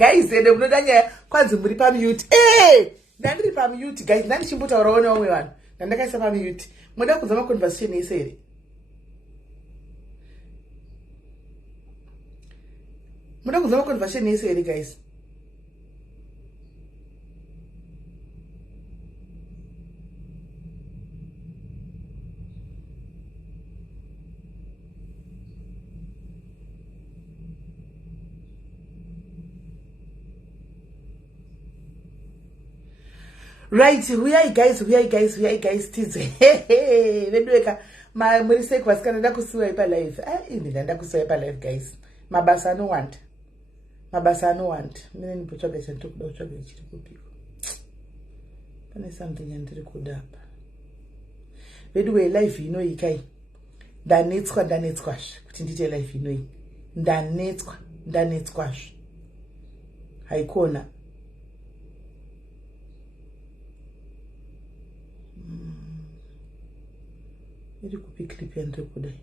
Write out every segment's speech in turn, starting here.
guys ende munodanya kwanzi muri pamute ndandiri pamute guys ndandichimbotaurawo nevamwe vanhu ndandakaisa pamute muda kunzwa maconversation ese here muda kunzwa maconversation ese here guys right huyai guys tize vedweka muri sei kwasikana ndakusiwai palive ini ndandakusiwai palive guys mabasa anowanda mine ndipotsvaga chanditokuda kutsvaga chiri kupiko pane something yandiri kuda apa vedwei live inoi kai ndanetswazve kuti ndiite live inoi ndanetswazve haikona iri kupi clip yandiri kudai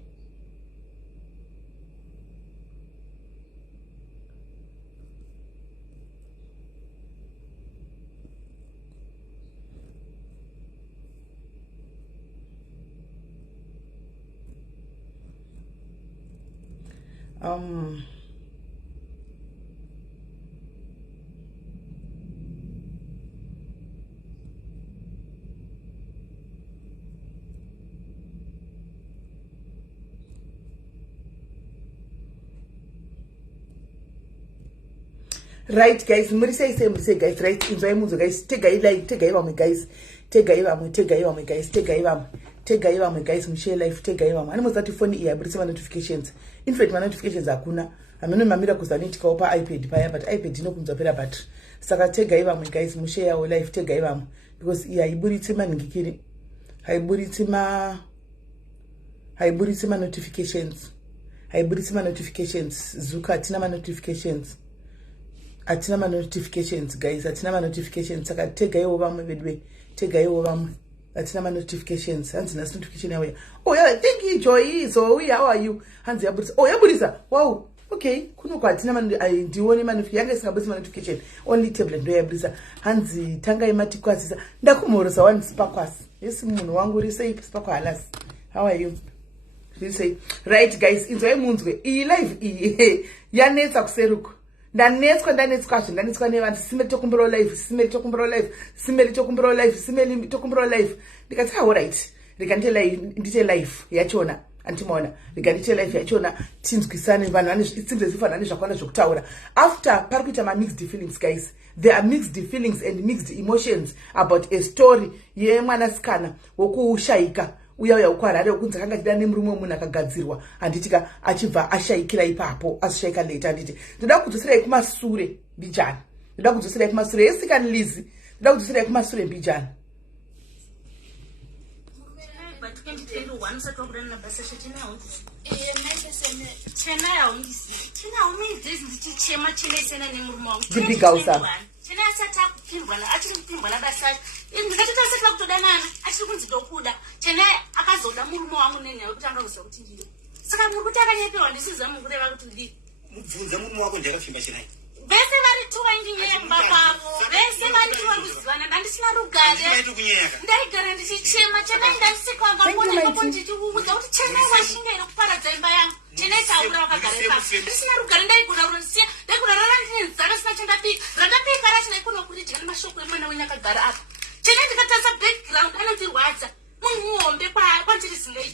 right guys muri sei guys right inzwai munzo guys tegai vamwe guys tegai vamwe guys mushare live tegai vamwe ani muzati phone iyi abudisa notifications in fact notifications hakuna amene mamira kuzanitika pa iPad paya but iPad inokunzwa pera battery saka tegai vamwe guys mushare yawo live tegai vamwe because iya iburitse maningikiri haiburitse notifications zuka atina ma notifications guys saka tegaiwo vamwe vedwe atina ma notifications hanzi nasi notification yawo yeah, thank you Joy so how are you hanzi yaburisa wow okay kunoko atina ndione notification yanga isingabudisa notification only tablet ndo yaburisa hanzi tangai mati kwasisa ndakumhorosa one spakwasi yesi munhu wangu risei spakwa halas how are you risei right guys inzwai munzwe iyi live iyi yanetsa kuseruko ndanetswa nevanhu simeri tokumbiro live ndikati alright ndite live yachona antimaona ndite live yachona tinzwisane vanhu vane zvifanane zvakawanda zvokutaura after pari kuita mixed feelings guys there are mixed feelings and mixed emotions about a story yemwanasikana wokushayika uya ukwarare ukunzi akanga chida nemurume munhu akagadzirwa handitika achibva ashayikira ipapo azishayika later handiti ndoda kudzoserai kumasure mbijana yesikani lizi ndoda kudzoserai kumasure mbijana ndibigausa Chena asata kupimbwana achiri kupimbwana basa ndikatota asata kutodanana achiri kunzi dokuda chena akazoda murume wangu nenyaya kuti angakusa kuti ndiri saka muri kuti akanyeperwa ndisiza mukureva kuti ndiri mubvunza murume wako ndakafimba chenai vese vari tuva nginyemba pavo vese vari tuva kuzivana ndandisina rugare ndaigara ndichichema chenai ndandisikwanga mbona ipapo ndichiuudza kuti chenai washinga iri kuparadza imba yangu chenai taura wakagara pasi ndisina rugare ndaigurarunsiya ndaigurarara ndine nzara sina chandapika randapika rachina ikono kuridyana mashoko emwana wenyu akagara apa chenai ndikatarisa background anondirwadza munhu muhombe kwandiri zingei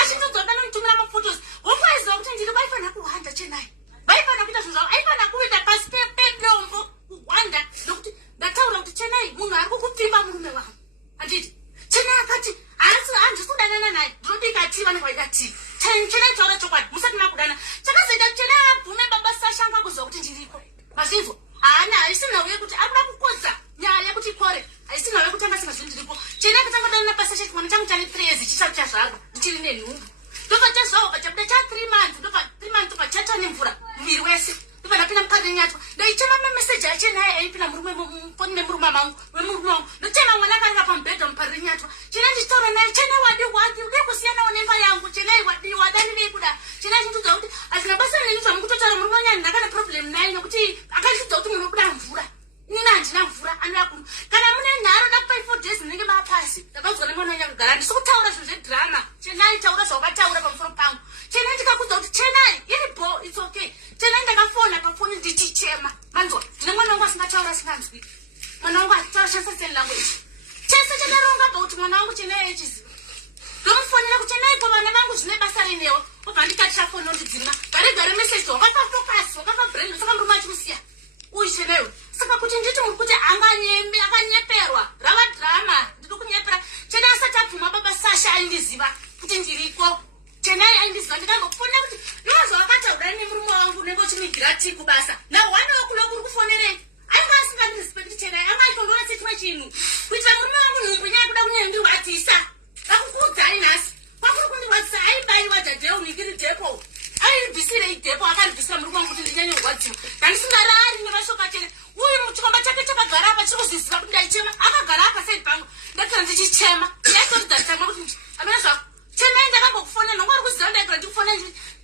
achitodzoka nomutumira mafotos wokwaziva kuti ndiri vaifana kuhanda chenai vaifana kuita zvinhu zvavo aifana kuita pasi pedombo kuhwanda nokuti ndataura kuti chenai munhu ari kukupimba murume wangu handiti chenai akati handisi kudanana naye ndinodika tii vanenge vaida tii chenai taura chokwadi musati makudana chakazoita chenai abvume baba sashanga kuziva kuti ndiripo mazvizwa haana haisina uye kuti akuda kukodza nyaya yekuti ikore haisina uye kuti angasina zvinhu ndiripo chenai akatanga danana pasashe chimwana changu chane prezi chisati chazvarwa ndichiri nenhumbu ndobva chazvawo pachabuda cha 3 months ndobva 3 months ndobva chatsva nemvura muviri wese ndobva ndapinda mukadzi nyatwa ndaichema mameseji achenai aipinda murume foni nemurume wangu ndochema mwana akarira pamubhedha mupariri nyatwa chenai ndichitaura naye chenai wadi kusiyanawo nemba yangu chenai wadanivei kuda chenai chindudza kuti hazina basa nenyu zvamukutotaura murume wanyani ndakana problem naye nokuti akandidza kuti Chenai taura zvawakataura pamusoro pangu. Chenai ndikakudza kuti Chenai iripo, it's okay. Chenai ndakafona pafoni ndichichema. Manzwa, ndine mwana wangu asingataura asinganzwi. Mwana wangu ataurashandisa sign language. Chese chakaronga kuti mwana wangu Chenai echiziva. Ndomufonera kuti Chenai kwa vana vangu zvine basa rinewo. Obva ndikatisa foni nondidzima. Gare message wakafocus, wakabrain, saka muruma achikusiya. Uyu Chenai. Saka kuti nditi muri kuti akanyeperwa. Rava drama. Ndiri kunyepera. Chenai asati apfuma baba Sasha aindiziva kuti ndiriko. Chenai aindiziva ndikangofona kuti nozva wakataura nemurume wangu nekochimigrati kubasa. Na wana wakulo kuri kufonerei. Ainga asingandizive kuti Chenai angaitondora chimwe chinhu. Kuitira murume wangu nhumbu nyaya kuda kunyandirwadzisa. Akukudzai nhasi. Kwakuri kundirwadzisa aibaiwa dhadheo nikiri depo. Aibvisire idepo akaribvisira murume wangu kuti ndinyanye kurwadziwa. Ndandisingarari nemashoko achene. Uyu chikomba chake chakagara apa chiri kuzviziva kuti ndaichema. Akagara apa side pangu. Ndakira ndichichema. Ndaitoridzaritama kuti amena zvako. Chenai ndakangokufona nongo ari kuziva ndaigara ndikufona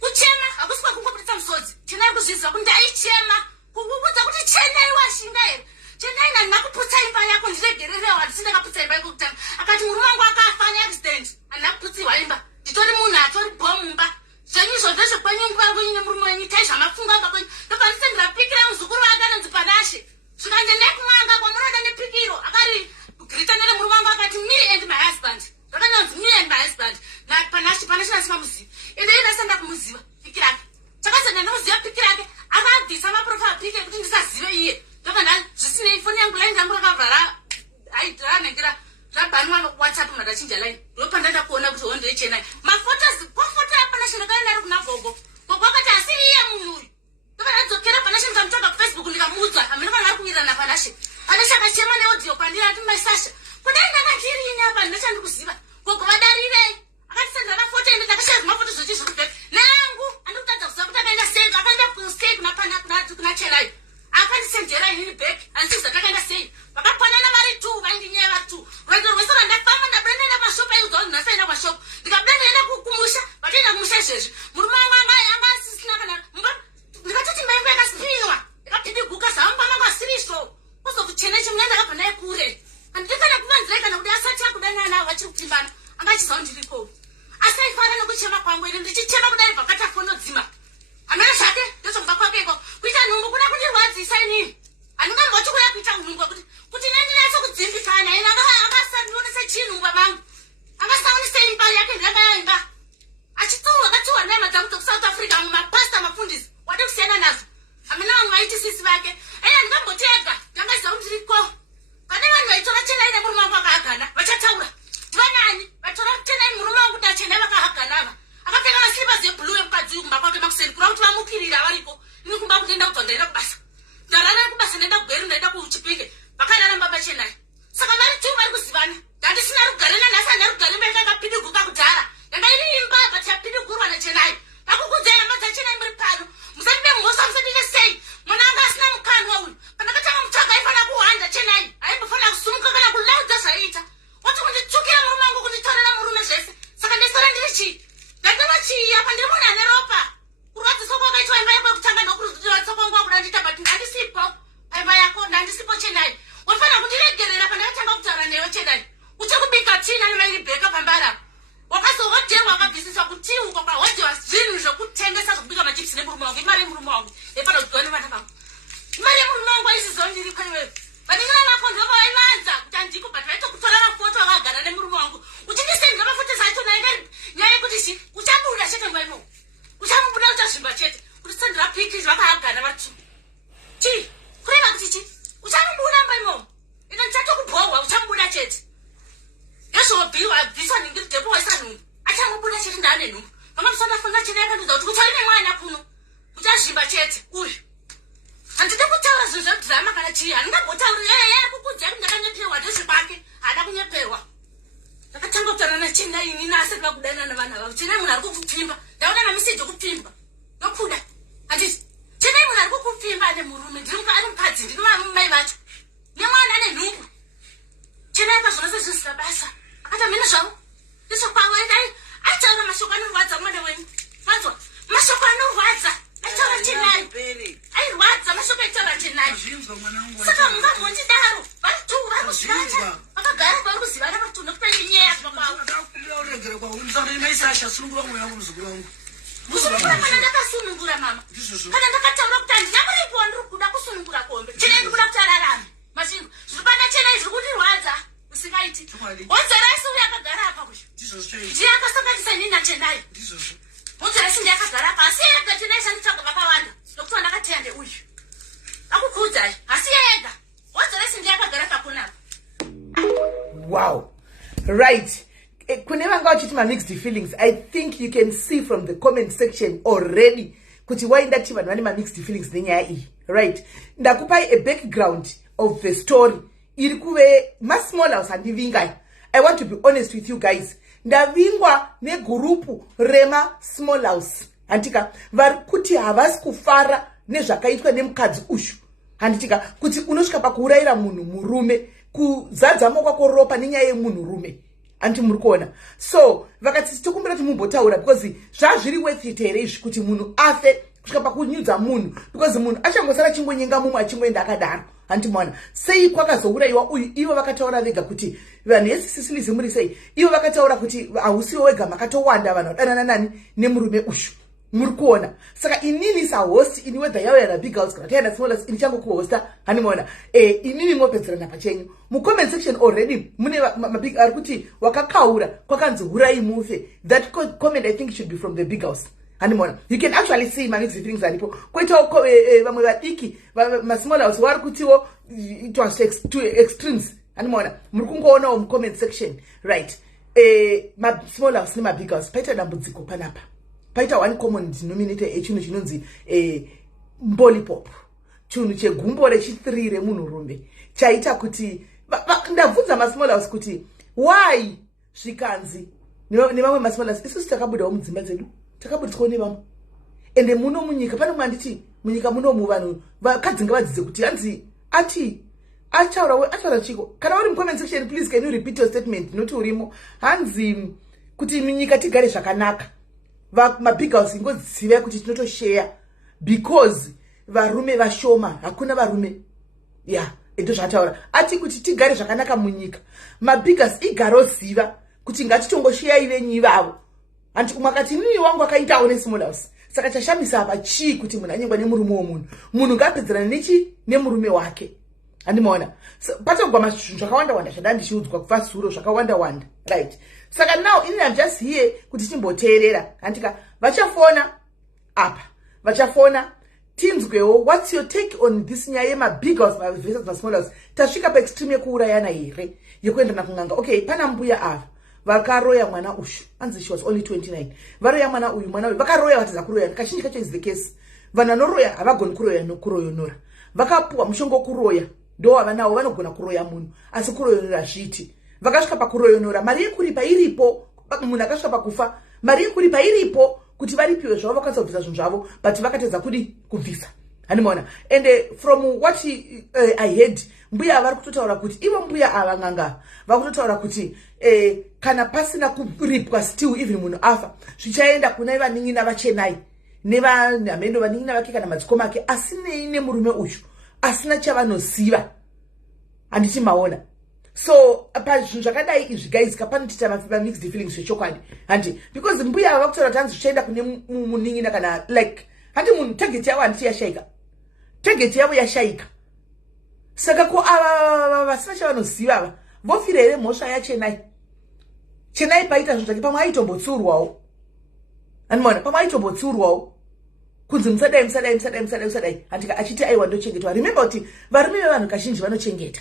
kuchema hakusi kwakungoputisa musodzi. Chenai kuzviziva kuti ndaichema. Kukudza kuti Chenai washinga here. Chenai ndakuputsa imba yako ndiregererewo handisi ndakaputsa imba yako kutanga. Akati murume wangu akafa neaccident. Handakuputsiwa imba. Nditori munhu atori bhomba. Zvenyizvo ndezvekwenyu nguva yangu ine murume wenyu taizvamafunga anga kwenyu. Ndobva ndisendinapikira muzukuru wake anonzi Panashe. Zvikanje nekumanga kwamunoda nepikiro. Akari kugiritanere murume wangu akati me and my husband. Zvakanyanzi me and my husband. Na Panashe nasimamuziva. Ende ine asenda kumuziva pikiro yake. Chakazenda nomuziva pikiro yake. Akabvisa maprofile picture kuti ndisazive iye. Ndobva zvisinei foni yangu line yangu rakavhara. Airanengera rabhanwa WhatsApp mnhu achinja line. Ndopanda kuona kuti honde Chenai. Mafotos kwafoto yapana shinakaenda ari kuna gogo. Gogo akati asiri iye munhu uyu. Ndobva ndadzokera Panashe ndikamutsvaga kuFacebook ndikamuudza amene kana ari kuwirana Panashe. Panashe akachema neaudio kwandiri ati my Sasha. Kudai ndakatiri apa ndachandikuziva. Gogo vadarirei. Akatisendera mafoto ende ndakashaya mafoto zvochi zviri kubheka. Nangu andikutadza kuziva kuti akaenda sei. Akaenda kusei kuna Chenai. Akandisendera inini back. Andisiza akaenda sei. Vakapanana vari 2 vaindinyaya vari 2. Rwendo rwese rwandafamba ndabuda ndaenda mashopu aiudza kuti ndasaenda mashopu. Ndikabuda ndaenda kumusha. Vatoenda kumusha izvezvi. Murume wangu anga asisina kana ndikatoti imba yangu yakasipinwa. Ikapidiguka zvaamba mangu asirizvo. Kuzokuti Chenai chimwe ndakabva naye kure. Handikana kuvanzira kana kuti asati akudana navo vachiri kupfimbana. Anga achiziva kuti ndiriko. Asaifara nokuchema kwangu ine ndichichema kudai bvakata fonodzima. Amene zvake ndezvokuba kwake iko. Kuita nhumbu kuda kundirwadzisa inini. Handingamboti kuda kuita nhumbu kuti nendinatso kudzimbikana. Ine angasandionese chinhu bamangu. Angasaonese imba yake ndanga yaimba. Achitsuwa akatsuwa nhema dzangu dzokuSouth Africa mumapasta mafundisi. Wade kusiyana nazo. Amene vanhu vaiti sisi vake. Handingamboti ega. Ndangaziva kuti ndiriko. Pane vanhu vaitora Chenai nemurume wangu akahagana. Vachataura. Ndivanani? Vatora Chenai murume wangu kuti Chenai vakahagana ava. Akapfeka masilipas eblue emukadzi uyu kumba kwake makuseni kurava kuti vamukirira variko. Ini kumba kuti ndenda kudzwa ndaenda kubasa. Ndarara kubasa ndaenda kuGweru ndaenda kuChipinge. Vakarara baba Chenai. Saka vari 2 vari kuzivana. Ndandisina rugare nanhasi handina rugare imba yakapidiguka kudhara. Ndanga iri imba but yapidugurwa naChenai. Vakukudzai hama dzaChenai muri pano. Musapipe mhosa musadike sei. Mwana anga asina mukanwa uyu. Pandakatanga mutsvaga aifana kuhwanda Chenai. Aimbofana kusumuka kana kulaudza zvaiita. Wati kunditsukira murume wangu kunditorera murume zvese. Saka ndisara ndiri chii? Ndandava chii apa ndiri munhu ane ropa. Kurwadziswa kwakaitwa imba yako yekutanga nokurwadziswa kwangu wakuda ndiita but ndandisipo. Imba yako ndandisipo Chenai. Wafana kundiregerera pandakatanga kutaura newe Chenai. Uchakubika tii nani vairi bheka pambara. Wakazohoderwa wakabvisiswa kuti uko kwahoderwa zvinhu zvokutengesa zvokubika machipsi nemurume wangu. Imari yemurume wangu. Epana kudziwa nevana vangu. Imari yemurume wangu aisiziva ndiriko iwewe. Vanengera vako ndova vaivanza kuti handiko but vaitokutora mafoto akagara nemurume wangu. Uchindisendera mafoto zacho nyaya yekuti uchabuda chete nguva imomo. Uchamubuda uchazvimba chete. Kuti sendera piki zvakahagara vari 2. Chii? Kureva kuti chii? Uchamubuda nguva imomo. Ino ndichatokubhorwa uchamubuda chete. Ndezvobviswa ningiri depo waisa nhumbu. Achangobuda chete ndaane nhumbu. Vamamusanafunga Chenai yakandudza kuti kutori nemwana kuno. Uchazvimba chete. Uyu. Handida kutaura zvinhu zvedhirama kana chii. Handingambotauri kukudzai kuti ndakanyeperwa ndezvekwake. Haada kunyeperwa. Ndakatanga kutaura naChenai inini asati vakudana navana vavo. Chenai munhu ari kukupfimba. Ndaona mameseji okupfimba. Nokuda. Handiti. Chenai munhu ari kukupfimba ane murume. Ari mukadzi ndiri mai vacho. Nemwana ane nhumbu. Chenai pazvonese zvisina basa. Akati mhene zvavo. Ndezvekwawo aitaura mashoko anorwadza mwana wenyu. Vanzwa. Mashoko anorwadza. Aitaura Chenai. Airwadza mashoko aitaura Chenai. Saka mungambondidaro. Vari 2 vari kuzivana. Vakagara vari kuzivana vari 2 nokuta inyaya zvakwawo. kudzokera kwa unzana imaisasha sunungura mwe wangu muzukuru wangu. Kusunungura kana ndakasunungura mama. Kana ndakataura kuti ndinamuripo ndiri kuda kusunungura kombe. Chine ndiri kuda kutararama. Mashingo. Zvipana chene izvi kundirwadza. Usingaiti. Wonzeraisi uya akagara apa kusho. Ndiye akasakatisa nina chenayo. Wonzeraisi ndiye akagara apa. Asi yega chenayi chanditsvaga vakawanda. Ndokuti ndakateya ndeuyu. Akukudzai. Asi yega. Wonzeraisi ndiye akagara pakunapa. Wow. Right. Kune vanga vachiti mixed feelings. I think you can see from the comment section already kuti why ndati vanhu vane mixed feelings nenyaya iyi. Right. Ndakupai a background of the story. Iri kuve small house handivingai. I want to be honest with you guys. Ndavingwa negurupu rema small house. Handika vari kuti havasi kufara nezvakaitwa nemukadzi ushu. Handitika kuti unosvika pakuurayira munhu murume kuzadzamo kwako ropa nenyaya yemunhu rume. Anti muri kuona. So vakati tikumbira kuti mumbotaura because zvazviri worth it here izvi kuti munhu afe kusvika pakunyudza munhu because munhu achangosara chingonyenga mumwe achingoenda akadaro. Anti mwana sei kwakazourayiwa uyu ivo vakataura vega kuti vanhu yesisisili zimuri sei ivo vakataura kuti hausiwo wega makatowanda vanhu vadanana nani nemurume ushu. Muri kuona. Saka inini sahost ini whether yawe yana big house kana tayana small house ini changu kuhosta hanimona inini mopedzerana pachenyu mu comment section already mune mabig ari kuti wakakaura kwakanzi hurai mufe. That comment I think should be from the big house. Hanimona. You can actually see my mixed feelings aripo. Koita vamwe vadiki ma small house vari kutiwo it was to extremes. Hanimona. Muri kungoona mu comment section. Right. Ma small house ne ma big house paita dambudziko panapa. Paita one common denominator echinhu chinonzi mbolipop. Chinhu chegumbo rechi3 remunhurume chaita kuti ndabvunza masmall house kuti why zvikanzi nevamwe masmall house isusu takabudawo mudzimba dzedu takabudzwawo nevamwe ende muno munyika pane mumwe anditi munyika muno muvanhu vakadzinga vadzidze kuti hanzi ati ataura chiko kana uri mucomment section please can you repeat your statement noti urimo hanzi kuti munyika tigare zvakanaka mabig house ingoziva kuti tinotoshare because varume vashoma hakuna varume ndo zvataura ati kuti tigare zvakanaka munyika mabig house igaroziva kuti ngatitongosheya ivenyu ivavo anti umwe akati nini wangu akaitawo nesmall house saka chashamisa apa chii kuti munhu anyengwa nemurume womunhu ngapedzerane nemurume wake handimaona patogwa zvinhu zvakawanda zvada ndichiudzwa kubva zuro zvakawanda right. Saka now I'm just here kuti timboteerera handika vachafona apa vachafona tinzwewo what's your take on this nyaya yemabig house versus masmall house. Tasvika paextreme yekuurayana here yekuendana kunganga. Okay, pana mbuya ava vakaroya mwana ushu anzi she was only 29 varoya mwana uyu vakaroya vatidza kuroya kazhinji kacho is the case vanhu vanoroya havagoni kuroyonora vakapuwa mushonga wokuroya ndo wavanawo vanogona kuroya munhu asi kuroyonora zviti vakasvika pakuroyonora mari yekuripa iripo munhu akasvika pakufa mari yekuripa iripo kuti varipiwe zvavo vakwanisa kubvisa zvinhu zvavo but vakatedza kudi kubvisa handimaona and from what I heard mbuya vari kutotaura kuti ivo mbuya ava nganga vari kutotaura kuti kana pasina kuripwa still even munhu afa zvichaenda kuna vanin'ina vachenai nevanhamendo vanin'ina vake kana madzikoma ake asinei nemurume uyu asina chavanoziva handiti maona. So pazvinhu zvakadai izvi guys kapanotiita mixed feelings zvechokwadi handi because mbuya ava kutaura kuti hanzi zvichaenda kune munin'ina kana like handi munhu target yavo handiti yashayika target yavo yashayika saka ko ava vasina chavanoziva ava vofira here mhosva yachenai paita zvinhu zvake pamwe aitombotsurwawo handimaona pamwe aitombotsurwawo kunzi musadai handika achiti aiwa ndochengetwa. Remember kuti varume vevanhu kazhinji vanochengeta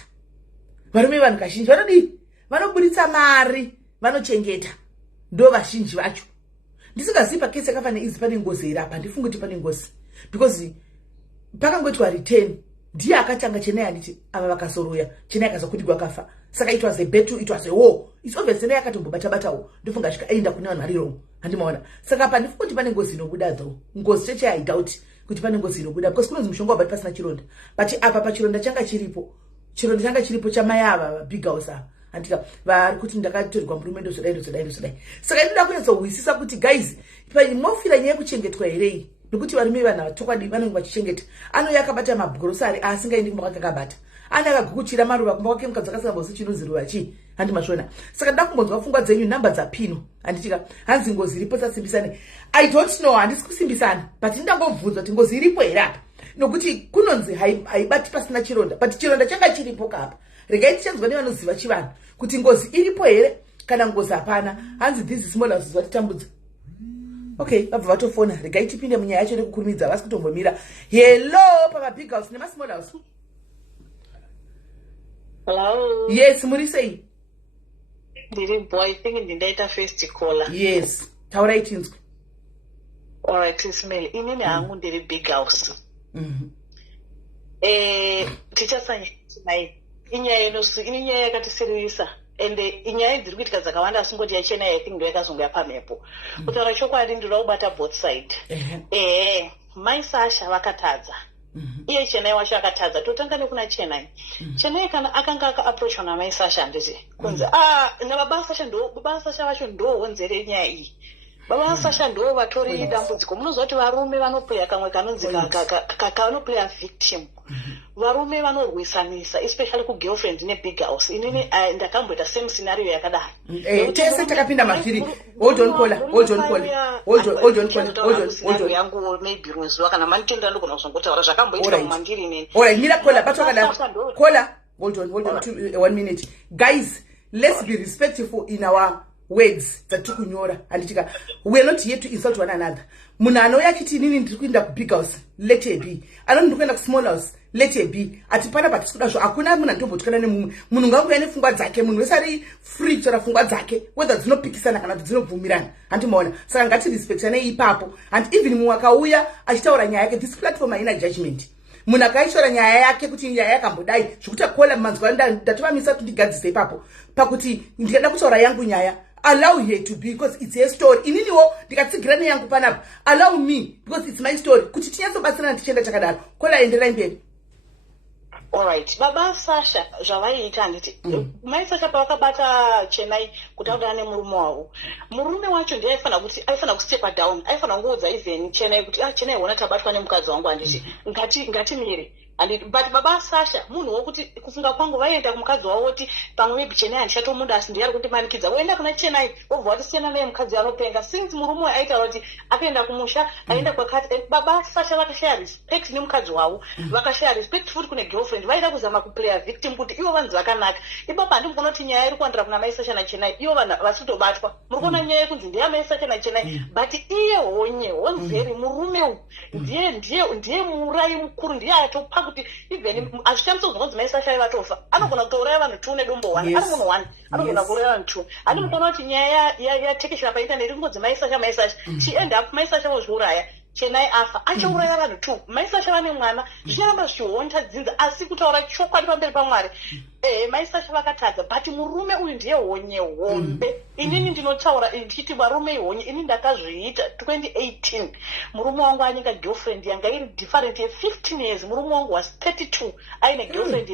varume vanhu kazhinji vanodii vanobuditsa mari vanochengeta ndo vazhinji vacho. Ndisingazivi pakesi yakafana izi pane ngozi here apa handifungi kuti pane ngozi because pakangoitwa return ndiye akatanga chenai handiti ava vakazoroya chenai akazokudigwa akafa saka it was a battle it was a war it's obvious chenai akatombobata-batawo ndofunga asvika aenda kune vanhu vari wrong handimaona saka apa handifungi kuti pane ngozi inobuda though ngozi cheche I doubt kuti pane ngozi inobuda because kunonzi mushonga wabati pasina chironda but apa pachironda changa chiripo chamai ava big house ava handika vari kuti ndakatorerwa murume ndozodai saka inoda kunyatsohwisisa kuti guys mofira nyaya yekuchengetwa herei nekuti varume vanhu vatokwadi vanenge vachichengeta anoya akabata mabhurosari asingaendi kumba kwake akabata ani akagukuchira maruva kumba kwake mukadzi akasingambozi chinonzi ruva chii handi masvona. Saka nda kumbonzwa pfungwa dzenyu nhamba dzapino handitika hanzi ngozi iripo tasimbisane. I don't know, handisi kusimbisana but ndangobvunzwa kuti ngozi iripo here apa nokuti kunonzi haibati pasina chironda but chironda changa chiripo kapa. Regai tichanzwa nevanoziva chivanhu kuti ngozi iripo here kana ngozi hapana. Hanzi this small house zvatitambudza. Okay, vabva vatofona. Regai tipinde munyaya yacho nekukurumidza vasi kutombomira. Hello pamabig house nemasmall house. Hello. Yes, muri sei? Ndiri boy, I think ndindaita first caller. Yes. Taurai tinzwi. All right, Ismail. Inini hangu ndiri big house. Tichasanya tonight. Inyaya yakatiservisa. And inyaya dziri kuitika dzakawanda asingoti yachena I think ndoyakazongoya pamhepo. Kutaura chokwadi ndinoda kubata both side. Mai Sasha vakatadza. Iye Chenai wacho akatadza. Totanga nekuna Chenai. Chenai kana akanga aka-approachwa namai Sasha handiti. Kunzi nababa Sasha vacho ndo wonzere nyaya iyi. Baba Sasha ndo vatori dambudziko. Munozwa kuti varume vanoplaya kamwe kanonzi kanoplaya victim. Varume vanorwisanisa especially kugirlfriend nebig house. Inini ndakamboita same scenario yakadaro. Tese takapinda mafiri. Hold on caller. Yangu maybe ruziwa kana manitenda ndokona kuzongotaura zvakamboita mumandiri inini. Alright, mira caller patwakada. Caller, hold on 1 minute. Guys, let's be respectful in our words dzatikunyora. Handitika we are not here to insult one another. Munhu anouya achiti inini ndiri kuenda kubig house, let it be. Anoti ndiri kuenda kusmall house, let it be. Atipana patisikuda zvo hakuna munhu anotombotyana nemumwe. Munhu ngauya nepfungwa dzake, munhu wese ari free kutora pfungwa dzake whether dzinopikisana kana kuti dzinobvumirana. Handimaona. Saka ngatirespectane ipapo. And even mumwe akauya achitaura nyaya yake, this platform haina judgment. Munhu akaishora nyaya yake kuti nyaya yakambodai zvokuti akola manzwa ndatovamisa kuti ndigadzise ipapo pakuti ndikada kutaura yangu nyaya. Allow her to be because it's her story. Ininiwo ndikatsigira neyangu panapa. Allow me because it's my story. Kuti tinyatsobatsirana tichienda takadaro. Kola enderai mberi. Alright, baba Sasha zvavaiita handiti. Mai Sasha pavakabata Chenai kuti audana nemurume wavo. Murume wacho ndiye aifana kustepa down. Aifana kungoudza even Chenai kuti Chenai wona tabatwa nemukadzi wangu handiti. Ngatimire. But baba Sasha munhu wokuti kufunga kwangu vaenda kumukadzi wavo kuti pamwe maybe Chenai handichatomunda asi ndiyari kundimanikidza. Voenda kuna Chenai vobva vatisiyana naye mukadzi anopenga. Since murume wayo aitaura kuti akaenda kumusha aenda kwakati. Baba Sasha vakashaya respect nemukadzi wavo. Vakashaya respect futi kune girlfriend. Vaida kuzama kuplaya victim kuti ivo vanhu vakanaka. Ipapo handimukona kuti nyaya iri kuwandira kuna mai Sasha naChenai. Ivo vanhu vasitobatwa. Muri kuona nyaya yekunzi ndiya mai Sasha naChenai. But iye honye honzeri murume uyu ndiye muurayi mukuru ndiye atopa kuti even azvitamisa kuzonzi mai Sasha vatofa. Anogona kutouraya vanhu 2 nedombo 1. Ari munhu 1. Anogona kuuraya vanhu 2. Handimukona kuti nyaya yatekeshera painternet ingodzi mai Sasha. She end up mai Sasha vozviuraya. Chenai afa achauraya vanhu 2. Mai Sasha vane mwana zvicharamba zvichionta dzinza asi kutaura chokwadi pamberi paMwari. Mai Sasha vakatadza but murume uyu ndiye honye hombe. Inini ndinotaura ndichiti varume honye ini ndakazviita 2018. Murume wangu anyika girlfriend yanga iri different ye 15 years. Murume wangu was 32 aine girlfriend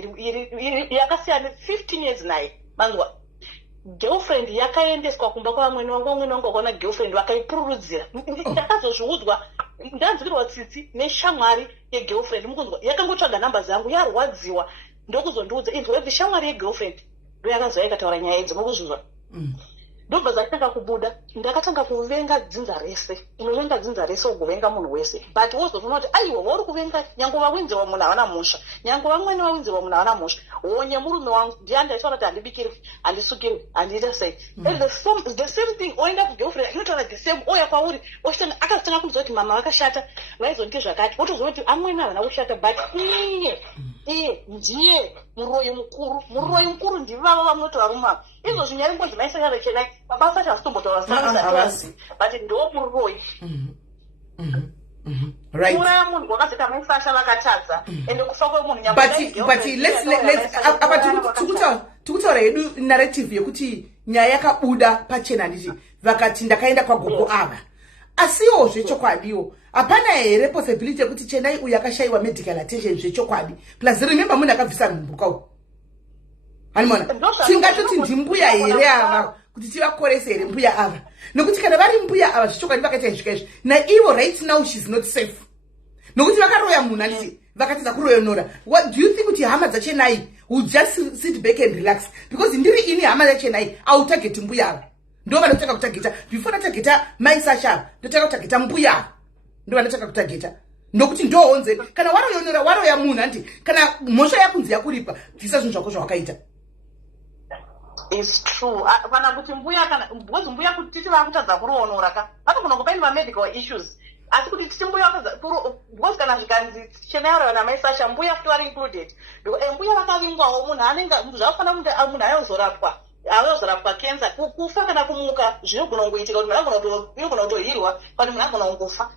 yakasiyana 15 years naye. Manzwa girlfriend yakaendeswa kumba kwamweni wangu akaona girlfriend vakaipururudzira. Ndakazozviudzwa ndanzwirwa tsitsi neshamwari yegirlfriend mukunzwa yakangotsvaga namba dzangu yarwadziwa ndokuzondiudza inzwa shamwari yegirlfriend ndoyakazoya ikataura nyaya idzi mukuzvizva. Ndobva dzatanga kubuda ndakatanga kuvenga dzinza rese. Unovenga dzinza rese ugovenga munhu wese but wozofuna kuti aiwa wauri kuvenga nyange vawinzewa munhu havana musha nyange vamweni vawinzewa munhu havana musha. Honye murume wangu ndiye ndaitaura kuti handibikirwi handisukirwi handiita sei. The same thing oenda kugirlfriend inotaura the same oya kwauri akazotanga kunzwa kuti mama vakashata vaizonti zvakati wotoziva kuti amweni havana kushata but iye ndiye muroyi mukuru ndivava vamunotora rumava. Izvozvi nyari mbozvi mai Sasha naChenai baba Sasha asitombotaura savasi but ndo muroyi. Right. Kuuraya munhu kwakazita mai Sasha vakatadza ende kufa kwemunhu but let's apa tikutaura hedu narrative yekuti nyaya yakabuda pachena nditi vakati ndakaenda kwagogo ava asiwo zvechokwadiwo. Hapana here possibility yekuti Chenai uyu akashaiwa medical attention zvechokwadi plus remember munhu akabvisa mumbukawo. Hanimona tingatoti ndimbuya here ava kuti tivakorese here mbuya ava nokuti kana vari mbuya ava zvechokwadi vakaita izvika izvi naivo right now she's not safe nokuti vakaroya munhu handiti vakatadza kuroyonora. What do you think kuti hama dzaChennai will just sit back and relax? Because ndiri ini hama yaChennai autageti mbuyava. Ndo vanotaka kutageta. Before natageta Mai Sasha, ndotaka kutageta mbuyava. Ndo vanotaka kutageta. Nokuti ndoonze kana waroyonora waroya munhu andi kana mhosva yakunzi yakuripa bvisa zvinhu zvako zvawakaita. It's true. Kana kuti mbuya kana because mbuya kuti titi vakutadza kuroonora ka vanogona kupa ma medical issues. Asi kuti titi mbuya vakadza because kana zvikanzi Chennai na Mai Sasha mbuya futi vari included. Mbuya vakavingwawo munhu anenge zvafana munhu ayozorapwa cancer kufa kana kumuka zvinogona kungoitika kuti munhu anogona kutohirwa kana munhu anogona kungofa.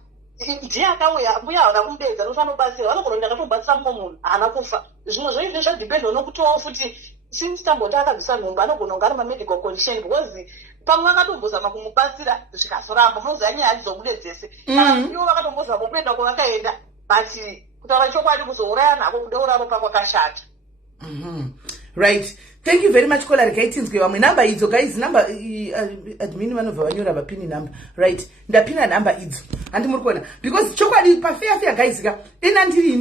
Ndiye akauya mbuya haana kumubedza nofanobatsira vanogona kuti akatobatsira mumwe munhu haana kufa. Zvimwe zvoizvo zvadhipenda unokutowo futi since tambota akabvisa nhumbu anogona kunge ari mamedical condition because pamwe vakatombozama kumubatsira zvikazoramba munoziva nyaya hadzizobude dzese ivo vakatombozama kuenda kwavakaenda but kutaura chokwadi kuzouraya nako kudeuravo pakwakashata. Right. Thank you very much. Kola rekaitinzwe vamwe namba idzo guys, namba admin vanobva vanyora vapini namba. Right. Ndapina namba idzo. Handi muri kuona because chokwadi pa fair guys ka ina ndiri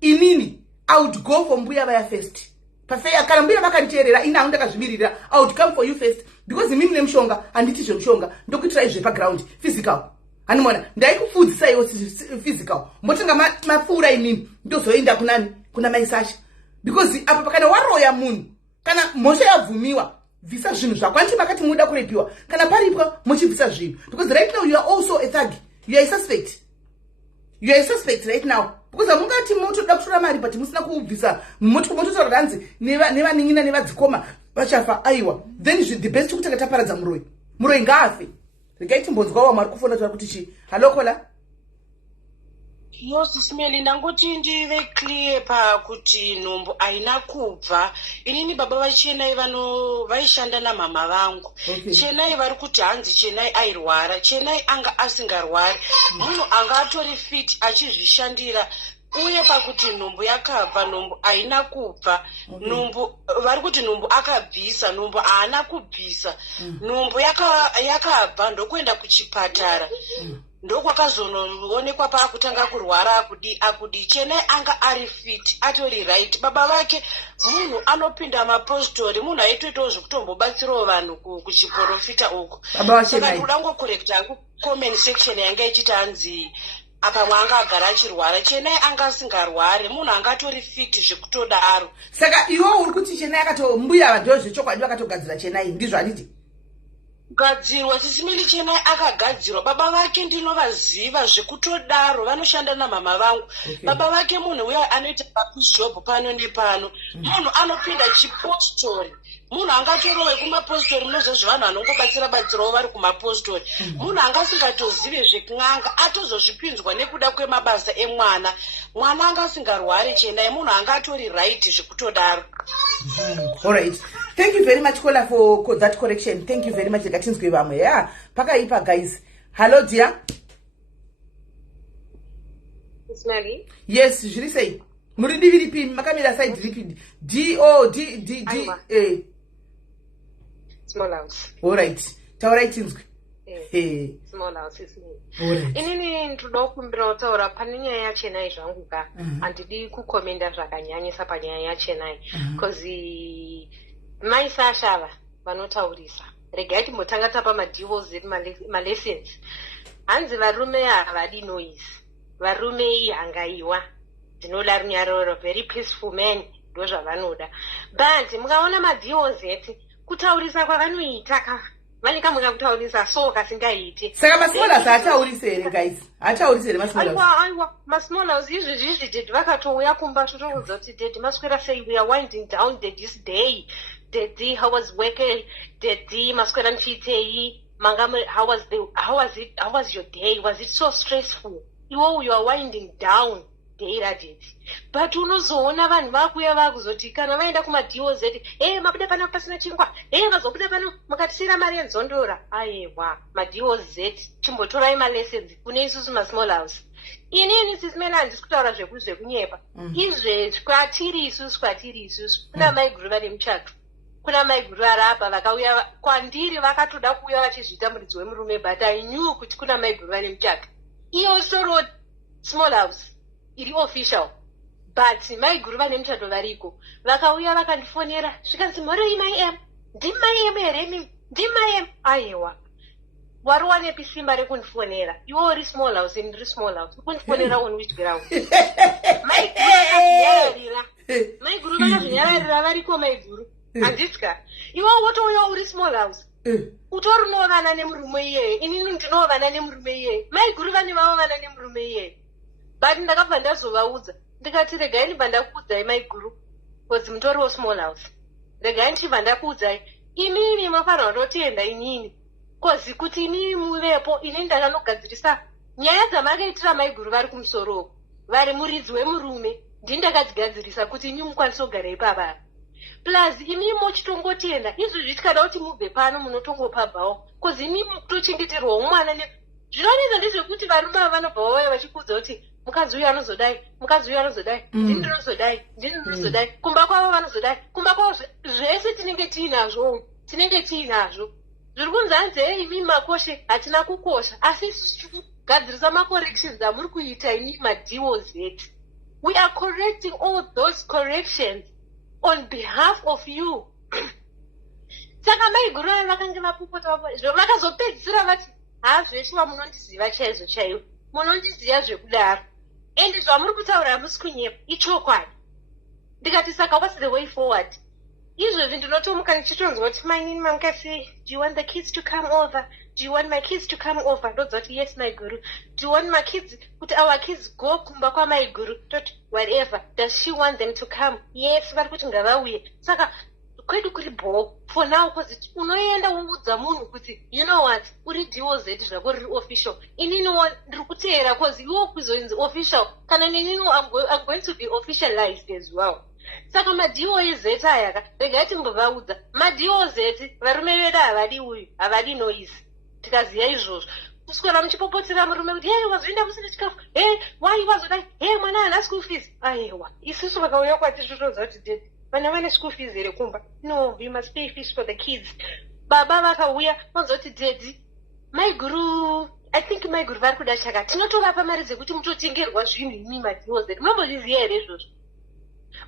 inini I would go for mbuya vaya first. Pa fair kana mbuya vakaniteerera ina ndakazvimirira I would come for you first because imini nemushonga handiti zvemushonga ndokuitira izve pa ground physical. Hanimona ndaikufudzisa iwo physical. Mbotenga mapfuura inini ndozoenda kuna Mai Sasha. Because apa pakana waroya munhu kana mhosva yabvumiwa bvisa zvinhu zvako anti makati muda kurepiwa kana paripo muchibvisa zvinhu because right now you are also a thug, you are a suspect right now because amungati motoda kutora mari but musina kubvisa mototaura hanzi nevaning'ina nevadzikoma vachafa aiwa then the best kutanga taparadza muroyi ngaafe. Regai timbonzwawo mari kufona tora kuti chi halo Kola. Simeli ndangoti ndive clear pakuti nhumbu haina kubva. Inini baba vaChennai vaishanda namama vangu. Chennai vari kuti hanzi Chennai airwara. Chennai anga asingarwari. Munhu anga atori fit achizvishandira. Uye pakuti nhumbu yakabva, nhumbu haina kubva. Nhumbu vari kuti nhumbu akabvisa, nhumbu haana kubvisa. Nhumbu yakabva ndokuenda kuchipatara. Ndokwakazonoonekwa paakutanga kurwara akudi Chennai anga ari fit atori right. Baba vake munhu anopinda mapositori, munhu aitoitawo zvekutombobatsirawo vanhu kuchiprofita uko. Saka ndoda ngokorekta comment section yanga ichiti hanzi apa mwanga agara achirwara. Chennai anga asingarwari, munhu anga atori fit zvekutodaro. Saka iwo uri kuti Chennai akatombuya vantu zvechokwadi vakatogadzira Chennai ndizvo handiti? Gadzirwa Sisimeli Chennai akagadzirwa. Baba vake ndinovaziva zvekutodaro, vanoshanda namama vangu. Baba vake munhu uya anoita job pano nepano. Munhu anopinda chipostori. Munhu angatorowe kumapositori munozozvi vanhu vanongobatsirawo vari kumapositori. Munhu angasingatozive zvekun'anga atozozvipinzwa nekuda kwemabasa emwana. Mwana angasingarwari Chennai, munhu angatori right zvekutodaro. All right. Thank you very much Kola for that correction. Thank you very much. Gatinzwe vamwe. Yeah. Pakaipa guys. Hello dear. Ismaili? Yes, zviri sei? Muri divi ripi? Makamira side ripi? D A. Small house. All right. Taura itinzwe. Small house Ismaili. Inini ndoda kukumbira kutaura pane nyaya yaChennai zvangu ka. Handidi kukomenda zvakanyanyisa panyaya yaChennai because Mai Sasha vanotaurisa. Regai timbotanga tapa madivorce malessons. Hanzi varume havadi noise. Varume ihangaiwa. Dzinoda runyararo, very peaceful men ndo zvavanoda. But mukaona madivorce kutaurisa kwavanoita ka vane kamwe kutaurisa so kasingaiti. Saka masmolas haataurise here guys. Haataurise here masmolas. Aiwa masmolas izvi ded vakatouya kumba totoudza kuti ded maswera say we are winding down this day. Daddy, how was working? Daddy, maskwera mfitei. Mangame, how was your day? Was it so stressful? You are winding down. Day daddy. But unozoona vanhu vakuya vakuzoti kana vaenda kumadivorce mabuda pano pasina chingwa. Vazobuda pano makatisira mari yenzondora. Aiwa, madivorce chimbotorai malessons kune isusu masmall house. Inini Sisimeli handisi kutaura zvekunyepa. Izvezvi kwatiri isusu kuna maiguru vari muchato. Kuna maiguru arapa vakauya kwandiri vakatoda kuuya vachizviita muridzi wemurume but I knew kuti kuna maiguru vari muchato. Iyo soro small house iri official but maiguru vane muchato variko vakauya vakandifonera zvikanzi mhorei maim ndimaim here mimi ndimaim aiwa wari wanepi simba rekundifonera iwe uri small house ndiri small house ukundifonera on which ground maiguru vakazvinyararira variko maiguru handitya iwe wotouya uri small house utori unovana nemurume iyeye inini ndinovana nemurume iyeye maiguru vane vavovana nemurume iyeye but ndakabva ndazovaudza ndikati regai ndibva ndakuudzai maiguru bcause mutoriwo small house regai ndichibva ndakuudzai inini mafanira kutotenda inini kozi kuti inini muvepo inini ndakanogadzirisa nyaya dzamakaitira maiguru vari kumusoro vari muridzi wemurume ndini ndakadzigadzirisa kuti inini mukwanisa kugara ipapa plus inini mochitongotenda izvizvi tikada kuti mubve pano munotongopabvawo kozi inini mukutochengeterwawo mwana zvinonetsa ndezvekuti varume ava vanobva vauya vachikuudza kuti mukadzi uyu anozodai mukadzi uyu anozodai ndini ndinozodai kumba kwavo vanozodai kumba kwavo zvese tinenge tiinazvo zviri kunzi hanzi imi makoshe hatina kukosha asi isusu tiri kugadzirisa macorrections amuri kuita imi madwz. We are correcting all those corrections on behalf of you. Saka maiguru ava vakanga vapopota vakazopedzisira vati hazveshuva munondiziva chaizvo chaivo munondiziva zvekudaro ende zvamuri kutaura hamusi kunyepa ichokwadi. Ndikati saka what's the way forward? Izvozvi ndinotomuka ndichitonzwa kuti mainini mamukati do you want the kids to come over? Do you want my kids to come over? Ndodza kuti yes my guru. Do you want my kids kuti our kids go kumba kwa my guru? Toti whatever. Does she want them to come? Yes vari kuti ngavauye. Saka kwedu kuri ball for now because unoenda uudza munhu kuti you know what uri DOZ zvako riri official inini ndiri kuteera because iwo kuzoinzi official kana nenini I'm going to be officialized as well. Saka maDOZ aya regai timbovaudza maDOZ varume vedu havadi uyu havadi noise tikaziya izvozvo kuswera muchipopotera murume kuti hey wazoenda kusina chikafu hey why wazodai hey mwana haana school fees aiwa isusu vakauya kwati zvitodza kuti vana vane school fees here kumba no we must pay fees for the kids. Baba vakauya vanzoti dedi maiguru I think maiguru vari kuda chaka tinotovapa mari dzekuti mutotengerwa zvinhu imi maDOZ munombozviziva here izvozvo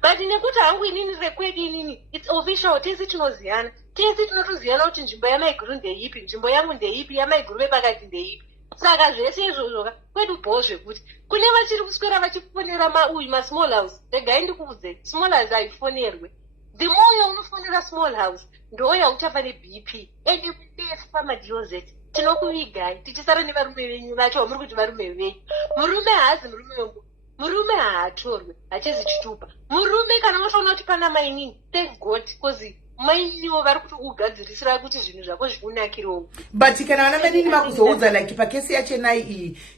but nekuti hangu inini rekwedu inini it's official tese tinoziyana tese tinotoziyana kuti nzvimbo yamaiguru ndeipi nzvimbo yangu ndeipi yamaiguru vepakati ndeipi saka zvese izvozvoka kwedu bho zvekuti kune vachiri kuswera vachifonera mauyu masmall house regai ndikuudzei small house haifonerwe the more yaunofonera small house ndoya uchafa nebp ende mudefu pamaDOZ tinokuvigai tichisara nevarume venyu vacho vamuri kuti varume venyu murume haazi murume wengu murume haatorwe hachezi chitupa murume kana motoona kuti pana mainini thank god because mainiwo vari kuti kugadzirisira kuti zvinhu zvako zvikunakirewo but kana vana mainini vakuzoudza like pakesi yachenai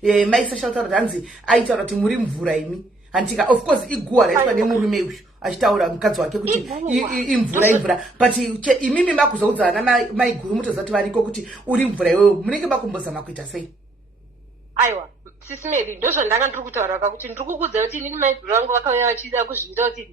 iyi maisasha taura hanzi aitaura kuti muri mvura imi handitika of course iguwa raitwa nemurume uyu achitaura mukadzi wake kuti imvura but imimi makuzoudza vana maiguru mutoziva kuti variko kuti uri mvura iwewo munenge makumbozama kuita sei? Aiwa sisi Mary ndozvandanga ndiri kutaura pakuti ndiri kukuudza kuti inini maiguru vangu vakauya vachida kuzviita kuti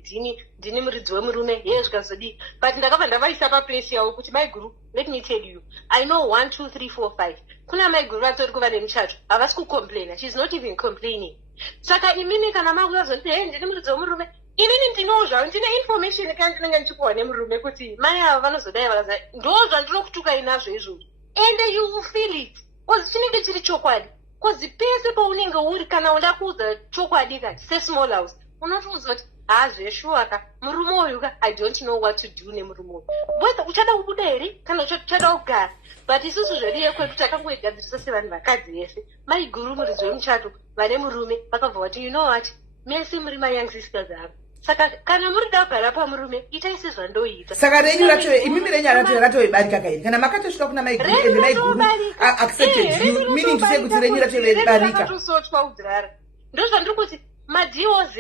ndini muridzi wemurume yeye zvikazodii but ndakabva ndavaisa papesi yavo kuti maiguru let me tell you I know 1 2 3 4 5 kuna maiguru vatori kuva nemuchato havasi kucomplaina she's not even complaining. Saka imini kana makuya zvoti hey ndini muridzi wemurume inini ndinowo zvavo ndine information kana ndinenge ndichipuwa nemurume kuti mai ava vanozodai vakazai ndo zvandinokutuka inazvo izvozvo and you will feel it because chinenge chiri chokwadi because pese paunenge uri kana uda kuudza chokwadi kati sesmall house unotoudza kuti hazveshuwaka murume uyuka I don't know what to do nemurume uyu whether uchada kubuda here kana uchada kugara but isusu zvedu yekwedu takangoigadzirisa sevanhu vakadzi yese maiguru muridzi wemuchato vane murume vakabva vati you know what mese muri mayoung sisters ava saka kana muri da kugara pamurume itai sezvandoita saka renyu racho imimi renyu ratoibarika kairi kana makatosvika kuna maiguru ende maiguru accepted you meaning to say kuti renyu ratoibarika tosotwa kudhara ndozvandiri kuti maDOZ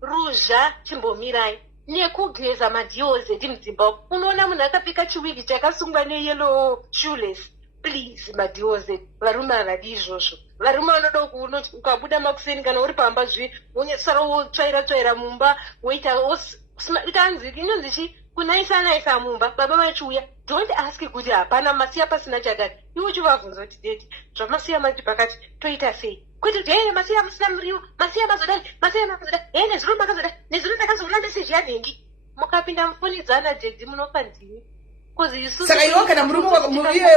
ruzha chimbomirai nekugeza maDOZ mudzimba unoona munhu akapfeka chiwigi chakasungwa neyellow shoeless please maDOZ varume havadi izvozvo varume vanoda kunoti ukabuda makuseni kana uri pamba zvi unesara wotsvaira mumba woita tanzi inonzi chi kunaisa mumba baba vachiuya don't ask kuti hapana masiya pasina chakati iwe chivabvunza kuti dedi zvamasiya mati pakati toita sei kwete kuti hei masiya musina muriwo masiya mazodai hei nezuro makazodai nezuro ndakazoona meseji yanhengi mukapinda mufonidzana dedi munofa ndini saka iwo kana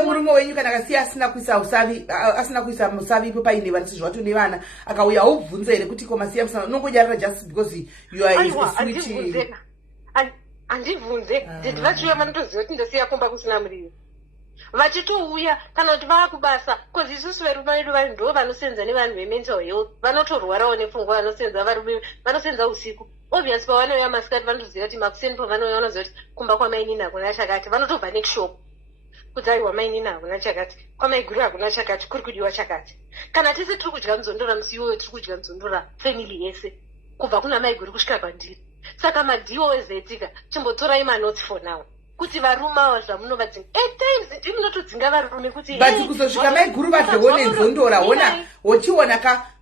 murume wenyu kana akasiya asina kuisa musavi ipo paine vana sezvavato nevana akauya aubvunza here kuti ko masiya musana unongodyarira just because you are a sweet handibvunze dedi vachiuya vanotoziva kuti ndosiya kumba kusina muriwo vachitouya kana kuti vaakubasa kozi isusu verume vedu vari ndo vanosenza nevanhu vemental health vanotorwarawo nepfungwa vanosenza varume vanosenza usiku obvious pavanouya masikati vanotoziva kuti makuseni pavanouya vanoziva kuti kumba kwamainini hakuna chakati vanotobva nekshop kuti aiwa mainini hakuna chakati kwamaiguru hakuna chakati kuri kudiwa chakati kana tese tiri kudya muzondora musiwo tiri kudya muzondora family yese kubva kuna maiguru kusvika kwandiri saka madhiwo ezetika chimbotorai manotsi for now kuti varume avo zvamunovadzinga times ndimunotodzinga varume kuti but kuzosvika maiguru vadlewo nenzondora hona wochiona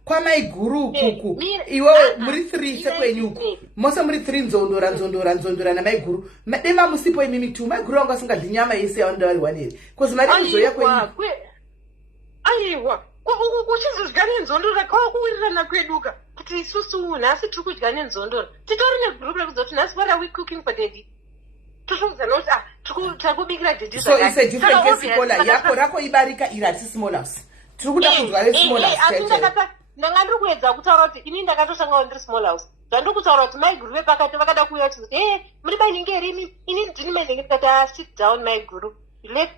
kwamaiguru kuku iwe muri 3 sekwenyuku mose muri 3 nzondora namaiguru dema musipo imimi tu maiguru vangu asingadli nyama yese yavandavarihwa neri kozi mari kuzoya kwenyu aiwa kuchizodya nenzondora kwakuwirirana kweduka kuti isusu nhasi tiri kudya nenzondora titori negrupu rekuziva kuti nhasi what are we cooking for daddy totouzana kuti takubikira daddy so it's a different case kola yako rako ibarika iri hatisi small house tiri kuda kuzwa vesmall house ndanga ndiri kuedza kutaura kuti ini ndakatoshangawo ndiri small house zvandiri kutaura kuti maiguru vepakati vakada kuuya kuti muri bainenge here ini ndini mainenge tikati sit down maiguru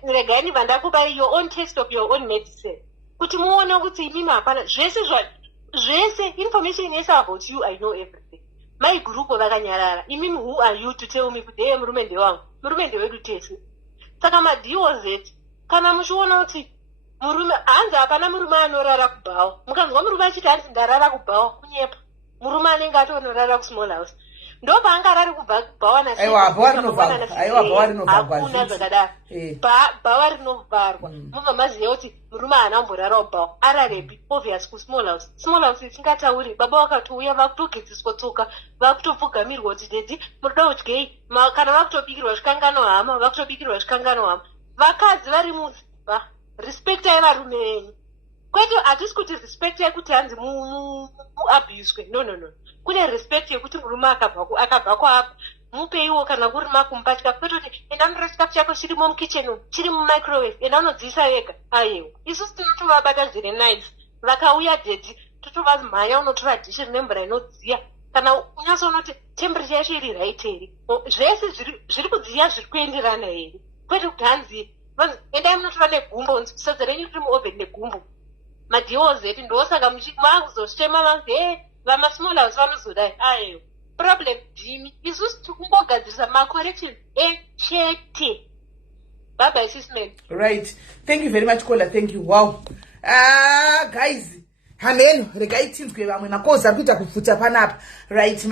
regai vandakupai your own taste of your own medicine kuti muone kuti imimi hapana zvese information yese about you I know everything maiguruko vakanyarara imimi who are you to tell me kuti murume ndewangu murume ndewedu tese saka madhiwo zeti kana muchiona kuti murume hanzi hapana murume anorara kubhawa mukanzwa murume achiti hanzi ndarara kubhawa kunyepa murume anenge atonorara kusmall house ndo paangarari kubva kubhawa hakuna zvakadaro bhawa rinovharwa mubva maziva kuti murume haana kumborara kubhawa ararepi obvious kusmall house isingatauri baba vakatouya vakutogedziswa tsoka vakutopfugamirwa kuti dedi muruda kudyei kana vakutobikirwa zvikangano hama vakadzi vari mudzimba respectai varume venyu kwete hatisi kuti respect yekuti hanzi muabhuswe no kune respect yekuti murume akabva kwaapa mupeiwo kana kuri makumpatya kwete kuti enda munotora chikafu chako chirimo mukicheni chiri mumicrowave enda unodziisa wega aiwa isusu tinotovabata zviri nice vakauya dedi totovamhanya unotora dhishi rine mvura inodziya kana unyasoona kuti temperature yacho iri right here zvese zviri kudziya zviri kuenderana here kwete kuti hanzi endai munotora negumbo sadza renyu riri muoven negumbo madhiwo zeti ndosaka makuzoshema vanzi vamasmall house vanozodai aiwa problem dhimi isusu tikungogadzirisa macorrection echete bye sisman right thank you very much Kola thank you wow guys hameno regai tinzwe vamwe makozi ari kuita kupfuta panapa right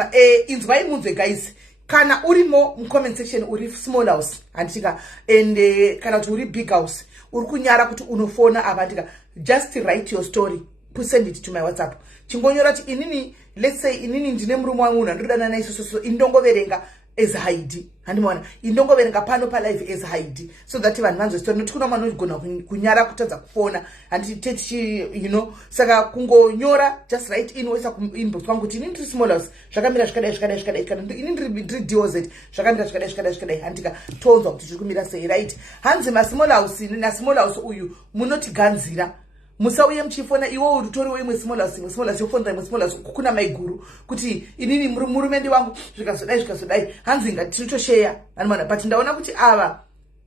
inzwai munzwe guys kana urimo mucomment section uri small house andika and kana kuti uri big house uri kunyara kuti unofona apa andika just write your story send it to my WhatsApp chingonyora kuti inini let's say inini ndine murume wangu ndinodana naye so indongoverenga as Heidi handimona indongoverenga pano pa live as Heidi so that vanhu vanzostori noti kuna mwana unogona kunyara kutadza kufona and techi you know saka kungonyora just write in wesa inbox kwangu kuti inini ndiri small house zvakamira zvikadai kana inini ndiri deposit zvakamira zvikadai handika tonzwa kuti zviri kumira sei right hanzi ma small house na small house uyu munotiganzira musauye mchifona iwo utoriwo imwe small house yofonda imwe small house kuna maiguru kuti inini murume wangu zvikazodai hanzi ngatinotoshare animana but ndaona kuti ava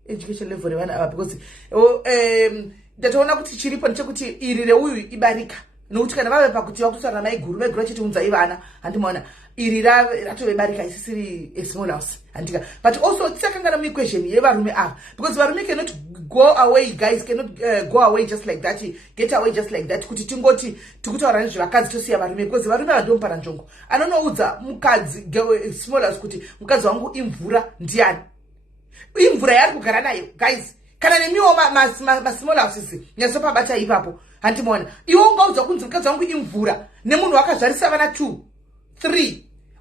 education level revana ava because ndatoona kuti chiripo ndechekuti iri reuyu ibarika nokuti kana vave pakuti vakutosara maiguru achiti unzai vana handimona iri ratovebarika isisiri a small house handika but also tisakangana muequation yevarume ava because varume cannot go away guys cannot go away just like that get away just like that kuti tingoti tikutaura nezvevakadzi tosiya varume because varume vandompara njongo anonoudza mukadzi small house kuti mukadzi wangu imvura ndiani imvura yaari kugara nayo guys kana nemiwo masmall houses nyasopabata ipapo handimona iwo ungaudza kunzi mukadzi wangu imvura nemunhu wakazvarisa vana 2 3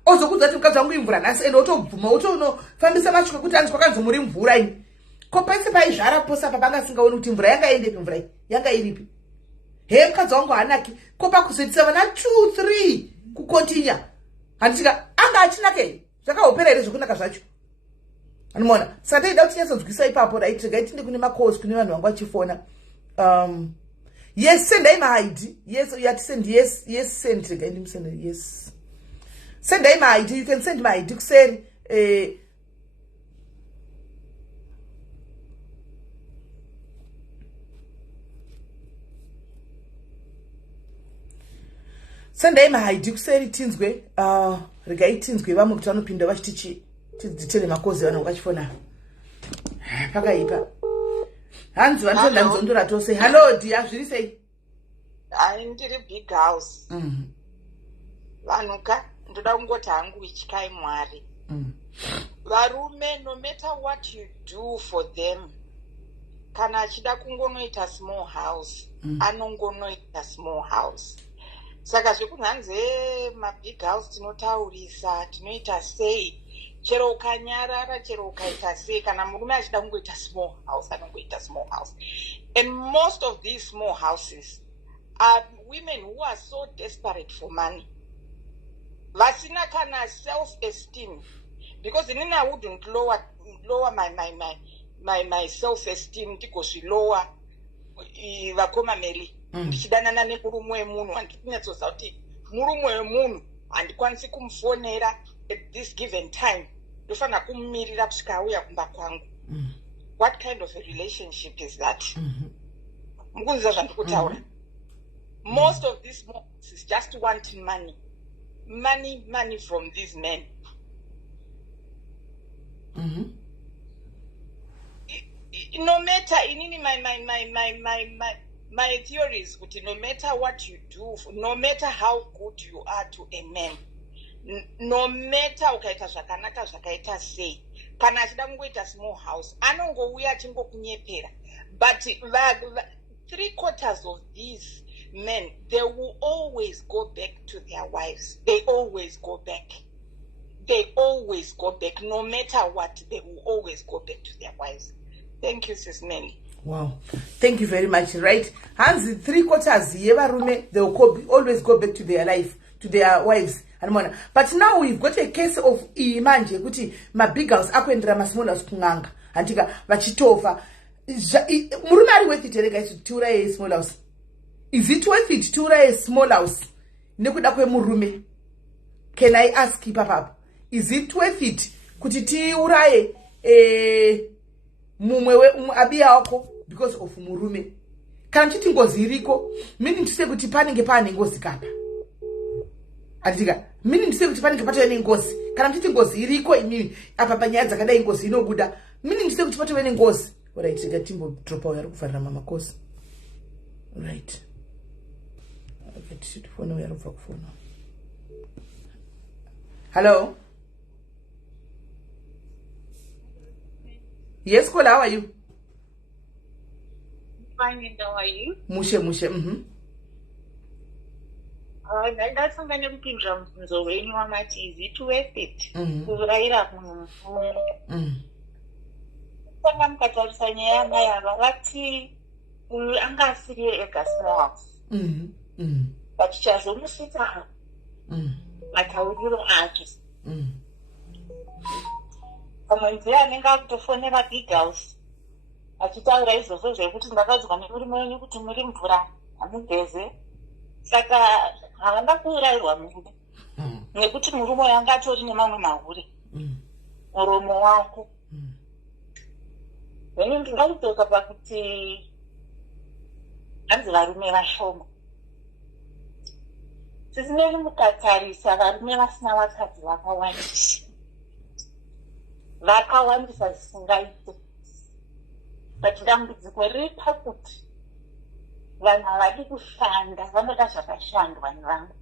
ozokudza kuti mukadzi wangu imvura nhasi ende wotobvuma wotonofambisa matyo kuti anzi kwakanzi muri mvura ini. Ko paisi paizvara posa papanga singaoni kuti mvura yanga endepi, mvura iyi yanga iripi. He mukadzi wangu hanaki. Ko pakuzoitisa vana 2 3 kukontinya. Handitika anga achinake. Zvakahopera here zvokunaka zvacho. Anoona. Saka taida kuti tinyatsonzwisa ipapo right. Regaitinde kune makosi kune vanhu vangu vachifona. Yes, send my ID. Yes, you have to send yes, send send yes. Send my ID. You can send my ID. Kuseri send my ID kuseri tinzwe regai tinzwe vamwe kuti vanopinda vachitichi tidzitele makozi vanhu vachifona pakaipa. Hanzi vanotenda nzondora tose. Hello dear, zviri sei? Ndiri big house. Vanhuka ndoda kungoti hangu ichkai Mwari. Varume, no matter what you do for them, kana achida kungonoita small house, anongonoita small house. Saka zvekunhanzi mabig house tinotaurisa, tinoita sei, chero ukanyarara, chero ukaita sei, kana murume achida kungoita small house, anongoita small house. And most of these small houses are women who are so desperate for money. Vasina kana self-esteem. Because inini I wouldn't lower my self-esteem because we lower vakoma meli. Ndichidanana nemurume wemunhu handikunyatsoziva kuti murume wemunhu handikwanisi kumufonera at this given time. Ndofanira kumumirira kusvika auya kumba kwangu. What kind of a relationship is that? Mukunzwa zvandikutaura. Most of these moments is just wanting money. Money from these men. No matter inini my theory is that no matter what you do, no matter how good you are to a man, no matter ukaita zvakanaka zvakaita sei, kana achida kungoita small house, anongouya achingokunyepera. But 3/4 of these men, they will always go back to their wives. They always go back. They always go back. No matter what, they will always go back to their wives. Thank you, Sis Manny. Wow. Thank you very much. Right? Hands 3/4 yevarume, they will always go back to their life, to their wives. But now we've got a case of imanje kuti mabig house akuendera masmall house kunganga. Antika vachitova. Murume ari worth it here guys to tura a small house. Is it worth it to tura a small house? Nekuda kwemurume. Can I ask Papa? Is it worth it kuti tiuraye mumwe abia wako because of murume? Kana chiti ngozi iriko, meaning to say kuti panenge pane ngozi kapa. Andika, meaning to say kuti panenge patove ngozi. Kana chiti ngozi iriko imini apa panyaya dzakadai ngozi inobuda, meaning to say kuti patove ngozi. Alright, timbo drop out yari kufanira mama kosi. Right. Okay, tishifona yari kufa kufona. Hello? Yes, Kola, how are you? Fine, how are you? Mushe. Ndasangana kupindura mubvunzo wenyu wamati is it worth it kuurayira munhu mumwe. Saka mukatarisa nyaya yanga yava vati uyu anga asiri ega small house. Vachichazomusvitsa matauriro ake. Pamwe ndiye anenge akutofonera big house achitaura izvozvo zvekuti ndakadzwa nemurume wenyu kuti muri mvura hamugeze. Saka havana kuurayirwa murume nekuti murume wanga atori nemamwe mahure muromo wake. Veni ndinoda kudzoka pakuti hanzi varume vashoma. Tisinei mukatarisa varume vasina vakadzi vakawandisa zvisingaite. But dambudziko riri pakuti vanhu havadi kushanda, vanoda zvakashandwa nevanhu.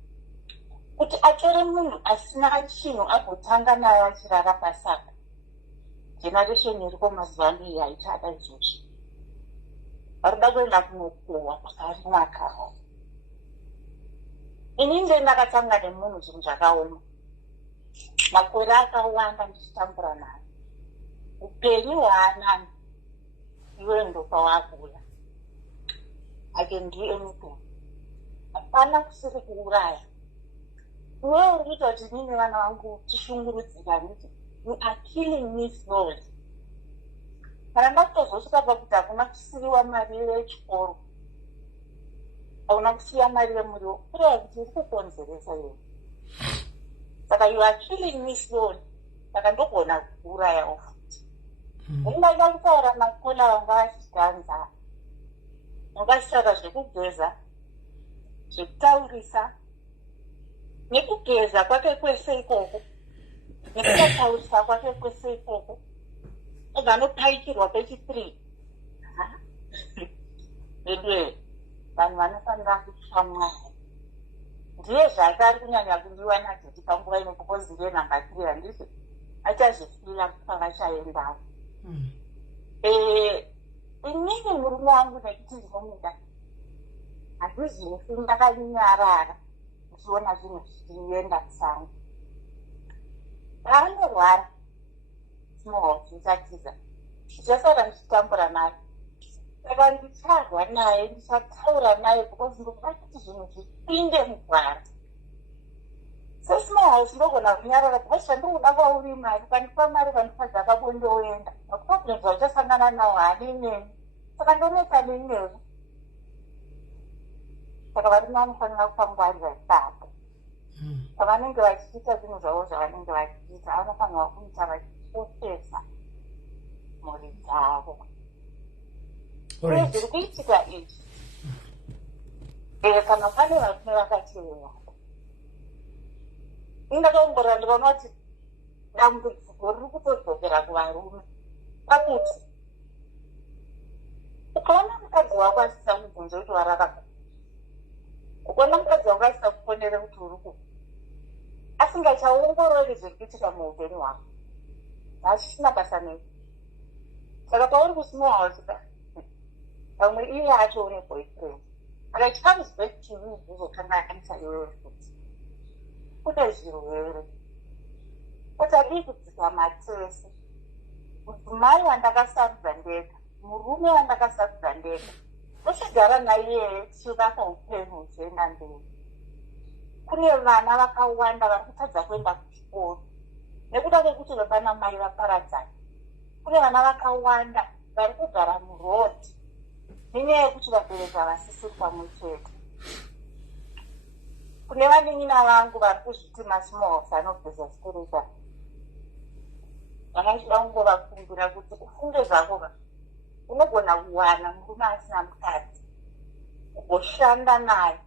Kuti atore munhu asina chinhu agotanga naye achirara pasaka. Generation iriko mazuva ano iyi haichada izvozvo. Varikuda kuenda kunokohwa pakarinaka. Ini ndakatanga nemunhu zvinhu zvakaoma. makore akawanda ndichitambura naye. Upenyu hwaanani iwe ndo pawakuya. I can do anything. Hapana kusiri kuuraya. Wewe urikuita kuti nini vana vangu tishungurudzika nditi you are killing me slowly. Kana ndatozosvika pakuti hakuna kusiriwa mari yechikoro, hauna kusiya mari yemuriwo, kureva kuti uri kukonzeresa iwe. Saka you are killing me slowly. Saka ndogona kuurayawo futi. Ndingaida kutaura makona vanga vachidhanza, vangachitaura zvekugeza, zvekutaurisa, nekugeza kwake kwese ikoko, nekutaurisa kwake kwese ikoko, obva anopaikirwa pechi3. Edwe vanhu vanofanira kutya Mwari. Ndiye zvake ari kunyanya kundiwa nadheti panguva ino kukozi ndiye namba 3 handisi achazvifira pavachaendawo. Inini murume wangu nekuti ndinomuda handizivi ndakanyarara ndichiona zvinhu zvichienda kusango. Paanorwara small ndichatiza ndichasara ndichitambura naye. Saka ndicharwa naye ndichataura naye because ndokuda kuti zvinhu zvipinde mugwara. Sesmall house ndogona kunyarara because chandinoda kwauri mari, kandipa mari kandifadza kabondoenda. Maproblems auchasangana nawo hanineni. Saka ndonetsa nenevo. Saka varume vanofanira kupangwarira ipapo. Pavanenge vachiita zvinhu zvavo zvavanenge vachiita, vanofanira kuita vachiprofesa mhuri dzavo. Uye zviri kuitika izvi, kana pane varume vakateera, indakaongorora ndikaona kuti dambudziko riri kutodzokera kuvarume. Pakuti ukaona mukadzi wako asisa kubvunza kuti wararama, ukaona mukadzi wako asisa kuponere kuti uri ku, asingachaongorori zviri kuitika muupenyu hwako, hachisina basa newe. Saka pauri kusmall house pamwe iye acho une boyfriend, but it comes back to you kuzokanga akanisa iwewe futi. Kune zvirwere kuti adii kudzika matese. Mudzimai wandakasarudza ndega, murume wandakasarudza ndega, tochigara naiye tichivaka upenyu huchienda mberi. Kune vana vakawanda vari kutadza kuenda kuchikoro nekuda kwekuti baba namai vaparadzana. Kune vana vakawanda vari kugara murodhi nenyaya yekuti vabereki havasisiri pamwe chete. Kune vanin'ina vangu vari kuzviti masmall house anogeza sitereka. Vanochida kungovakumbira kuti ufunge zvako unogona kuwana murume asina mukadzi, ugoshanda naye,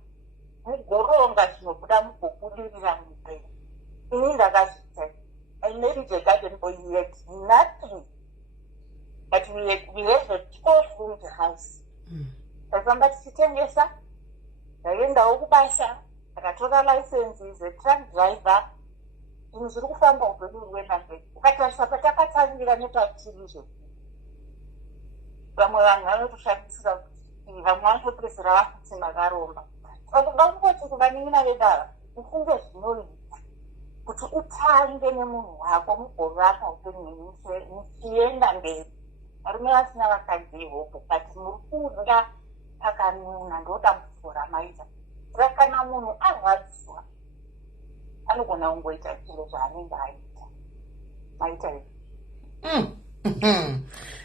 mugoronga zvinobuda mugobudirira muupenyu. Ini ndakazviita. I married a garden boy, he had nothing. But we have a 12-roomed house. Takafamba tichitengesa, ndaendawo kubasa, takatora license as a truck driver. Zvinhu zviri kufamba upenyu huenda mberi. Ukatarisa patakatangira nepatirizvo, vamwe vanhu vanotoshandisira kuti vamwe vanotopedzera vafuti makaromba. Saka kuda kungoti kuvanin'ina vedava, ufunge zvinoita kuti utange nemunhu wako mugovaka upenyu muchienda mberi. Varume vasina vakadzi ihopo, but muri kuda pakanuna ndodambudziko ramaita. Saka kana munhu arwadziwa, anogona kungoita chiro zvaanenge aita. Maita izvi.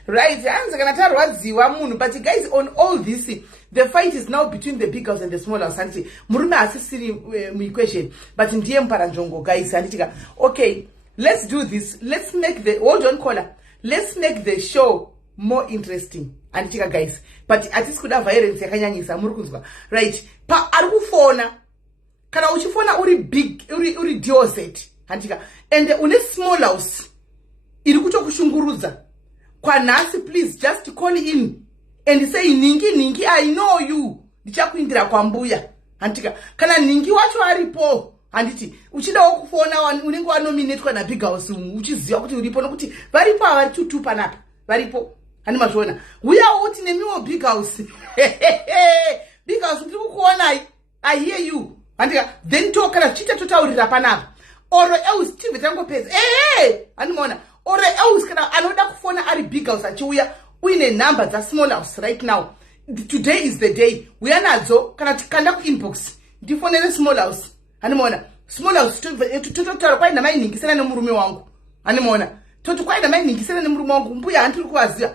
Right, hanzi kana tarwadziwa munhu, but guys, on all this, the fight is now between the big house and the small house. Handiti murume asisiri muequation, but ndiye muparanjongo guys. Handitika, okay, let's do this. Let's make the, hold on caller, let's make the show more interesting. Handitika guys, but atisi kuda violence yakanyanyisa, muri kuzwa. Right, pa ari kufona, kana uchifona uri big, uri Dorset, handitika, and une small house iri kutokushungurudza kwanhasi, please just call in and say ningi I know you, ndichakuindira kwambuya. Handitika, kana ningi wacho aripo, handiti uchidawo kufona unenge wanominatwa nabig house uchiziva kuti uripo, nokuti varipo avari tutu panapa, varipo. Handi mazviona, uyawo uti nemiwo big house. Big house ndiri kukuonai, I hear you. Handika, then kana tichita totaurira panapa. oro else TV tangopedza animona oro else kana anoda kufona ari big house achiuya uine number dza small house right now. Today is the day uyanadzo kana tikanda kuinbox ndifonere small house animona small house tototaura kwaina mainingisana nemurume wangu animona toti kwaina mainingisana nemurume wangu mbuya handiri kuvaziva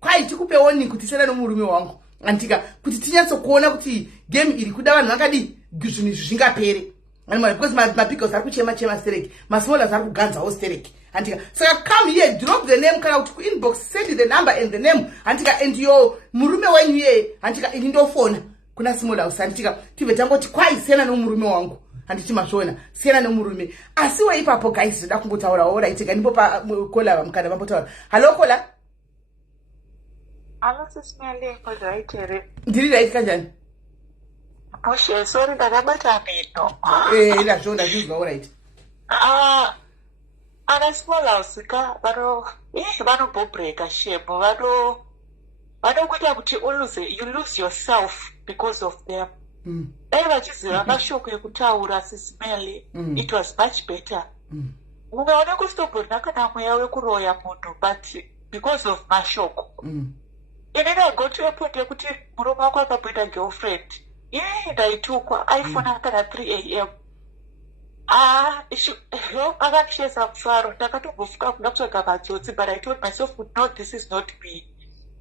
kwai tikupe warning kuti sena nemurume wangu antika kuti tinyatsokuona kuti game iri kuda vanhu vakadi zvinhu izvi zvingapere animona because mabig house ari kuchema stereki masmall house ari kuganzawo stereki antika saka come here drop the name kana kuti kuinbox send the number and the name antika and your murume wenyu ye antika ini ndofona kuna small house antika tive tangoti kwai sena nemurume wangu handichimazvona siyana nemurume asiwo ipapo guys zvida kungotaura oraitika ndipo pakola vamukana vambotaura hallo kola Hello, Sismele, right here. ndiri right kanjani Oshe, sorry, ndakabata mino. ndazvona ndizwa alright Ana small house ka vanobhobreka shemo vanokuita kuti you lose yourself because of them. Dai vachiziva mashoko ekutaura Sismele, it was much better. Ungaona kustobhona kana mweya wekuroya munhu, but because of mashoko. Inini I got to a point yekuti murume wako akapinda girlfriend. Ndaitukwa aifona kana 3 AM. Akandishesa mufaro ndakatombofuka kuda kutsvaga matsotsi, but I told myself no, this is not me.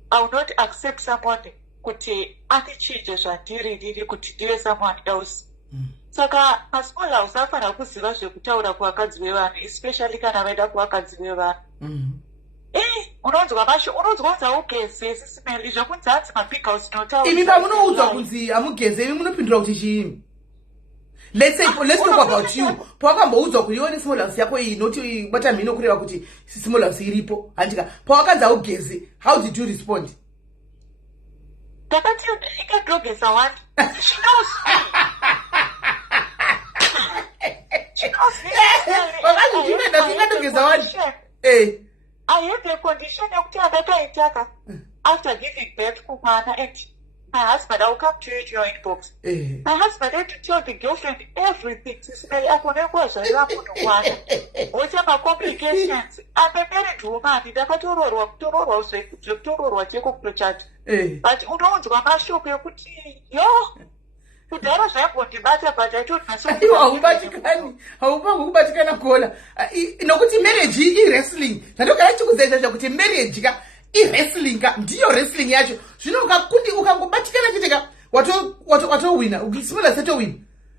I will not accept someone kuti andichinje zvandiri kuti ndive someone else. Saka masmall house afanira kuziva zvekutaura kuvakadzi vevanhu, especially kana vaenda kuvakadzi vevanhu. Unonzwa ugeze Sismele zvokunzi hanzi mabig house notaura. Imi pamunoudzwa kunzi hamugeze imi munopindura kuti chiini? Let's talk about you. Pawakamboudzwa kuti iwe nesmall house yako iyi noti bata mhino kureva kuti small house iripo handika pawakanzi haugeze, how did you respond? Ndakati ikadrogeza one. She knows me. Wakazi chimenda ikadrogeza one. I have the condition yekuti akataitaka after giving birth kumwana, and my husband, I will come to you to your inbox. My husband had to tell the girlfriend everything. Sismele akonekuzvarira munhu mwana. Wose complications. I'm a married woman. Ndakatororwa zvekutororwa cheko kutochati. But unounzwa mashoko ekuti kudhara zvaibondibata, but I told myself haupangi kubatikana kola nokuti marriage i-wrestling zvandogara chikuzaisa zvakuti marriage ka i-wrestling ka ndiyo wrestling yacho. Zvino ukangobatikana chete ka watowina ukisimola setowina,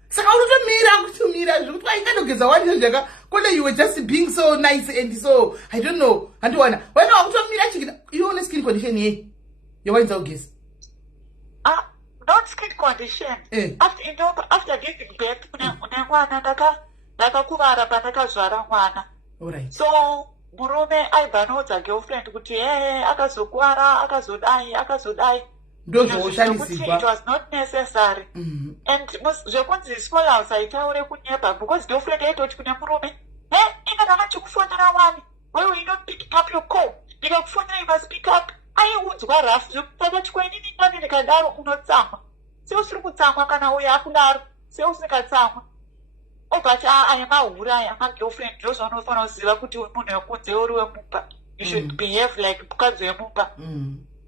saka unotomira zvekuti waingadogeza wani zvaka kole you were just being so nice and so I don't know handiwana wana wakutomira chikita iwe une skin condition yei yawainza ugeza not skin condition. After giving birth kuna mwana ndakakuvara pandakazvara mwana. So murume aibva anoudza girlfriend kuti akazokuwara akazodai ndozvoushandisirwa. It was not necessary. And zvekunzi small house aitaure kunyepa because girlfriend aitoti kune murume ina ndakachikufonera wani, why will you not pick up your call? Ndikakufonera you must pick up. Aiudzwa rafu zvekutakati kwainini ngani ndikadaro unotsamwa, seusiri kutsamwa kana uyo akudaro seusikatsamwa obati aya mahura aya magirlfriend ndozvaunofanira kuziva kuti munhu wekunze uri wemumba. You should behave like mukadzi wemumba.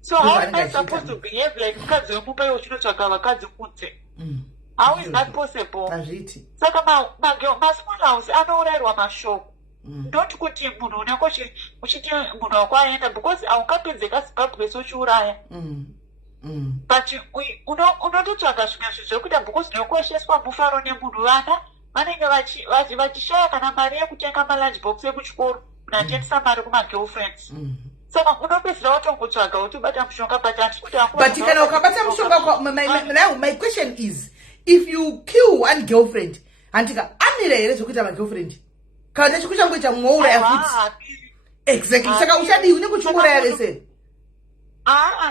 So how am I supposed to behave like mukadzi wemumba iwo chinotsvaga vakadzi kunze? How is that possible? Saka masmall house anourayirwa mashoko. Don't kuti munhu unako uchiti munhu wako aenda because haungapedzeka Zimbabwe sochiuraya. But unototsvaga zvimwe zvekuita because ndinokosheswa mufaro nemunhu. Vana vanenge vachishaya kana mari yekutenga malunch box ekuchikoro munatendesa mari kumagirlfriends. Saka unopedzera watongotsvaga utibata mushonga but kana ukabata mushonga my question is if you kill one girlfriend handika anira here zvekuita magirlfriend kana chikuchangoita mwouraya futi exactly saka uchadii unekuchiuraya vese.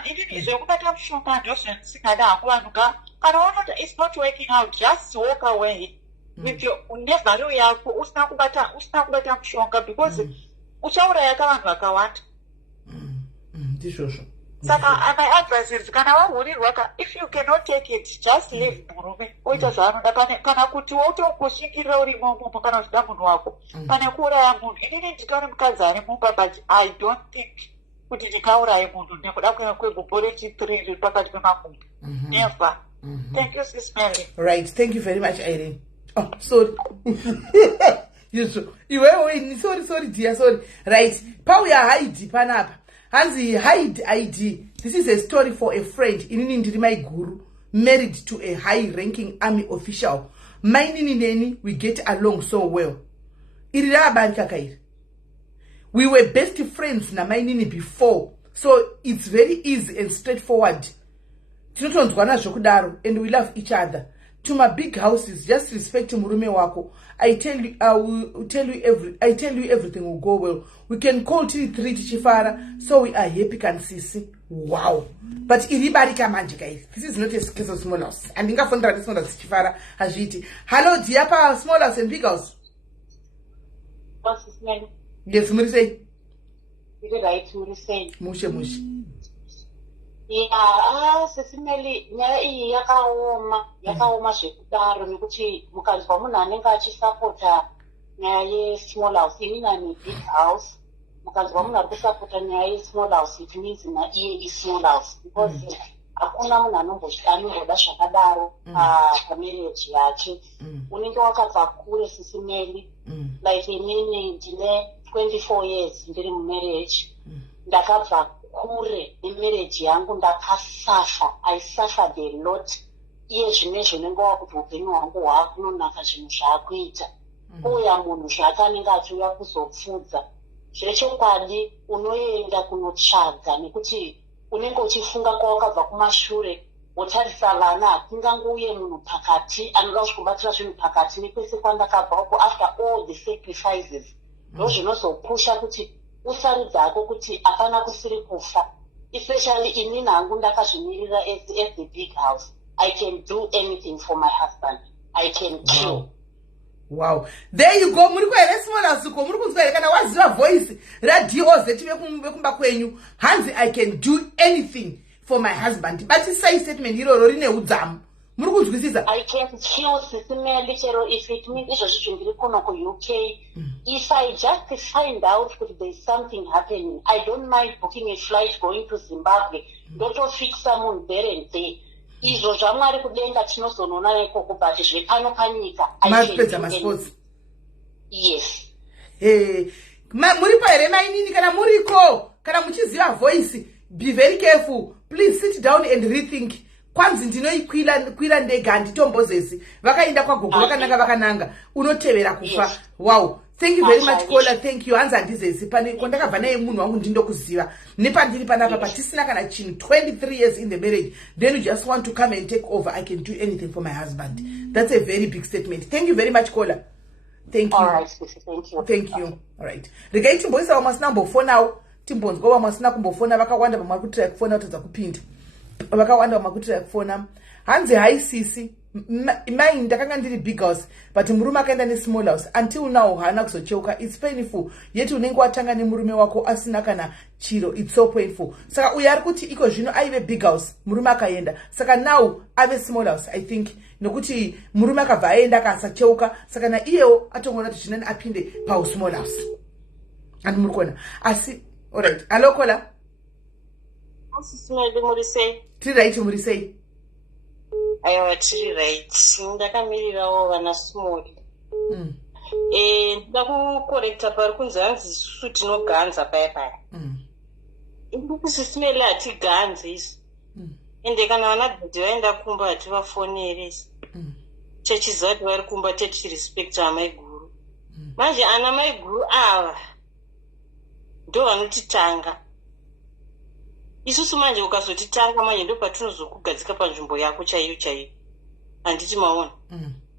Inini zvekubata mushonga ndozvendisingada hangu vanhu kana waona it's not working out, just walk away with your nevalue yako usina kubata mushonga because uchauraya ka vanhu vakawanda. Ndizvozvo Saka akaadvises kana wahurirwa if you cannot take it, just leave murume. Oita zvaanoda kana kuti wotokushingirira uri imomo kana uchida munhu wako. Pane kuuraya munhu. Inini ndikaona mukadzi ari mumba, but I don't think kuti ndikauraya munhu nekuda kwegumbo rechi3 riri pakati pemakumbo. Never. Thank you, Sis Mary. Right, thank you very much, Irene. Oh, sorry. Sorry, dear, sorry. Right, Pauya Heidi Panapa. Hanzi hide ID. This is a story for a friend. Inini ndiri my guru, married to a high-ranking army official. My nini, we get along so well. We were best friends na my nini before, so it's very easy and straightforward. And we love each other. To my big houses, just respect murume wako. I tell you everything will go well. We can call till 3 Chifara, so we are happy can see. Wow. But iribarika manje, guys. This is not a case of small house. And inga fundra small house Chifara hajiti. Hello, Diapa, small house and big house. What's his name? Yes, Murise. You did right, Murise. Mushe. Yeah, sesimeli nyaya iyi yakaoma zvekudaro nekuti mukanzwa munhu anenge achisapota nyaya yesmall house ini nani big house, mukanzwa munhu ari kusapota nyaya yesmall house, it means naiye ismall house, because hakuna munhu anomboda zvakadaro pamarriage yake. Unenge wakabva kure sesimeli, like inini ndine 24 years ndiri mumarriage, ndakabva kure nemarriage yangu, ndakasafa. I suffered a lot. Iye zvinezvo unenge wakuti upenyu hwangu hwakunonaka zvinhu zvaakuita. Uya munhu zvakanenge achiuya kuzopfudza. Zvechokwadi unoenda kunotsvaga nekuti unenge uchifunga kwawakabva kumashure, wotarisa vana hakungangouye munhu pakati anoda kuchikumbatira zvinhu pakati nekwese kwandakabva uko. After all the sacrifices, ndo zvinozopusha kuti usaridza hako kuti hapana kusiri kufa. Especially inini hangu ndakazvimirira as the big house. I can do anything for my husband. I can kill. Wow. There you go. Muri kwere small house ko muri kunzwa kana waziva voice radio zeti bekumba kwenyu. Hanzi, I can do anything for my husband. But say statement iroro rine udzamu. Muri kuzwisisa? I can kill Sisimeli chero if it means izvo zvizvo ndiri kuno ku UK. If I just find out that there is something happening, I don't mind booking a flight going to Zimbabwe. Ndotofixa munhu there and there. Izvo zvamwari kudenga tinozonona ikoko, but zvepano panyika mapedza masports. Yes. Muri paere mainini kana muriko kana muchiziva voice, be very careful. Please sit down and rethink. Kwanzi ndinoikwira ndega handitombozesi. Vakaenda kwagogo vakananga vakananga. Unotevera kufa. Wow. Thank you very much, Kola. Thank you. Hanza ndizesi. Pani kondakabva naye munhu wangu ndindokuziva. Nepandiri panapa patisina kana chinhu 23 years in the marriage. Then you just want to come and take over. I can do anything for my husband. That's a very big statement. Thank you very much, Kola. Thank you. All right, thank you. Thank you. All right. Regai timboisa wamasina mbofona timbonzwa wamasina kumbofona vakawanda vamakutira kufona kutadza kupinda. Vakawanda vamakutira kufona. Hanzi haisisi. Mai ndakanga ndiri big house, but murume akaenda nesmall house. Until now haana kuzocheuka. It's painful. Yeti unenge watanga nemurume wako asina kana chiro. It's so painful. Saka uya ari kuti iko zvino aive big house, murume akaenda. Saka now ave small house, I think. Nokuti murume akabva aenda akasacheuka. Saka na iyewo atongona kuti zvinani apinde pa small house. And murikona. Asi, alright. Hello, Kola. Asismeli Murise. Tiri right, Murise. Aiwa, tiri right. Ndakamirirawo vana small. Ndakukorekta pari kunzi hanzi isusu tinoganza paya. Sisimeli hatiganzi isu. Ende kana vanadhadhi vaenda kumba hativafonere isu. Chechiziva kuti vari kumba tichirespecta amai guru. Manje ana mai guru ava ndo vanotitanga. Isusu manje ukazotitanga manje ndo patinozokugadzika panzvimbo yako chaiyo. Handiti maona.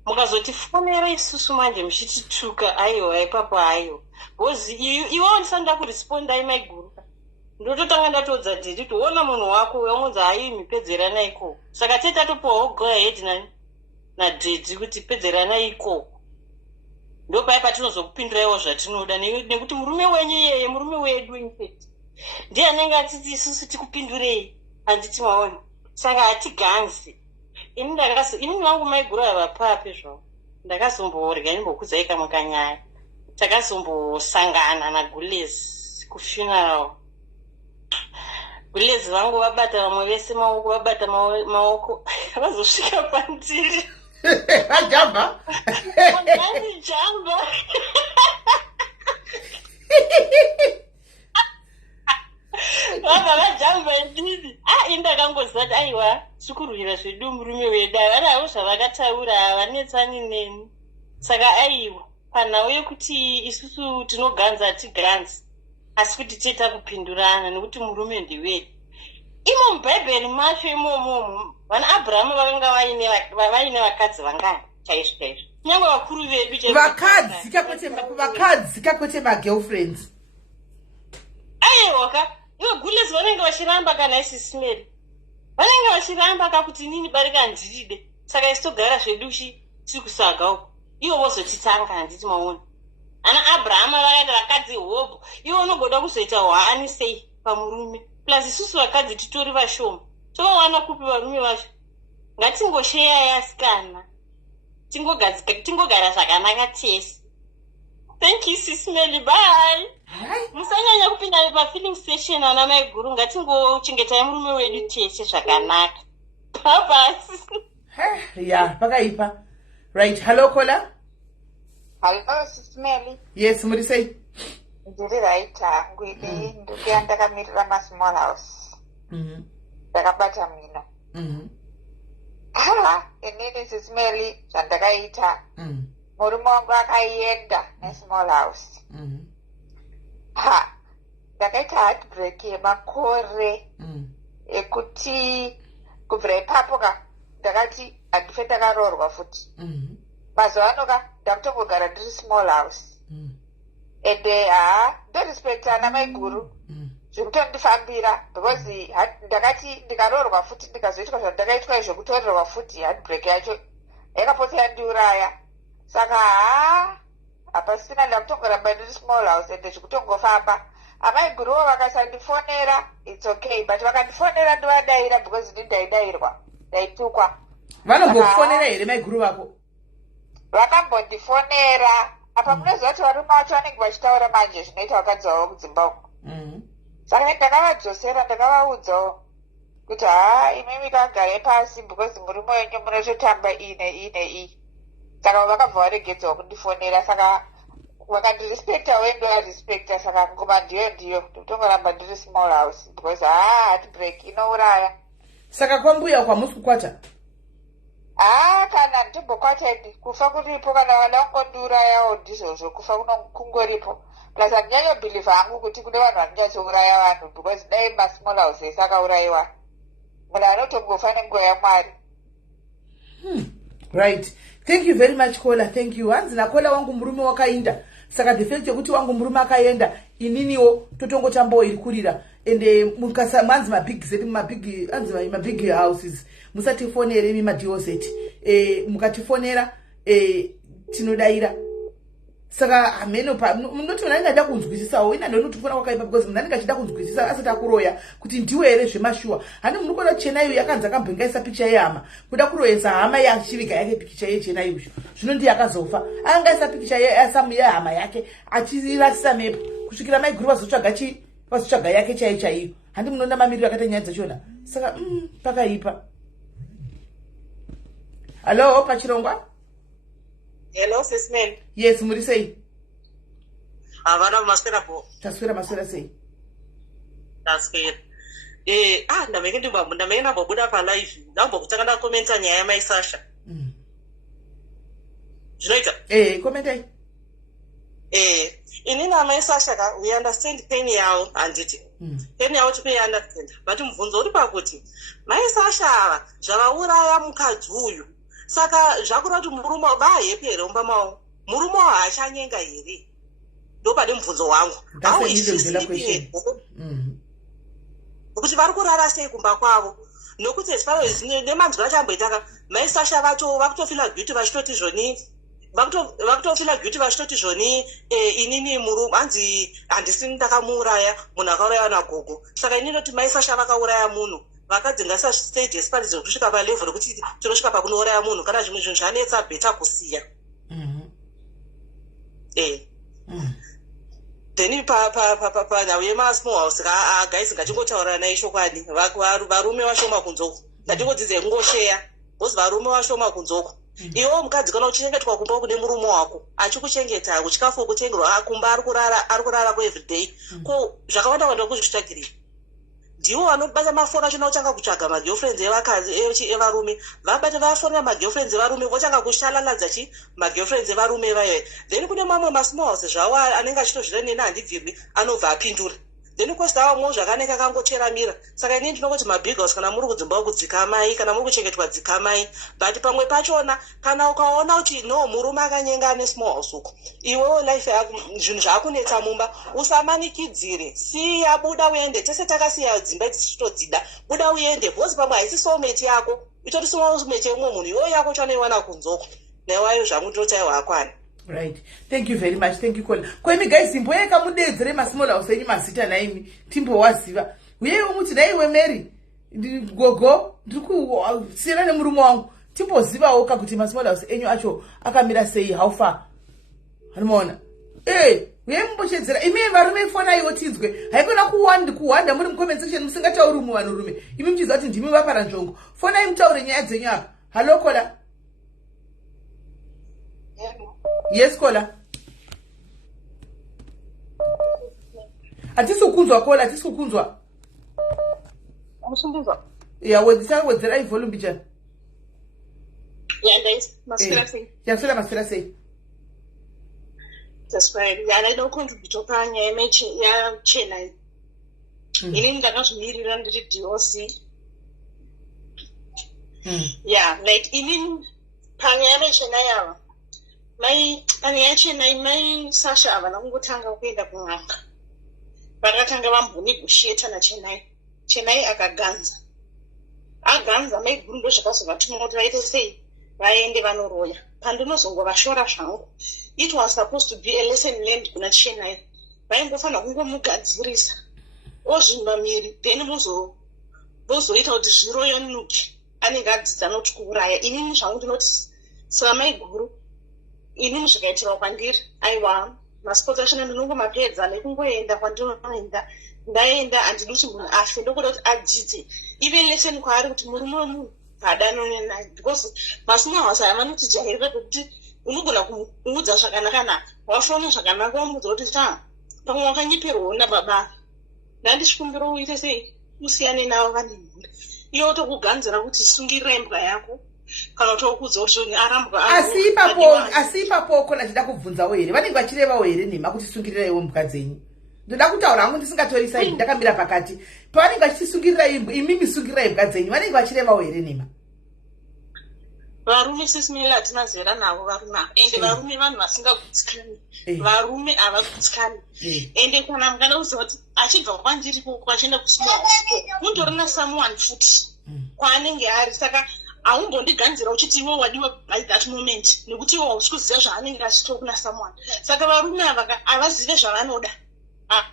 Mukazotifonera isusu manje muchitituka aiwa ipapo aiyo. Because iwo ndisanda kuresponda mai guru. Ndototanga ndatodza dhedi toona munhu wako wangonzi hayi mipedzerana iko. Saka tatopawo go ahead na dhedi kuti pedzerana iko. Ndo paya patinozokupindirawo zvatinoda nekuti murume wenyu yeye murume wedu in fact. ndiye anenge atiti isusu tikupindurei handiti maona saka hatiganzi ini vangu maiguru havapapi zvavo ndakazomborya nimbokudzai kamwe kanyaya takazombosangana nagulezi kufuneral gulezi vangu vabata vamwe vese maoko vabata maoko vazosvika pandiri ajamba jamba vabva vajamba ndiri indakangozati aiwa sikurwira zvedu murume wedu havanawo zvavakataura havanetsani neni saka aiwa panhau yekuti isusu tinoganza hatiganzi asi kuti tiita kupindurana nekuti murume ndiwedu imo mubhaibheri macho imomomo vana abhurahamu vakanga vaine vakadzi vangani chaizvo chaizvo kunyange vakuru vedu vakadzi kakwete magirlfriends aiwaka iwe gulezi vanenge vachiramba kana isisimeri vanenge vachiramba kakuti nini barika ndiride saka isitogara zvedu tiri kusaga uko ivo vozotitanga handiti maona ana abhurahama vakaenda vakadzi hobho ivo unogoda kuzoita hwani sei pamurume plus isusu vakadzi titori vashoma tovawana kupi varume vacho ngatingosheyai asikana tingogara zvakanaka tese. Thank you sisimeli, bye. Musanyanya kupinda pafilling station ana mai guru ngatingochengetai murume wedu tese zvakanaka. Bye. Yeah, pakaipa. Right, hello Kola. Hello sisimeli. Yes, muri sei? Ndiri right hangu ini ndukuya ndakamirira masmall house. Ndakabata mina. Inini sisimeli zvandakaita. Murume wangu akaenda nesmall house. Ndakaita heartbreak yemakore ekuti kubvira ipapo ndakati handife ndakaroorwa futi. Mazuva ano ndakutongogara ndiri small house. Ende ndorespect ana mai guru zvekutondifambira because ndakati ndikaroorwa futi ndikazoitwa zvandakaitwa zvekutorerwa futi heartbreak yacho yakapotsa yandiuraya. Saka hapasina ndakutongoramba ndiri small house ende zvekutongofamba. Amai guruwo vakasandifonera it's okay, but vakandifonera ndovadaira because ndaidairwa ndaitukwa. Vanombokufonera here mai guru vako? Vakambondifonera apa munoziva kuti varume vacho vanenge vachitaura manje zvinoita vakadzi vavo kudzimba uko. Saka ndakavadzosera ndakavaudzawo kuti imimi kagare pasi because murume wenyu munototamba iyi. Saka vakabva varegedzawo kundifonera. Saka vakandirespecta wendo varespecta. Saka ngoma ndiyo ndotongoramba ndiri small house because heartbreak inouraya. Saka kwambuya kwamusi kukwata? Kana ndimbokwata kufa kuripo kana vana vangondiurayawo ndizvozvo kufa kungoripo. Plus handinyanyo believe hangu kuti kune vanhu vanonyatsouraya vanhu because dai masmall house ese akaurayiwa. Munhu anotongofa nenguva yaMwari. Right. Thank you very much Kola. Thank you. Hanzi naKola wangu murume wakainda. Saka the fact yekuti wangu murume akaenda ininiwo totongotambawo iri kurira. Ende mukasa manzi mabig houses. Musatifonere imi madioset. Mukatifonera tinodaira. Saka ameno pa munoti munanga ndada kunzwisisawo ina ndonotofona wakaipa because munanga chida kunzwisisa asati akuroya kuti ndiwe here zvemashua. Hande munhu kona chena iyo yakanza kambengaisa picture yehama kuda kuroyesa hama yachivika yake picture yechena iyo zvino ndiye akazofa angaisa picture yasamu yehama yake achirasisa mepo kusvikira mai guru vazotsvaga yake chaiyo. Hande munonda mamiriro akaita nyaya dzachona. Saka pakaipa. Hello pachirongwa. Hello sisimeli. Yes, muri sei? Havana maswera po. Taswera maswera sei? Taswera. Ndamenge mbobuda pa live. Ndambokutanga ndakomenta nyaya yamai Sasha. Zvinoita? Komentai. Inini amai Sasha we understand pain yavo handiti. Pain yavo tikuiunderstand. But mubvunzo uri pakuti mai Sasha ava zvavauraya mukadzi uyu. Saka zvakuda kuti murume vahepi here umba mavo. Murume haachanyenga here. Ndopade mubvunzo wangu. Kuti vari kurara sei kumba kwavo. Nokuti as far as nemanzwi achamboita mai Sasha vacho vakutofila guilty vachitoti zvonini vakutofila guti vachitoti zvoni inini murume hanzi handisini ndakamuuraya munhu akauraya nagogo saka inini noti mai Sasha vakauraya munhu vakadzi ngasastay desperate kusvika palevel rekuti tinosvika pakunouraya munhu kana zvimwe zvinhu zvanetsa bheta kusiya then panhau yemasmall house guys ngatingotaurira naye shokwadi varume vashoma kunzoko ngatingodzidze kungosheya bhozi varume vashoma kunzoko iwo mukadzi kana uchichengetwa kumba kune murume wako achikuchengeta kuchikafu kutengerwa kumba ari kurara kueveryday ko zvakawanda wanda kuzvitsvagirira ndiwo vanobata mafoni achona kutanga kutsvaga magirlfriends evakadzi evarume vabata vafonera magirlfriends evarume votanga kushalaladza magirlfriends evarume vayo then kune mamwe masmall house zvavo anenge achitozvira neni handibvirwi anobva apindura then kwostawamwo zvakanenge akangocheramira saka inini ndinongoti mabig house kana muri kudzimba kudzika mai kana muri kuchengetwa dzika mai but pamwe pachona kana ukaona kuti no murume akanyenga nesmall house uko iwewo life yako zvinhu zvaakunetsa mumba usamanikidzire siya buda uende tese takasiya dzimba tichitodzida buda uende bhozi pamwe haisi soulmate yako itori soulmate yemwe munhu iwoyo yako chanoiwana kunzoko newayo zvangu ndotaiwa akwana. Right. Thank you very much. Thank you, Colin. Kwemi guys, imboyeka mudedzere masmall house enyu mazita naimi timbo waziva. Uyeyo muti naiwe Mary gogo ndikusiyana nemurume wangu timbozivawo kuti masmall house enyu acho akamira sei how far. Hanoona. Uye mumbochedzera imi varume ifona iwo tinzwe. Haikona kuwanda muri mucomment section musingatauri umwe vanhurume. Imi muchiziva kuti ndimi vapara njongo. Fona imutaure nyaya dzenyu apa. Hello Kola. Yes, Kola. Atisi ukunzwa Kola, atisi ukunzwa. Amusunduza. Yeah, wedzera volume bichana. Yeah, guys, masfera sei. Yeah, sura masfera sei. That's right. Yeah, I don't contribute opanya emeche ya chena. Ini ndakazvimirira ndiri DOC. Yeah, like ini panya emeche na yawa. Mai Sasha havana kungotanga kuenda kun'anga vakatanga vambuni kusheta nachenai akaganza mai guru ndo zvakazovatuma kuti vaite sei vaende vanoroya pandinozongovashora zvangu. It was supposed to be a lesson learned kuna Chenai. Vaingofanira kungomugadzirisa ozvimba miri then vozoita kuti zviroyo nuki anenge adzidza noti kuuraya. Inini zvangu ndinoti samai guru ini zvikaitira kwandiri aiwa masipoti achona ndinongomapedza nekungoenda kwandinoenda ndaenda handidi kuti munhu afe ndokuda kuti adzidze even lesson kwaari kuti murume wemunhu hadanone naye because masina hwasa avanoti jairira kuti unogona kumuudza zvakanaka wafona zvakanaka wamudza kuti pamwe wakanyeperwawo nababa ndandisvikumbira uite sei usiyane navo vane mhuri iyo tokuganzira kuti sungirira imbwa yako kana utokudza kuti arambwa asi ipapo kona ndida kubvunzawo here vanenge vachirevawo here nema kuti sungirireiwo mhuka dzenyu. Ndoda kutaura hangu ndisingatori ndakamira pakati pavanenge vachisungirira imimi sungirirai mhuka dzenyu vanenge vachirevawo here nema. Varume sesimile hatina zera navo varume ava ende varume vanhu vasingagutsikani varume havagutsikani ende kana mukada kuziva kuti achibva kwandiri koko achienda kusima untorina someone futi kwaanenge ari saka haumbondiganzira uchiti iwe wadiwa by that moment nekuti iwe hausi kuziva zvaanenge achito kuna someone saka varume ava havazive zvavanoda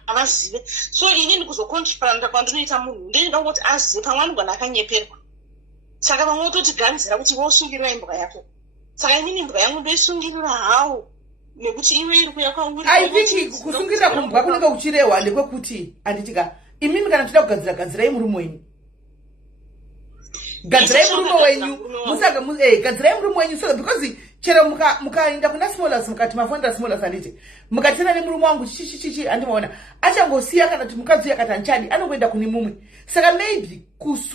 havazive so inini kuzokontripanda kwandinoita munhu ndinoda kuti azive pamwe anogona akanyeperwa saka vamwe vototiganzira kuti iwe usungirira imbwa yako saka inini imbwa yangu ndoisungirira hawo nekuti iwe iri kuya kwauri I think kusungirira kumbwa kunenge kuchirehwa ndekwekuti anditika imimi kana toda kugadzirai murume wenyu gadzirai murume wenyu gadzirai murume wenyu so because chero mukaenda kuna smollers mukati mafondera smollers anditi mukatenda nemurume wangu chichichichi andimaona achangosiya kana kuti mukadzi uyu akati anchadi anongoenda kune mumwe saka maybe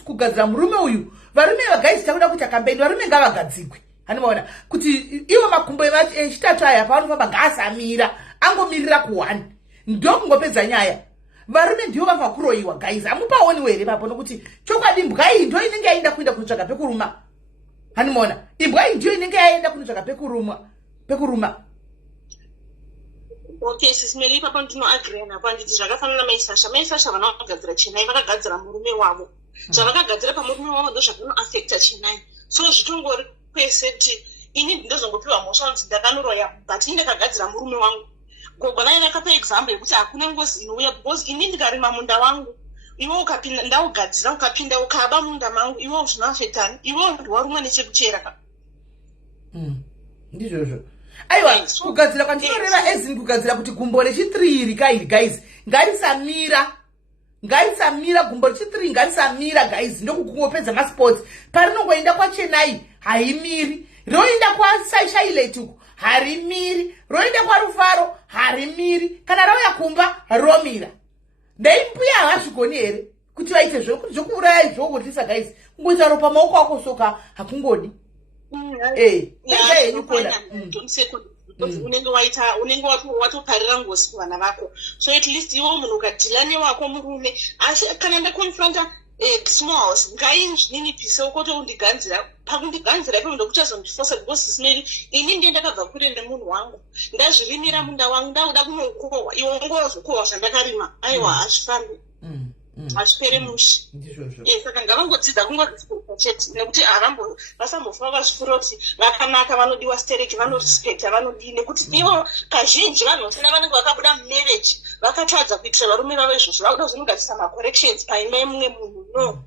kugadzira murume uyu varume vagaisi takuda kuti akambendi varume ngavagadzikwe andimaona kuti iwo makumbo echitatu aya pavanofamba ngaasamira angomirira ku1 ndokungopedza nyaya. Varume ndivo vabva kuroyiwa guys amupaoniwo here papo nokuti chokwadi imbwa iyi ndo inenge yaenda kuenda kunotsvaga pekuruma hanimona imbwa iyi ndiyo inenge yaenda kunotsvaga pekuruma. Okay sisimeli ipapo ndinoagree napo anditi zvakafanana maisasha vana vakagadzira Chenai vakagadzira murume wavo zvavakagadzira pamurume wavo ndo zvavanoafecta Chenai so zvitongori kwese kuti ini ndozongopiwa mhosva kuti ndakanoroya but ini ndakagadzira murume wangu. Gogo naye ndakapa example yekuti hakuna ngozi inouya because ini ndikarima munda wangu iwe ukapinda ndaugadzira ukapinda ukaba munda mangu iwe zvinazvetani iwe ndiwarumwe nechekuchera ndizvozvo. Aiwa kugadzira kwandinoreva ezini kugadzira kuti gumbo rechi3 rikairi guys ngarisamira gumbo rechi3 ngarisamira guys ndokukungopedza masports parinongoenda kwaChennai haimiri roenda kwaShailet uku harimiri roenda kwaRufaro harimiri kana rauya kumba romira ndaimbuya havazvigoni here kuti vaite zvokuuraya izvokuryisa guys kungoita ropa maoko ako soka hakungodi unenge watoparira ngozi kuvana vako so at least iwo munhu ukadhila newako murume asi kana ndakonfronta small house ngainzvinini pise ukoto undiganzira pakundiganzira ipo ndokuchazondifosa because smeli ini ndiye ndakabva kure nemunhu wangu ndazvirimira munda wangu ndauda kunokohwa iwe ngozokohwa zvandakarima aiwa hazvifambi hazvipere mushi saka ngavangodzidza kungochete nekuti vasambofa vazvikuroti vakanaka vanodiwa stereki vanorispekta vanodii nekuti ivo kazhinji vanhu vasina vanenge vakabuda mumarriage vakatadza kuitira varume vavo izvozvo vakuda kuzonogadzisa macorrections paimba yemumwe munhu no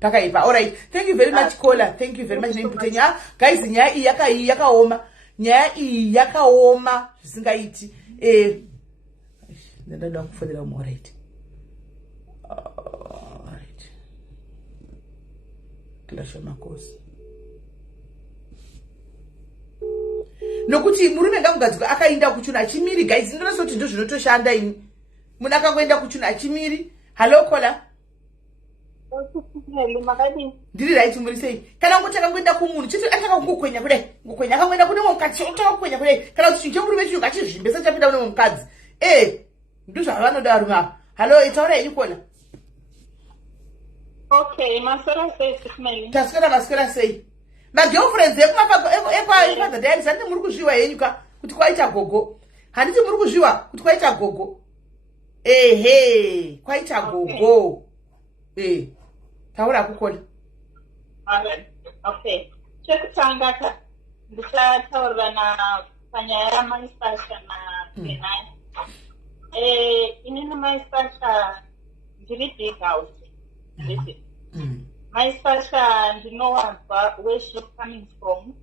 pakaipa. Alright, thank you very much caller, thank you very much nemputenya guys. Nyaya iyi yakaoma zvisingaiti ndada kufonera umwe. Alright, kilasha makosi nokuti murume ngakugadzika akaenda kuchuna achimiri guys. Ndinoona kuti ndo zvinotoshanda ini munhu akangoenda kuchuna achimiri. Hello caller, ndiri right murisei kana ngoti akangoenda kumunhu chete ataka kungokwenya kudai ngokwenya akangoenda kune mukadzi otaka kukwenya kudai kana kuti chinje murume chino ngachizvimbesa chapinda kune mukadzi ndozvavanoda varume ava. Hello, itaura henyu kona. Okay, maswera sei Sismeli? Maswera sei? Magirlfriends ekwadhadhayani handiti muri kuzviwa henyu ka kuti kwaita gogo. Handiti muri kuzviwa kuti kwaita gogo. Ehe, kwaita gogo. Taura kukona. Okay. Chekutanga ka ndichataura panyaya yamaisasha na Kenai. Inini maisasha ndiri big house. Maisasha ndinowanzwa where she's coming from.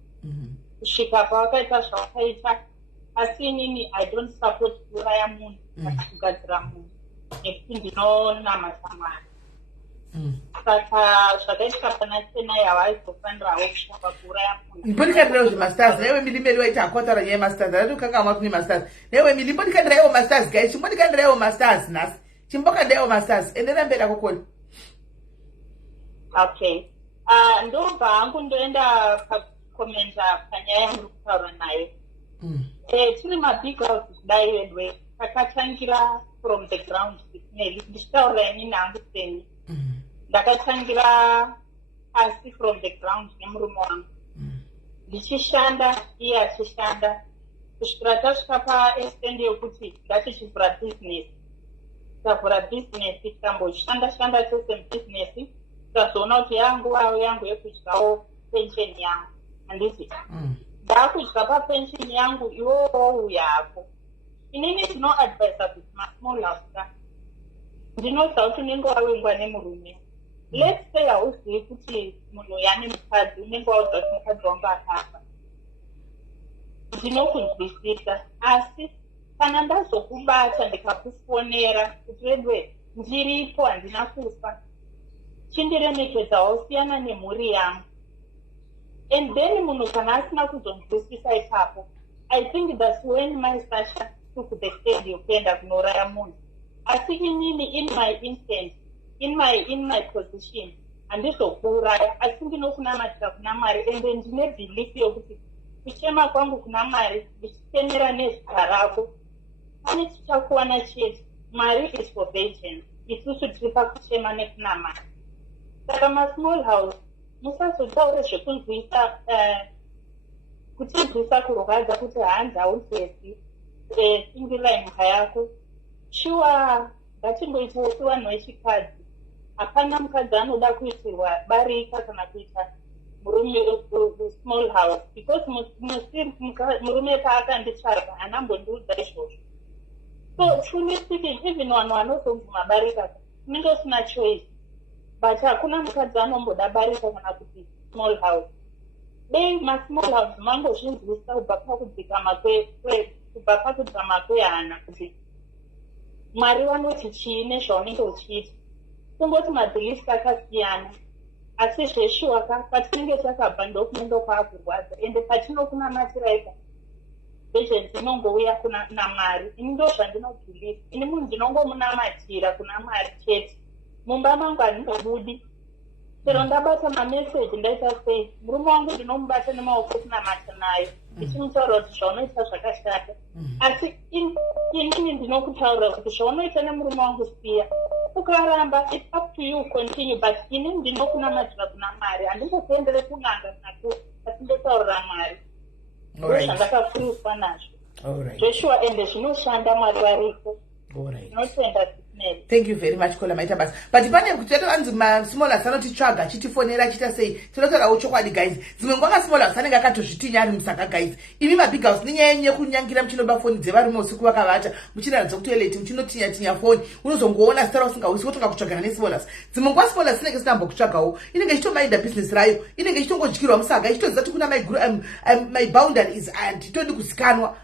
Kusvika pawakaita zvawakaita asi inini I don't support kuuraya munhu kana kugadzira munhu nekuti ndinonamata Mwari. Saka zvakaitika pana Chennai havaizofanirawo kusvika kuuraya munhu. Mbondikandirawo zvemasters naiwe milimeri waita hakwatara nyaya yemasters ndatokangamwa kune masters naiwe mili mbondikandirawo masters guys chimbondikandirawo masters nhasi chimbokandirawo masters endera mberi akokona. Okay, ndobva hangu ndoenda pakomenta panyaya yandiri kutaura nayo. Tiri mabig house kudai wedwe takatangira from the ground Sismeli ndichitaura inini hangu seni ndakatangira pasi from the ground nemurume wangu ndichishanda iye achishanda kusvikira tasvika paextend yokuti ngatichivhura business. Takavhura business tikamboshanda tese mubusiness tikazoona kuti yanguvayo yangu yekudyawo pension yangu handiti ndakudya papension yangu iwowo uya hapo. Inini ndinoadvisa kuti masmall house ndinoziva kuti unenge wavengwa nemurume. Let's say hauzivi kuti munhu yane mukadzi unenge wauziva kuti mukadzi wangu akafa. Ndinokunzwisisa asi kana ndazokubata ndikakufonera kuti wedwe ndiripo handina kufa chindiremekedzawo siyana nemhuri yangu. And then munhu kana asina kuzonzwisisa ipapo I think that's when maisasha took the stage yokuenda kunouraya munhu. Asi inini in my instance in my position handizokuuraya asi ndinokunamatira kuna Mwari ende ndine belief yokuti kuchema kwangu kuna Mwari ndichitemera nezita rako pane chichakuwana chete. Mwari is for vengeance, isusu tiri pakuchema nekuna Mwari. Saka masmall house musazotaure zvekunzwisa kutinzwisa kurwadza kuti hanzi hauzezi singila imha yako. Shuwa ngatingoitawo vanhu vechikadzi hapana mukadzi anoda kuitirwa barika kana kuita small house because murume paakanditsvaga anambondiudza izvozvo. So truly speaking, even vanhu vanozobvuma barika unenge usina choice, but hakuna mukadzi anomboda barika kana kuti small house. Dei masmall house mangozvinzwisa kubva pakudzama kwehana kuti Mwari vanoti chii nezvaunenge uchiita. Kungoti mabhilifu akasiyana, asi zveshuwaka patinenge takabva ndokunenge kwaakurwadza, ende patinokunamatira ika vision dzinongouya kuna Mwari. Ini ndo zvandinobhilifu. Ini munhu ndinongomunamatira kuna Mwari chete. Mumba mangu handingabudi. Chero ndabata mameseji ndaita sei, murume wangu ndinomubata nemaoko kunamata nayo, ndichimutaura kuti zvaunoita zvakashata. Asi inini ndinokutaurira kuti zvaunoita nemurume wangu siya. Ukaramba, it's up to you, continue, but ini ndinokunamatira kuna Mwari. Handingokuendere kun'anga naku, asi ndotaurira Mwari. Zvandakafuruswa nazvo. Joshua ende zvinoshanda Mwari variko. Tinotenda Sisineri. Thank you very much Kola maita basa. But pane kuti anzi small asanotitsvaga chitifonera chita sei. Tinotaurawo chokwadi guys. Dzimwe nguva small asanenge akatozvitinya ari musaka guys. Imi mabig house ninyaya kunyangira muchinoba foni dzevarume usiku vakavata. Muchinaradza kuti toilet muchinotinya foni. Unozongoona sitara usingausi wotonga kutsvagana nesmall. Dzimwe nguva small asinenge sinambo kutsvagawo. Inenge ichitomainda business rayo. Inenge ichitongodyirwa musaga. Ichitoziva kuti kuna my boundaries and todi kuzikanwa.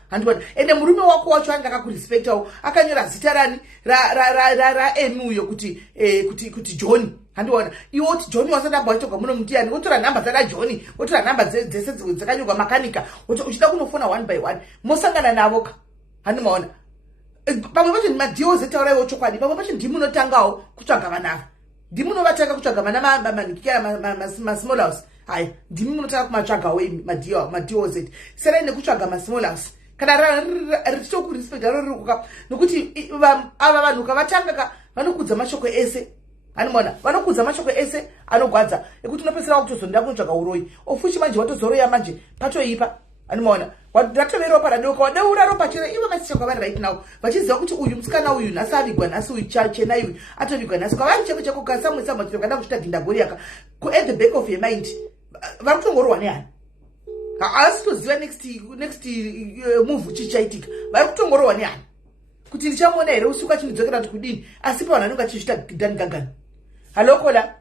Ende murume wako wacho anga akakurespectawo. Akanyora zita rani ra emuyo kuti John. Handiona iwo kuti John wasadamba waitoga muno mutiani wotora namba dzada John, wotora namba dzese dzakanyurwa makanika, uchida kunofona one by one. Mosangana navo ka. Handimaona. Pamwe pacho madio zetaurawo chokwadi. Pamwe pacho ndimunotangawo kutsvaga vanava. Ndimunovatanga kutsvaga vana manikira small house. Hai, ndimunotanga kumatsvagawo madio zeti. Sera ine kutsvaga small house. Kana richitokurespect rorikuka nokuti ava vanhu kavatanga vanokudza mashoko ese. Hanimona vanokudza mashoko ese anogwadza ekuti unopesera kutozonda kunotsvaga uroyi ofuchi manje watozoroya manje patoipa. Hanimona watovera paradoka wadaura ropa chena ivo masicha kwavari right now vachiziva kuti uyu musikana uyu nhasi avigwa nhasi uyu chena uyu atovigwa nhasi kwavari cheko cheko kasamwe kada kuchita dhindagori yaka at the back of your mind vari kutongorwa nehani. Haasi toziva next move chichaitika. Vari kutongorwa nehani. Kuti ndichamona here usiku achinidzokera kuti kudini asi pavanhu anenge achizvita gidhani gagani. Halo Kola.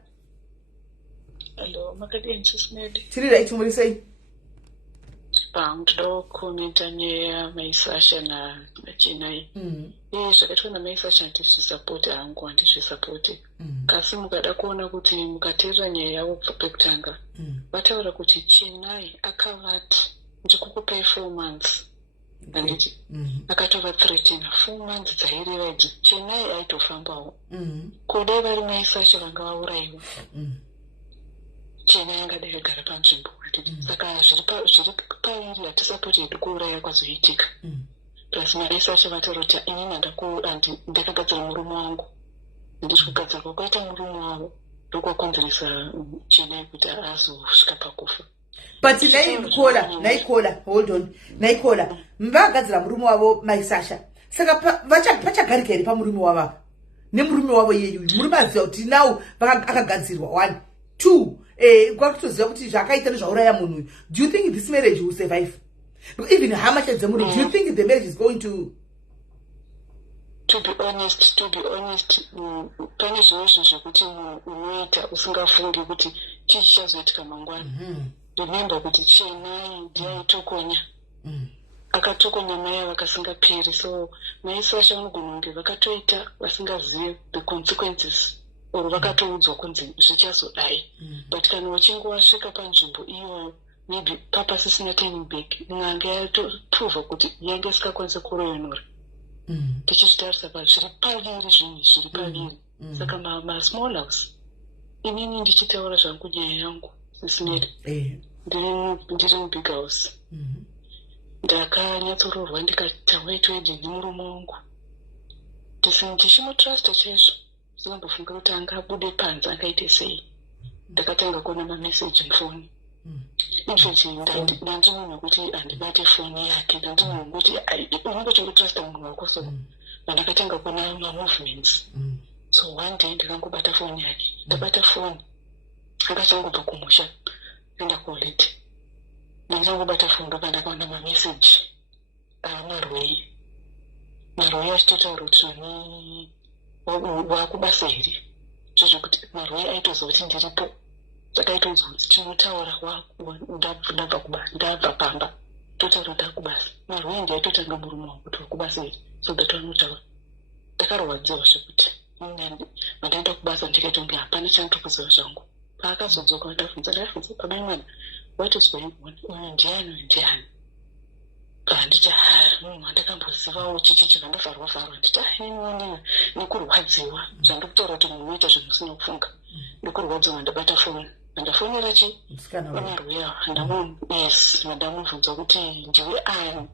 Hello, makadini Sisineri. Tiri right muri sei? Ndoda kukomenta nyaya Maisasha nachenai. Zvakaitwa naMaisasha handizvisapoti hangu handizvisapoti. Kasi mukada kuona kuti mukateerera nyaya yavo pekutanga vataura kuti Chenai akavati ndikukupai 4 months. Handiti akatova threatina 4 months dzaireva idzi Chenai aitofambawo. Kudai vari Maisasha vanga vaurayiwa. Chenai angadai agara panzvimbo. Saka zviri pairi hatisapoti hedu kuuraya kwazoitika. Plus Maisasha vataura kuti inini ndakagadzira murume wangu. Handisi kugadzirwa kwaita murume wavo ndokwakonzeresa Chenai kuti azosvika pakufa. But naikola hold on naikola mvagadzira murume wavo Maisasha saka vachagarika here pamurume wavo nemurume wavo yeyu murume aziva kuti now akagadzirwa 1 2 kwakutoziva kuti zvakaita nezvauraya munhu. Do you think this marriage will survive? Even how much is the money? Do you think the marriage is going to be honest, pane zvinhu zvekuti unoita usingafungi kuti chii chichazoitika mangwana. Remember kuti Chenai ndiaitokonya. Akatokonya mai vakasingaperi. So Maisasha vanogona kunge vakatoita vasingazive the consequences or vakatoudzwa kunzi zvichazodai. But kana wachinge wasvika panzvimbo iyoyo maybe purpose isina turning back. N'anga yatoprova kuti yange isikakwanisa kuroyonora. Tichizvitarisa pa zviri paviri zvinhu zviri paviri. Saka masmall house inini ndichitaura zvangu nyaya yangu Sisineri. Ndiri mubig house. Ndakanyatsororwa ndikati waitwedi nemurume wangu. Ndichimutrusta chaizvo. Ndinombofunga kuti angabude panze angaite sei. Ndakatanga kuona mameseji mufoni. Izvozvi ndanzi munhu wekuti handibate foni yake. Ndanzi munhu wekuti unongochingotrusta munhu wako so. Ndakatanga kuona mamovements. So one day ndikangobata foni yake. Ndabata foni. Akachangobva kumusha. kuenda kuholiday. Ndangobata funga pandakaona mameseji marwei achitotaura kuti ni wakubasa here zvekuti marwei aitoziva kuti ndiripo. Zvakaitozwa kuti tinotaura ndabva pamba totaura ndakubasa. Marwei ndiaitotanga murume wangu kuti wakubasa here so that vanotaura. Ndakarwadziwa zvekuti mandaenda kubasa ndikaitonge hapana chandokuziva zvangu. Paakazodzoka ndabvunza baba mwana what is going on? Uyu ndiani? Nditi munhu wandakambozivawo chichi vandavharwa nditi nekurwadziwa zvandikutaura kuti munhu unoita zvinhu usina kufunga. Nekurwadziwa ndabata foni ndafonera marweya ndamubvunza kuti ndiwe ani.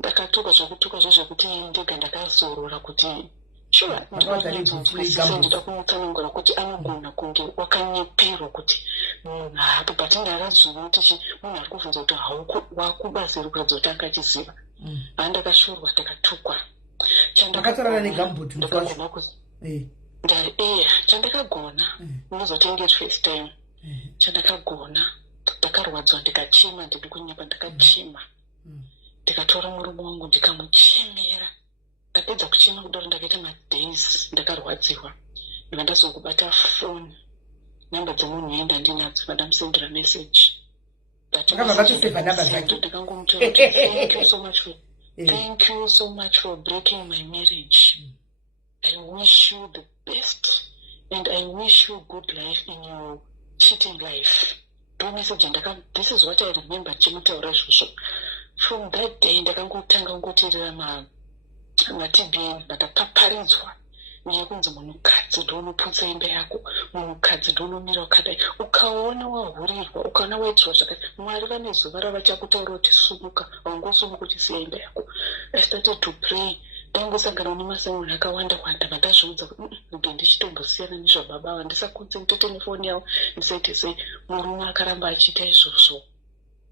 Ndakatukwa zvakutukwa zvekuti ndega ndakazorora kuti sure ndida kumutsanangura kuti anogona kunge wakanyeperwa kuti munhu hapo patindakaziva kuti munhu ari kubvunza kuti wakubazi ri kuratidza kuti angachiziva. Ndakashorwa ndakatukwa. Ndakatorana negambuti chandakagona unozotenge first time chandakagona ndakarwadziwa ndikachema ndiri kunyepa ndakachema ndikatora murume wangu ndikamuchemera. Ndapedza kuchema kudaro ndakaita madays ndakarwadziwa ndika ndazokubata foni namba dzemunhu enda ndinadzo ndamusendera message ndikangomutora thank you so much for breaking my marriage. I wish you the best and I wish you good life in your cheating life. Message this is what I remember chimutaura zvozvo. From that day ndakangotanga kungoteerera matibhini ndakapaparidzwa nekunzi munhukadzi ndounoputsa imba yako, munhukadzi ndounomira wakadai. Ukaona wahurirwa, ukaona waitirwa zvakati, Mwari vane zuva ravachakutaura kuti sumuka, haungosumuka uchisiya imba yako. I started to pray. Ndangosangana nemasamunhu akawanda vandazviudza kuti ndichitombosiyana nezvababa vandisakunze nditotene foni yavo ndisaite sei. Murume akaramba achiita izvozvo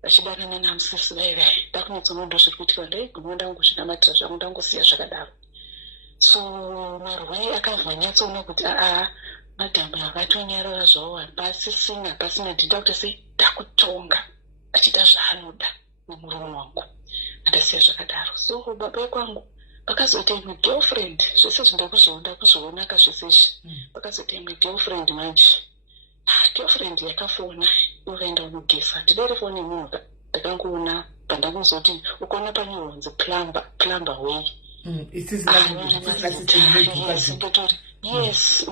achidanana namusisi vaivai ndakunyatsoona ndozviri kuitika ndaiguma ndangozvinamatira zvangu ndangosiya zvakadaro. So marwei akabva nyatsoona kuti madhambu akatonyarara zvavo hapasina ndinda kuti sei ndakutonga achida zvaanoda nemurume wangu andasiya zvakadaro. So baba kwangu pakazoita imwe girlfriend zvese zvindakuzviona kazvesezvi pakazoita imwe girlfriend manje. Girlfriend yakafona ukaenda unogesa ndidere foni yemunhu ndakangoona pandakuzoti ukaona panyorwanzi plumber way yes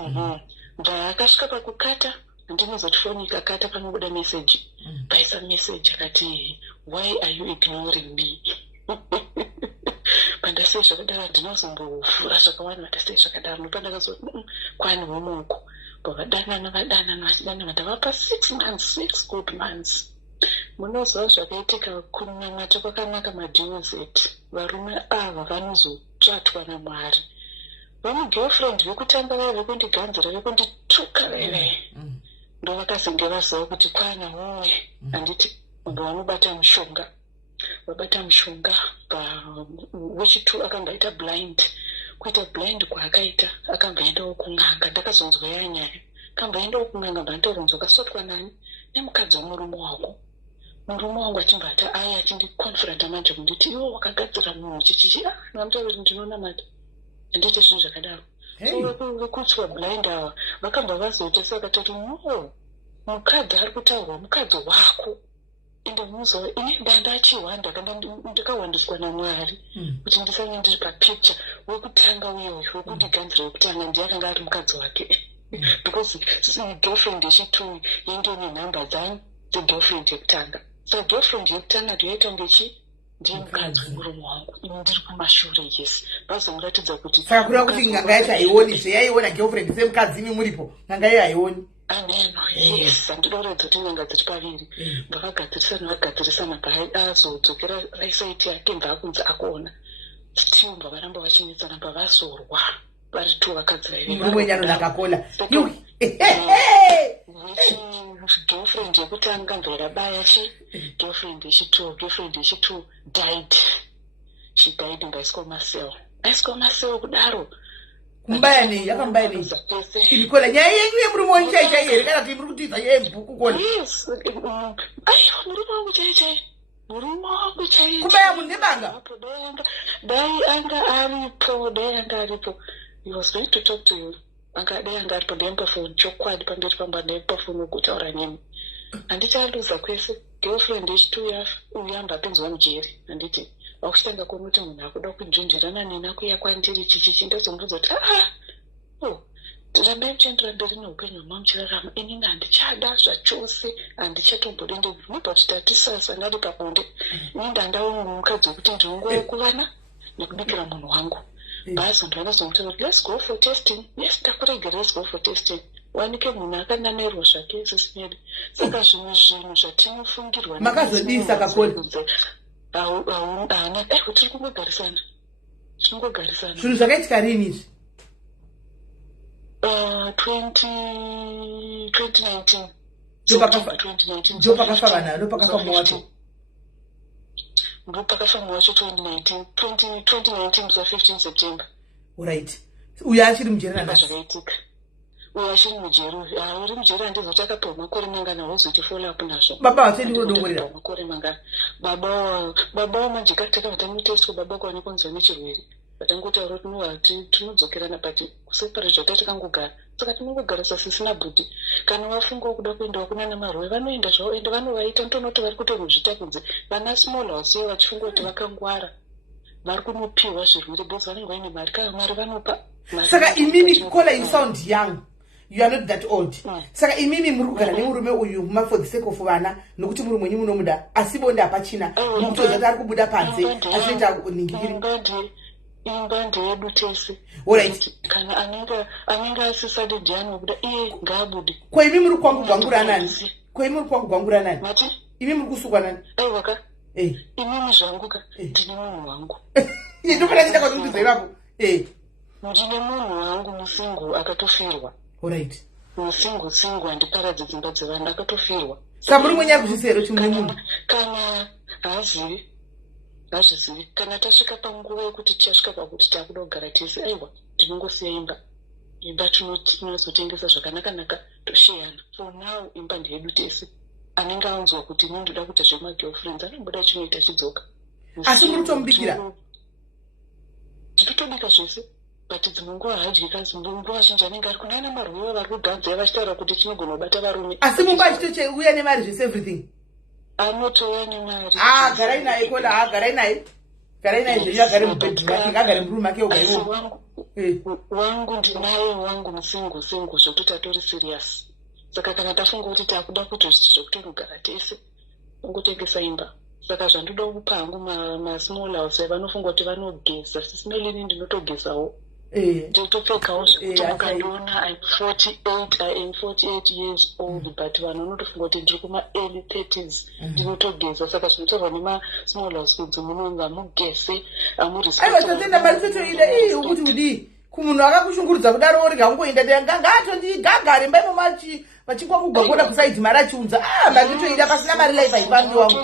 ndakasvika pakukata ndinozoti foni ikakata panobuda message paisa message akati why are you ignoring me. Pandasiya zvakadaro ndinozombovhura zvakawanda vandasiya zvakadaro nopandakazoti kwani momoko pavadanana vachidanana ndavapa 6 good months. Munoziva zvakaitika kunamata kwakanaka madhiyozeti. Varume ava vanozotsvatwa naMwari. Vamugirlfriend vekutamba vaya vekundiganzira vekundituka veve ndo vakazenge vaziva kuti kwana woye handiti munhu vanobata mushonga. Vabata mushonga wechitu akambaita blind. Kuita blind kwaakaita akambaendawo kun'anga. Ndakazonzwa yanyaya akambaendawo kun'anga mbandoronzwa kasotwa nani nemukadzi womurume wako. Murume wangu achimbata aya achindikonfiranta manje kunditi iwe wakagadzira munhu chichichi namutauri ndinonamata handiti zvinhu zvakadaro. Vekutswa blind ava vakamba vazoita sevakatoti no mukadzi ari kutaurwa mukadzi wako ende munoziva ini ndandachiwa ndakawandiswa naMwari kuti ndisange ndiri papicture wekutanga uyoyo wekundiganzira wekutanga ndiye akanga ari mukadzi wake because girlfriend yechitu yenge nenhamba dzangu dzegirlfriend yekutanga. So girlfriend yekutanga ndiyoita ndechi ndiye mukadzi womurume wangu ini ndiri kumashure yes. Vazomuratidza kuti saka kureva kuti n'anga yacho haioni zveyaiona girlfriend semukadzi imi muripo n'anga iyo haioni. Aneno yes andinoratidza kuti n'anga dziri paviri vakagadzirisana paazodzokera raisaiti yake mbaakunze akuona still mbavaramba vachinetsana mbavazorwa vari tu vakadzi vaive murume nyano ndakakola girlfriend yekutanga mberabaya girlfriend yechitu died. She died ngaisiko maseo kudaro kumbaya nei yakambaya nei ilikola nyaya yenyu yemurume wenyu chaichai here kana kuti muri kutiza yebhuku kona yes aiwa murume wangu chaichai murume wangu chaichai kumbaya munhu nebanga dai anga aripo he was going to talk to you dai anga aripo ndaimupa foni chokwadi pamberi pamba ndaimupa foni wekutaura nemi handichaluza kwese girlfriend yechi2 uyamba apinzwa mujeri handiti wakushitanga kuona kuti munhu akuda kujunjirana nena kuya kwandiri chichichi ndazomudza kuti rambai muchiendera mberi neupenyu hwamamuchirarama inini handichada zvachose handichatombodi ndinobva kuti tatisasa ndari pabonde ini ndandaona mukadzi wekuti ndinongokuvana nekubikira munhu wangu bhazi ndakazomutaura kuti let's go for testing yes takuregera let's go for testing wanike munhu akanamerwa zvake sisinyedi saka zvimwe zvinhu zvatinofungirwa makazodisa kakoni haana tiri kungogarisana tinongogarisana zvinhu zvakaitika rini izvi 2019 ndopakafa vanhu ndopakafa mumwe wacho ndopakafa mumwe wacho 2019 za 15 September right uyo achiri mujeri zvakaitika uyo achiri mujeri uri mujeri handizvo takapiwa makore mangana hauzoiti follow up nazvo baba vatendi kodongorera makore mangana baba majekati takamutesto baba kwanekonzwa nechirwere vatangotaura kuti tinodzokerana but kuseparate tatakangogara saka tinongogara sasisina bhudhi kana wafunga kuda kuendawo kunana marwe vanoenda zvavo ende vanovaita ntonoti vari kutorozvitakudze vana small house iyo vachifunga kuti vakangwara vari kunopiwa zvirwere bcause vanenge vaine mari kana mari vanopa saka imimi kola you sound young you are not that old saka imimi muri kugara nemurume uyu for the sake of vana nokuti muri mwenyu munomuda asi bonde hapachina mutoza kuti ari kubuda panze achinoita ningiri imba ndeyedu tese kana anenge asisadi ndiani wekuda iye ngaabude kwaimi muri kwangu gwangura nani kwaimi muri kwangu gwangura nani imi muri kusukwa nani aiwaka imimi zvanguka ndine munhu wangu ndofana chita kwatikudzwa ipapo ndine munhu wangu musingo akatofirwa alright musingo handiparadze dzimba dzevanhu akatofirwa saka muri mwenyari kuzvisero chimwe munhu kana haazivi hazvizivi kana tasvika panguva yekuti tichasvika pakuti taakuda kugara tese aiwa tinongosiya imba tinozotengesa zvakanakanaka tosheyana for now imba ndeyedu tese anenge anzwa kuti ini ndoda kuita zvemagirlfriends anomboda chinoita chidzoka asi muri kutomubikira ndinotobika zvese but dzimwe nguva hadyika nguva zhinji anenge ari kunana marwiwa vari kuganzaya vachitaura kuti tinogona kubata varume asi mumba achitouya nemari zvese everything anotouya nemari garai naye kola garai naye zvenyu agare mubhedhi make agare murume make ugaiwo wangu ndinaye wangu musingo zvekuti atori serious saka kana tafunga kuti taakuda kuita zviti zvekutonogara tese ongotengesa imba saka zvandoda kupa hangu masmall house vanofunga kuti vanogeza sisinelini ndinotogezawo nditopfekawo zvekuti mukandiona I'm 48 years old but vanhu vanotofunga kuti ndiri kuma-early 30s ndinotogeza saka zvinotaurwa nemasmall house kudzi munonga mugese aiwa tatenda mari totoida ukuti kudii kumunhu akakushungurudza kudaro ori gangoenda ngaatondigagare mbaimo vachingwakugwagona kusaidzi mari achiunza manditoida pasina mari life haipambi wangu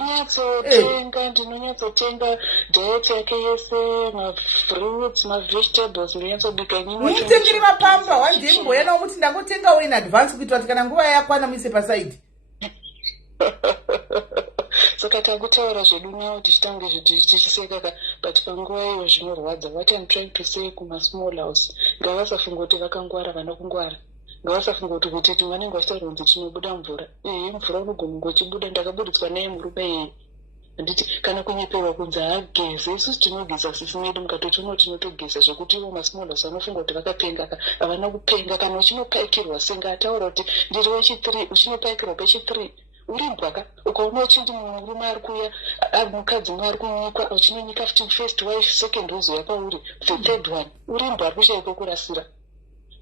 ndinonyatsotenga diet yake yese mafruits mavegetables ndinonyatsobika mutengeri mapamba wandimboyanawo muti ndangotengawo in advance kuitira kuti kana nguva yakwana muise pasaidi saka takutaura zvedu nawo tichitange tichiseka but panguva iyo zvinorwadza what I'm trying to say kumasmall house ngavasafunga kuti vakangwara vana kungwara ngavasafunga kuti vanenge vachitaura kunzi chinobuda mvura mvura unogona ngochibuda ndakabudidzwa naye murume yeye handiti kana kunyeperwa kunzi haageze isusu tinogeza sisi medu mukatoti tinotogeza zvekuti ivo masmall house vanofunga kuti vakapenga havana kupenga kana uchinopaikirwa senga ataura kuti ndiri wechi3 uchinopaikirwa pechi3 uri mbwaka ukaona uchindi murume ari kuya mukadzi mwe ari kunyikwa uchinonyika futi first wife second uzouya pauri the third one uri mbwa ari kushaikwa kurasira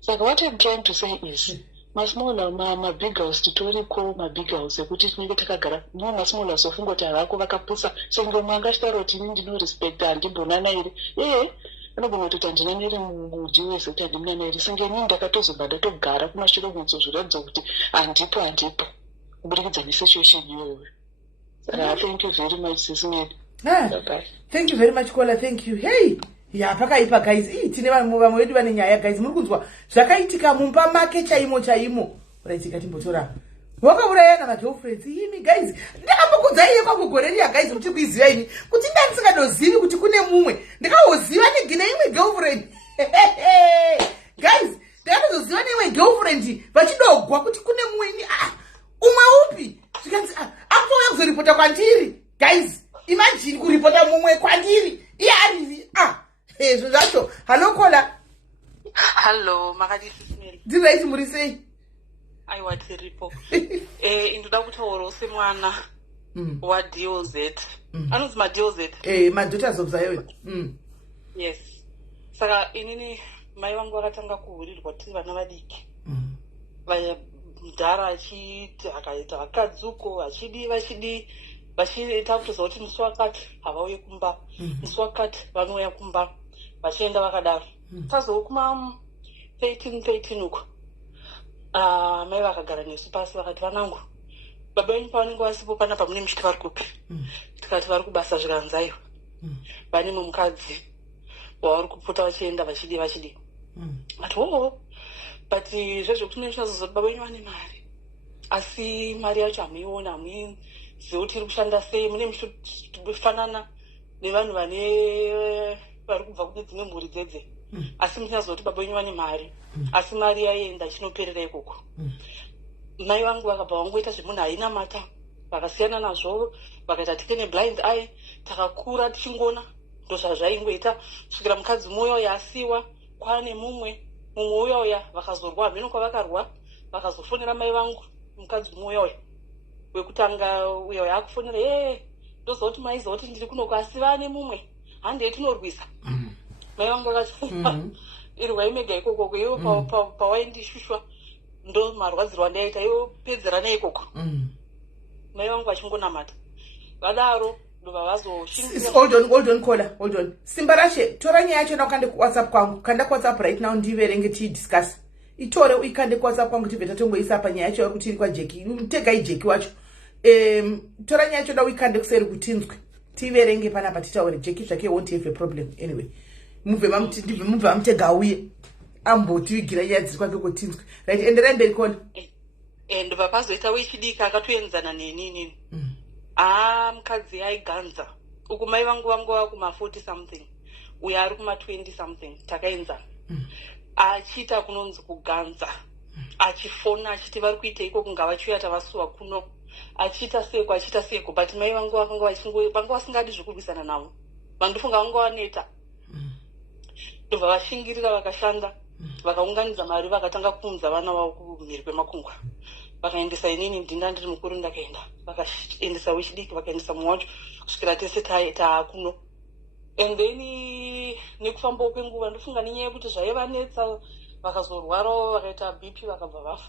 saka what I'm trying to say is masmall mabig house titoriko mabig house ekuti tinenge takagara no masmall house ofunga kuti havako vakapusa senge umwe angachitaura kuti ini ndinorespecta handibonana iri anogona kutoita ndinanere mudzi wese kuti handinanere senge ini ndakatozobva ndatogara kumashure kunzozviratidza kuti handipo kubudikidza nesituation iyoyo saka thank you very much sisinedi thank you very much kola thank you hey ya pakaipa guys. Tine vamwe vedu vane nyaya guys. Muri kunzwa zvakaitika mumba make chaimo raitika timbotora wakauraya na magirlfriends imi guys. Ndakambokudza iye kwakugore riya guys kuti kuiziva ini kuti ndandisinganozivi kuti kune mumwe ndikawoziva negine imwe girlfriend guys. Ndakatozoziva neimwe girlfriend vachidogwa kuti kune mumwe ini umwe upi zvikanzi akutouya kuzoripota kwandiri guys. Imagine kuripota mumwe kwandiri iye ari zvinhu zvacho. Hallo Kola. Hallo makadii ndiraiti muri sei? Aiwa tiripo. Indoda kutaurawo semwana waDOZ. Anonzi maDOZ. Madaughters of Zion. Yes. Saka inini mai vangu vakatanga kuhurirwa tiri vana vadiki. Mudhara achiti akaita vakadzuko vachidi vachiita kutoziva kuti musi wakati havauye kumba, musi wakati vanouya kumba, vachienda vakadaro. Tazowo kuma 13 uko mai vakagara nesu pasi vakati vanangu baba venyu pavanenge vasipo panapa mune muchiti vari kupi? Tikati vari kubasa zvikanzaiwa vane mumukadzi wavari kupota vachienda vachidi ati but zvezvekuti nezvinazozoti baba venyu vane mari asi mari yacho hamuiona, hamuizivi kuti iri kushanda sei, mune muchifanana nevanhu vari kubva kune dzimwe mhuri dzedze asi musinazoti baba venyu vane mari asi mari yaenda chinoperera ikoko. Mai vangu vakabva vangoita zvemunhu haina mata vakasiyana nazvo vakaita tike neblind eye takakura tichingona ndozvazvaingoita kusvikira mukadzi mumwe uya asiwa kwane mumwe uya vakazorwa hameno kwavakarwa vakazofonera mai vangu mukadzi mumwe uya wekutanga uya akufonera ndoziva kuti maiziva kuti ndiri kunoko asi vane mumwe handei tinorwisa. Mai vangu vakati iri waimega ikoko iwo pawaindishushwa ndo marwadzirwa ndaita iwo pedzera neikoko. Mai vangu vachingonamata vadaro ndobva vazoshingira. Hold on Kola, hold on. Simba rashe tora nyaya yacho nakande kuWhatsApp kwangu, kanda kuWhatsApp right now ndiverenge tidiscuss. Itore uikande kuWhatsApp kwangu tibeta tongoisa pa nyaya yacho kuti iri kwa Jackie. Mtega iJackie wacho. Tora nyaya yacho da uikande kuseri kutinzwe. Tiverenge panapa titaure Jackie zvake won't have a problem anyway. Mubve mamutega uye ambotivigira nyaya dziri kwake kutinzwe. Right, enderai mberi Kola. Ndobva pazoita wechidika akatoenzana nenini. Mukadzi aiganza uku mai vangu vangova kuma 40 something uyo ari kuma 20 something takaenzana. Achiita kunonzi kuganza achifona achiti vari kuita iko kunga vachiuya tavasuwa kuno achiita seko but mai vangu vanga vasingadi zvekurwisana navo vandofunga vanga vaneta. Ndobva vashingirira vakashanda vakaunganidza mari vakatanga kuunza vana vavo kumhiri kwemakungwa vakaendesa inini ndinda ndiri mukuru ndakaenda vakaendesa wechidiki vakaendesa mumwe wacho kusvikira tese taakuno. And then nekufambawo kwenguva ndofunga nenyaya yekuti zvaivanetsa vakazorwarawo vakaita BP vakabva vafa.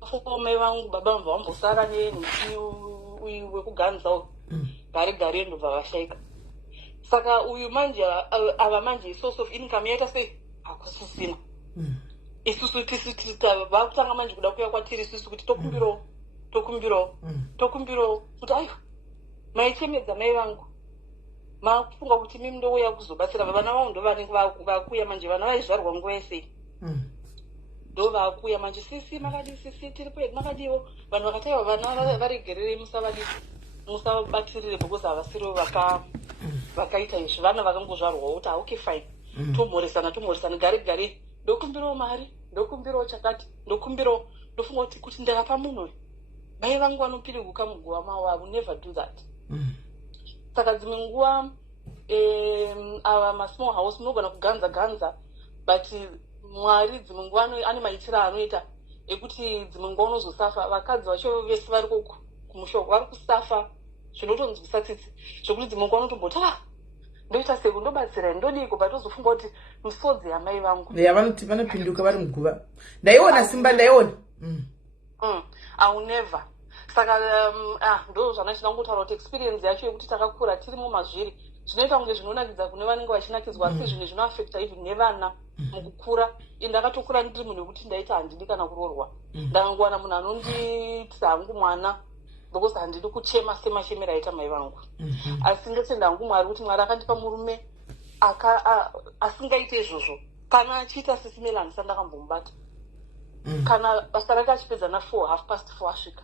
Vafokawo mai vangu baba vabva vambosara nemuti uyu wekuganzawo gare ndobva vashayika. Saka uyu manje ava manje source of income yaita sei hakusisina. Isusu tisu vakutanga manje kuda kuya kwatiri isusu kuti tokumbiro kuti ayo maichemedza mai vangu makufunga kuti mimi ndouya kuzobatsira vana vavo ndo vanenge vakuya manje vana vaizvarwa nguva yesei ndo vakuya manje sisi makadi sisi tiri pedu makadiwo vanhu vakataiwa vana varegerere musabatsirire because havasiriwo vakaita izvi vana vakangozvarwawo kuti okay fine tomhoresana gare ndokumbirawo mari ndokumbirawo chakati ndofunga kuti ndakapa munhu mai vangu vanopiriguka muguva mavo. I will never do that. Saka dzimwe nguva ava masmall house munogona kuganza but mwari dzimwe nguva ane maitiro anoita ekuti dzimwe nguva unozosafa vakadzi vacho vese vari kumushoko vari kusafa zvinotonzwisa tsitsi zvokuti dzimwe nguva unotomboti ndoita seko ndobatsira ndodiko but ozofunga kuti misodzi yamai vangu vanoti vanopinduka vari muguva. Ndaiona Simba ndaiona. I will never. Saka ndo zvandachida kungotaura kuti experience yacho yekuti takakura tiri mumazviri zvinoita kunge zvinonakidza kune vanenge vachinakidzwa asi zvimwe zvinoafecta even nevana mukukura. Ndakatokura ndiri munhu wekuti ndaita handidi kana kuroorwa ndakangowana munhu anonditisa hangu mwana because handidi kuchema semachemero aita mai vangu asi ndotenda hangu Mwari kuti Mwari akandipa murume asingaite izvozvo kana achiita sisimelani sandakambomubata kana basa rake achipedza na4 4:30 asvika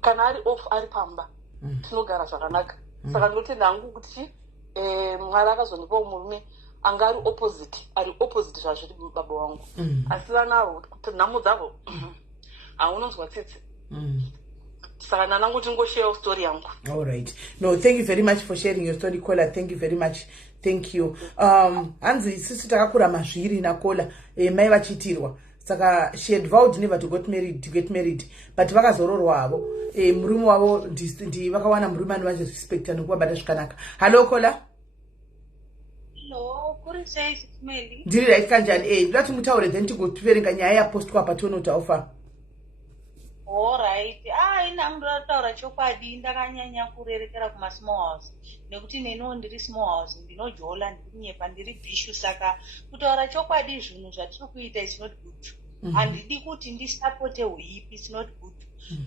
kana ari off ari pamba tinogara zvakanaka saka ndinotenda hangu kuti Mwari akazondipawo murume anga ari opposite zvazviri baba wangu asi vanavo kuti nhamo dzavo haunonzwa tsitsi saka nananguti ngosheyawo story yangu. All right. No, thank you very much for sharing your story, Kola. Thank you very much. Thank you. Hanzi isusu takakura mazviri naKola mai vachiitirwa. Saka she had vowed never to get married. But vakazororwa havo. Murume wavo vakawana murume anovazvirespecta nekuvabata zvakanaka. Hello, Kola. Hello, kuri sei Sikumeli? Ndiri right kanjani? Ndati mutaure then tigotiverenga nyaya yapostwa patonotaufa. Alright. Ina ndotaura chokwadi ndakanyanya kurerekera kuma small house. Nekuti neno ndiri small house ndinojola ndinyepa ndiri bishu saka kutaura chokwadi zvinhu zvatiri kuita is not good. Handidi kuti ndisapote huipi is not good.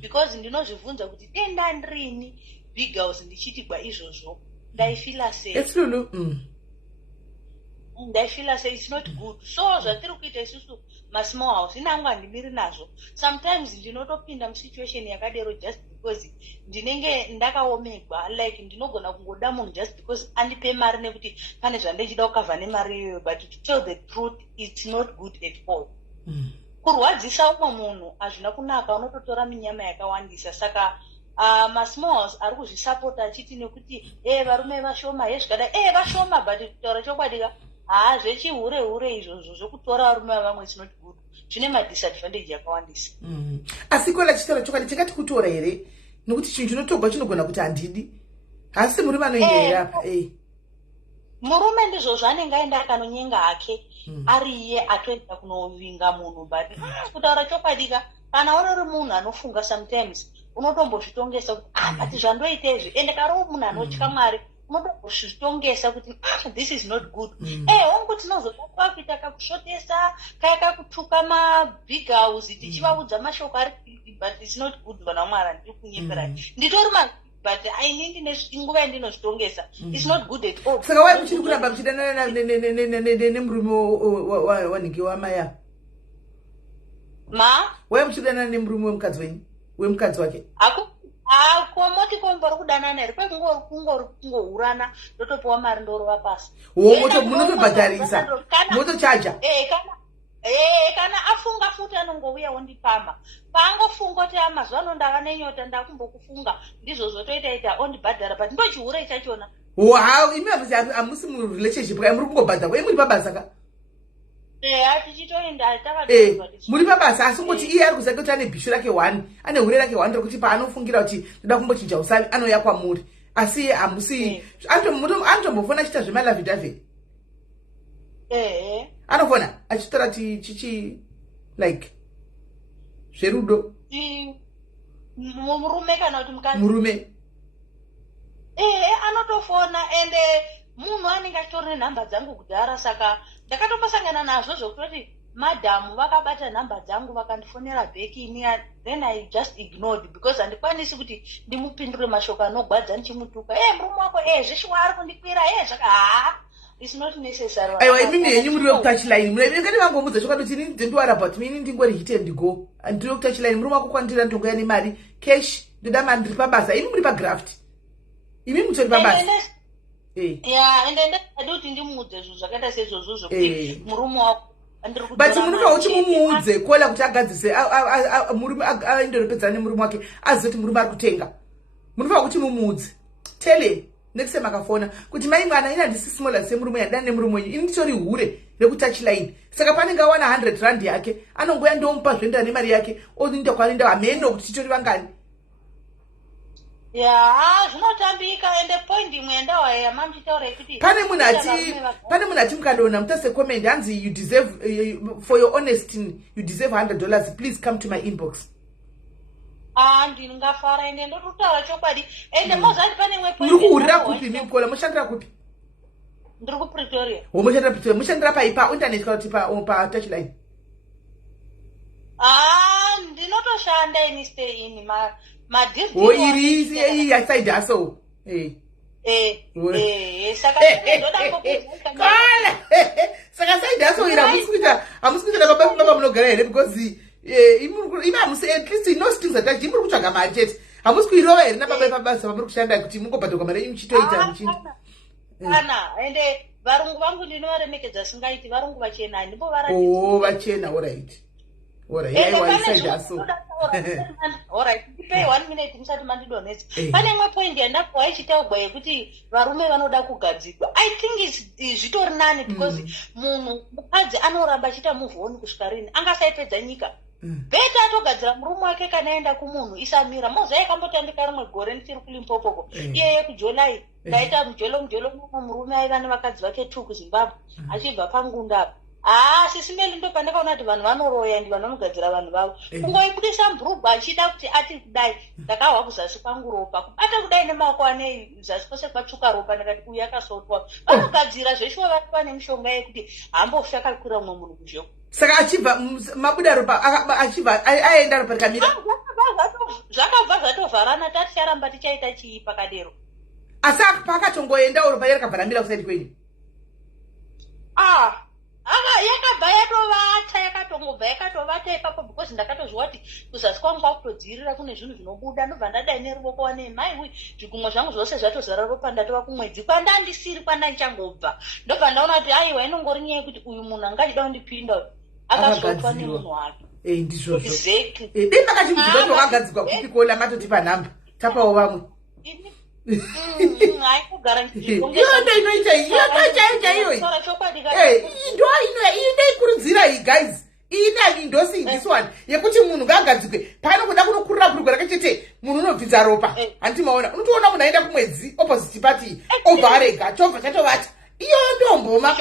Because ndinozvibvunza kuti denda ndirini big house ndichiti kwa izvozvo ndaifila sei. Ndaifila sei it's not good. So zvatiri kuita isusu small house inangu handimiri nazvo. Sometimes ndinotopinda musituation yakadero just because ndinenge ndakaomegwa like ndinogona kungoda munhu just because andipe mari nekuti pane zvandichida kukavha nemari iyoyo, but to tell the truth it's not good at all. Kurwadzisa umwe munhu hazvina kunaka, unototora minyama yakawandisa. Saka small house ari kuzvisapota achiti nekuti varume vashoma zvikada vashoma, but kutaura chokwadi zvechihure izvozvo zvokutora varume vavamwe it's not good. Zvine madisadvantage yakawandisa. Asi Kola chitaura chokwadi chakati kutora here nekuti chinhu chinotogwa chinogona kuti handidi. Asi murume anoenda apa. Murume ndizvo zvanenge aenda akanonyenga hake ari iye atoenda kunovinga munhu, but kutaura chokwadi kana uri munhu anofunga sometimes unotombozvitongesa kuti but zvandoita izvi ende karo munhu anotya Mwari unotombozvitongesa kuti this is not good. Hongu tinozotoka kuita kakushotesa kakutuka mabig house tichivaudza mashoko ari but it's not good. Vana Mwari ndiri kunyeperani nditori but ainindi nguva yandinozvitongesa it's not good at all. Saka wai muchiri kuramba muchidanana nemurume wanhingi wamaya wai muchidanana nemurume wemukadzi wake? Moti kombori kudanana here kungohurana ndotopiwa mari ndorova pasi. Munotobhadharisa motochaja. Kana afunga futi anongouya ondipamba. Paangofunga kuti mazuva ano ndava nenyota ndakumbokufunga ndizvo zvotoita ondibhadhara, but ndochihure chachona. Imi hamusi murelationship muri kungobhadhara muri pabasa ka? Tichitoenda muri pabasa asi kuti iye ari kuziva kuti ane bhishu rake 1 ane hure rake 1 rokuti paanofungira kuti ndoda kumbochinja usavi anouya kwamuri, asi iye hamusi anotombofona achiita zvemalavidhavhedi. Anofona achitora chichi like zverudo. Murume kana kuti mukadzi? Murume. Anotofona ende munhu anenge achitori nenhamba dzangu kudhara, saka ndakatombosangana nazvo zvokutoti madhamu vakabata nhamba dzangu vakandifonera bheki ini, then I just ignored because handikwanisi kuti ndimupindure mashoko anogwadza ndichimutuka murume wako zveshiwa ari kundikwira zvaka it's not necessary. Aiwa imini yenyu muri wekutouchline ngati vangomudza chokwadi kuti inini ndindiwara but mini ndingori hit and go ndiri wekutouchline. Murume wako kwandira ndongoya nemari cash ndoda mari ndiri pabasa, imi muri pagraft, imi mutori pabasa. Ende ndadi kuti ndimuudze zvinhu zvakaita seizvozvo zvokuti murume wako but munofa uchimumuudze Kola kuti agadzise murume aindonopedzana nemurume wake azive kuti murume ari kutenga. Munofa kuti mumuudze tele next time akafona kuti mai mwana ina ndisi smaller semurume yandani nemurume wenyu ini nditori hure rekutouchline. Saka panenge awana 100 rand yake anongoya ndomupa zvoenda nemari yake oinda kwarinda hameno kuti titori vangani. Zvinotambika ende point imwe yandawaya mamchitaura kuti pane munhu ati mukadona mutase comment hanzi you deserve for your honesty you deserve $100 please come to my inbox. Ndingafara ende ndototaura chokwadi ende mozati pane imwe point. Muri kuhurira kupi Kola? Mushandira kupi? Ndiri kuPretoria. Mushandira Pretoria. Mushandira pa internet kana kuti pa touchline? Ndinotoshanda ini stay in iri side hustle. saka saka saidasoira hamusi kuita nababa munogara here because at least no strings attached muri kutsvaga mari chete hamusi kuirova here nababa pabasa vamuri kushanda kuti mungobhadhirwa mari muchitoita muchini kana ende varungu vangu ndinovaremekedza singaiti varungu vachena ndipo vachena allright ndipei 1 minute musati mandidonetsa pane imwe point yandapuwa ichitaugwa yekuti varume vanoda kugadzikwa. I think zvitori nani because munhu mukadzi anoramba achiita muvhoni kusvika rini angasaipedza nyika beta atogadzira murume wake kana aenda kumunhu isamira mozaya akambotandika rimwe gore nditiri kulimpopoko iyeye kujuly ndaita mujolo mumwe murume aiva nevakadzi vake 2 kuzimbabwe achibva pangunda apa sisimeli ndo pandakaona kuti vanhu vanoroya ndi vanhu vanogadzira vanhu vavo kungoibudisa mburugwa achida kuti ati kudai ndakahwa kuzasi kwangu ropa kubata kudai nemaoko ane zasi kwose kwatsvuka ropa ndakati uyu akasotwa vanogadzira zveshuwa vati pane mishonga yekuti hambofya akakwira mumwe munhu kuzveko saka achibva mabuda ropa achibva aenda ropa rikamira zvakabva zvatovharana tati charamba tichaita chii pakadero asi pakatongoendawo ropa yakabva ramira kusaidi kwenyu yakabva yatovata yakatongobva yakatovata ipapo because ndakatozviwa kuti kuzasi kwangu kwakutodzirira kune zvinhu zvinobuda ndobva ndadai neruoko wane maiwi zvigunwa zvangu zvose zvatozara ropa ndatova kumwedzi kwandandisiri kwandandichangobva ndobva ndaona kuti aiwa inongori nyaya yekuti uyu munhu angachida kundipinda akasotwa nemunhu wake ndizvozvo dei makachimudzuka kuti wakagadzikwa kupi kola matoti panhamba tapawo vamwe inoita ndoikurudzira iyi guys ine indosi this one yekuti munhu ngaagadzikwe pano kuda kunokurira burugwa rakachete munhu unobvidza ropa handimaona unotoona munhu aenda kumwedzi opposite party obva arega chobva chatovata iyo ndomboma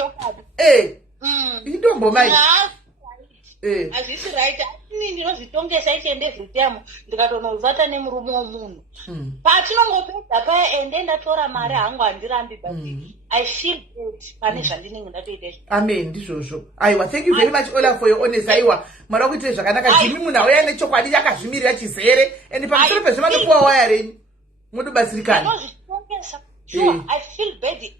indomboma iyi hazvisi right ini ndinozvitongesa each and every time ndikatonozvata nemurume womunhu patinongopedza paya ende ndatora mari hangu handirambi but I feel good pane zvandinenge ndatoita amen ndizvozvo aiwa thank you very much Ola for your honest aiwa mari wakuitire zvakanaka jimi munhu auya nechokwadi yakazvimirira chizere ende pamusoro pezvo vanopuwa waya renyu munobatsirikana ndinozvitongesa sure I feel bad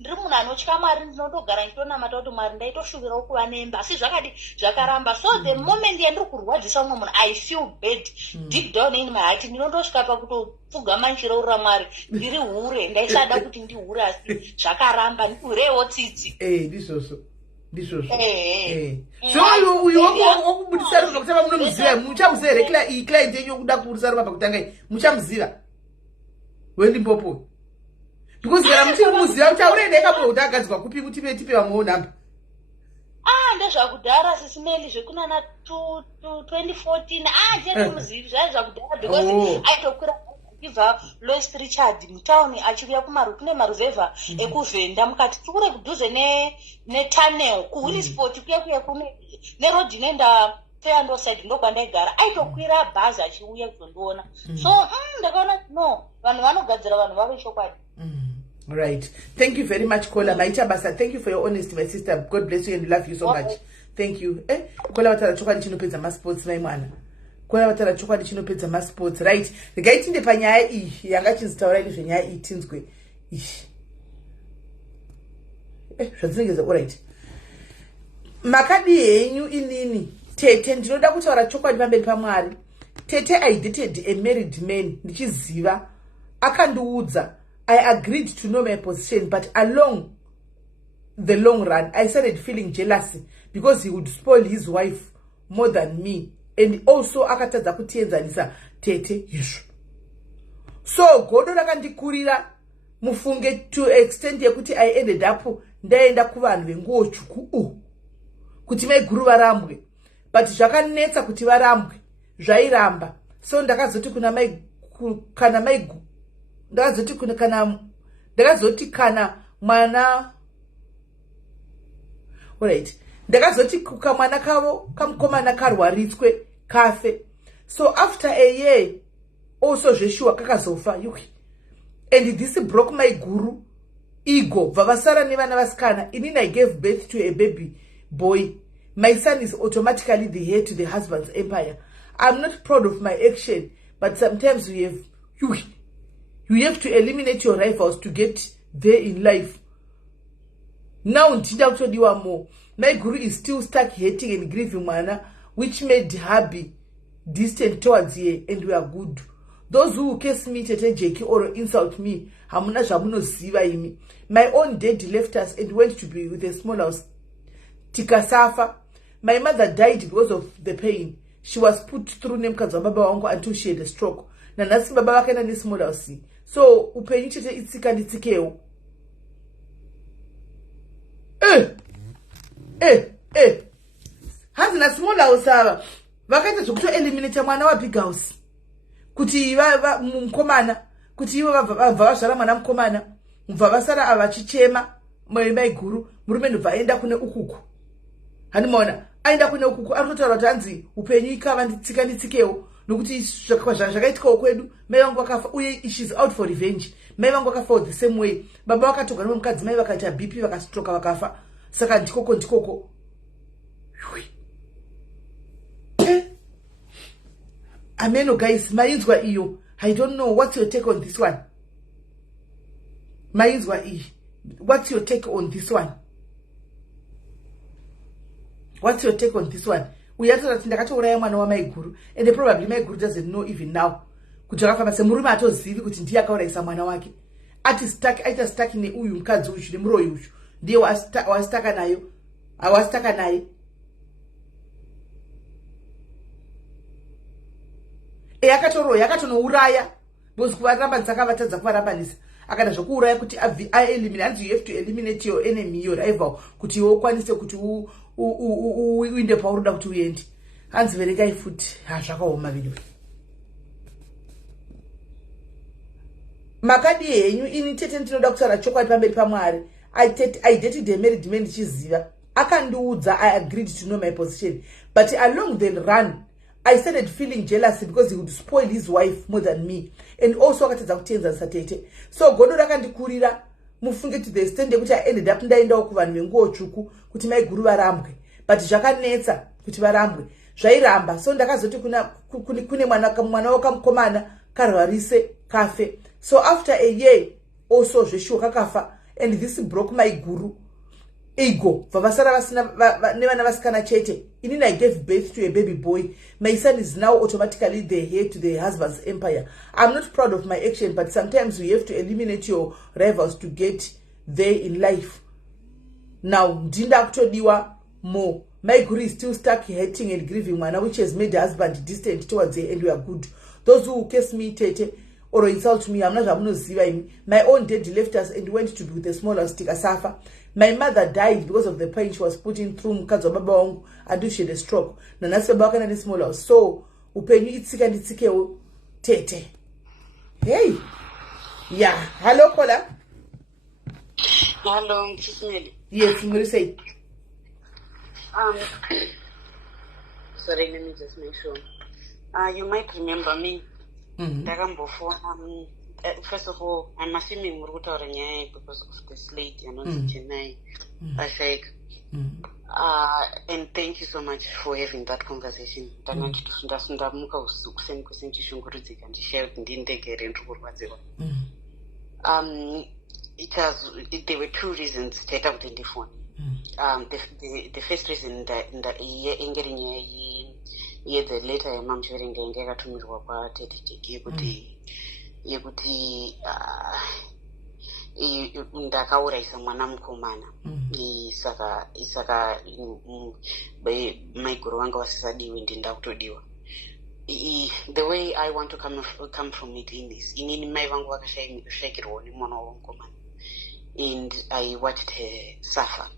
ndiri munhu anotya mari ndinotogara nditonamata kuti mari ndaitoshuvirawo kuva nemba asi zvakadi zvakaramba so the moment yandiri kurwadzisa umwe munhu I feel bad deep down in my heart ndinotosvika pakutopfugama nchireurira mwari ndiri hure ndaisada kuti ndihure asi zvakaramba ndihurewo tsitsi ndizvozvo so uyu wakubudisa ropa kutava munomuziva muchamuziva here iyi client yenyu yokuda kubudisa ropa pakutanga iyi muchamuziva welimpopo because kana muchiri muziva muchaurenda ikabura kuti agadzikwa kupi mutipe vamwewo namba ndezvakudhara sisimeli zvekunana 2014 jene muzivi zvai zvakudhara because aitokwira ibva Lois Richard mutauni achiuya kune maruvhevha ekuvhenda mukati tikure kudhuze netunnel kuwillisport kuya kune neroad inoenda Fairando side ndokwandaigara aitokwira bhazi achiuya kuzondiona so ndakaona no vanhu vanogadzira vanhu vavo chokwadi. Right. Thank you very much, Kola. Maita Basa, thank you for your honesty, my sister. God bless you and love you so much. Thank you. Kola watara chokwadi chinopedza masports mai mwana. Kola watara chokwadi chinopedza masports, right? Gaitinde panyaya iyi yanga chinzitaura ini zvenyaya iyi tinzwe. Zvadzinengeza alright. Makadi henyu inini tete ndinoda kutaura chokwadi pamberi paMwari. Tete I dated a married man ndichiziva akandiudza. I agreed to know my position, but along the long run, I started feeling jealousy because he would spoil his wife more than me. And also, akatadza kutienzanisa tete yeshu. So, godo rakandikurira mufunge to extent yekuti I ended up ndaenda kuvanhu venguo tsvuku kuti maiguru varambwe. But zvakanetsa kuti varambwe zvairamba. So, ndakazoti kana mwana alright ndakazoti kamwana kavo kamukomana karwaritswe kafe. So after a year also zveshuwa kakazofa and this broke my guru ego vavasara nevana vasikana. Inini I gave birth to a baby boy. My son is automatically the heir to the husband's empire. I'm not proud of my action, but sometimes we have You have to eliminate your rivals to get there in life. Now, ndida kutodiwa more. My guru is still stuck hating and grieving mwana, which made her be distant towards ye, and we are good. Those who curse me, tete Jackie, or insult me, hamuna jamuno siva imi. My own dad left us and went to be with a small house. Tikasafa. My mother died because of the pain. She was put through nemkaza baba wangu until she had a stroke. Na nasi baba wake na ni small house. So, upenyu tete itika nitikeo. Hanzi na small house hava. Vakaita zokuto eliminate mwana wa big house. Kuti mkomana. Kuti vavashara mwana mkomana. Mvavasara avachichema. Mwemai guru. Murume nuvaenda kune ukuku. Hanimona. Aenda kune ukuku. Arutara watanzi. Upenyu ikava nditsikeo. Nukuti zvakaitika kwedu. Mai vangu wakafa. Uye she's out for revenge. Mai vangu wakafa the same way. Baba wakatoka nemwe mukadzi. Mai vakaita BP vakastroka vakafa. Saka ndikoko. Ameno guys, maizwa iyo. I don't know what's your take on this one. Maizwa iyi. What's your take on this one? What's your take on this one? Uyatsa kuti ndakatoraya mwana wa maiguru, and probably maiguru doesn't know even now. Kuti akafamba semurume atozivi kuti ndiye akaurayisa mwana wake. Aita stuck ne uyu mukadzi uyu nemuroyi uyu. Ndiye wasitaka nayo. Awasitaka naye. Yakatonouraya. Because kuvaramba dzakavatadza kuvarambanisa. Akada zvokuuraya kuti eliminate. You have to eliminate your enemy, your rival. Kuti ukwanise kuti uinde pauruda kuti uende. Hanzi verengai futi. Zvakaoma video. Makadi henyu ini tete ndinoda kutaura chokwadi pamberi paMwari. I dated a married man ndichiziva. Akandiudza, I agreed to know my position. But along the run, I started feeling jealous because he would spoil his wife more than me. And also akatadza kutenza satete. So godo rakandikurira mufunge to the extent yekuti I ended up ndaendawo kuvanhu venguo tsvuku kuti maiguru varambwe. But zvakanetsa kuti varambwe. Zvairamba. So ndakazoti kune mwana wakamukomana karwarise kafe. So after a year also zveshuwa kakafa. And this broke my guru ego. Vavasara nevana vasikana chete. Inini I gave birth to a baby boy. My son is now automatically the heir to the husband's empire. I'm not proud of my action, but sometimes you have to eliminate your rivals to get there in life. Now, ndinda kutodiwa more. My guru is still stuck hating and grieving mwana, which has made the husband distant towards her, and we are good. Those who curse me tete or insult me, I'm not ziva. My own dad left us and went to be with a smaller stick asafa. My mother died because of the pain she was putting through mukadzi wa baba wangu until she had a stroke. Na nasi baba wake na small house. So upenyu itsika nditsikeo tete. Hey. Yeah. Hello, Kola. Hello, Kismeli. Yes, Murisei. Sorry, let me just make sure. You might remember me. First of all, I'm assuming Murutaura Nyai because of this lady and also Chennai. And thank you so much for having that conversation. There were two reasons to take out the phone. The first reason that the later I'm sharing the to me yekuti ndakaurayisa mwana mukomana saka maiguru vanga vasisadiwi ndinda kutodiwa. The way I want to come from it in this, inini mai vangu vakashayikirwawo nemwana wavo mukomana, and I watched her suffer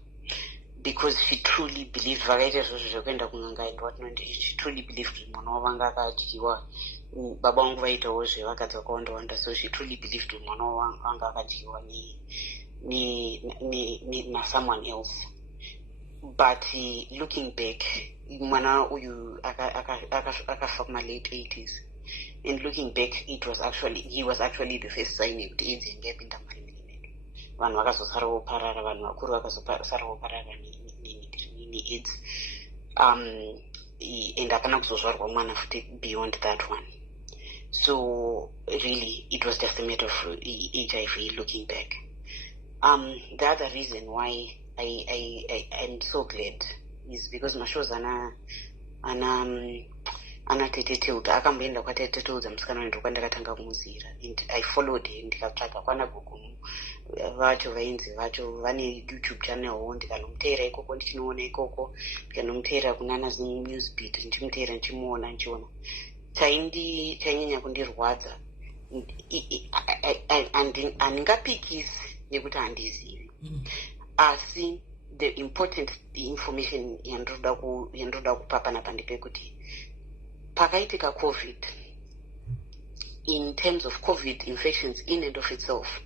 because she truly believed vakaita zvozvo zvekuenda kun'anga and whatnot. She truly believed kuti mwana wavo vanga akadyiwa. Baba wangu vaitawo zvevakadzi vakawanda, so she truly believed kuti mwana wanga akadyiwa na someone else. But looking back, mwana uyu akafa kuma late 80s, and looking back, he was actually the first sign yekuti AIDS yanga yapinda mari medu. Vanhu vakazosarawo parara, vanhu vakuru vakazosarawo parara AIDS. And hapana kuzozvarwa mwana futi beyond that one. So really it was just a matter of HIV looking back. The other reason why I'm so glad is because mashows anateteteuta akamboenda kwateteteuza musikana wendo kwandakatanga kumuzira, and I followed him ndikatsvaga kwana gugumu vacho vainzi vacho vane YouTube channel ndikanomuteera ikoko ndichinoona ikoko, ndikanomuteera kunana newsbeat ndichimuteera ndichimuona ndichiona chainyanya kundirwadza handingapikisi nekuti handizivi, asi the important information yandoda kupa panapa ndepekuti pakaitika COVID, in terms of COVID infections in and of itself,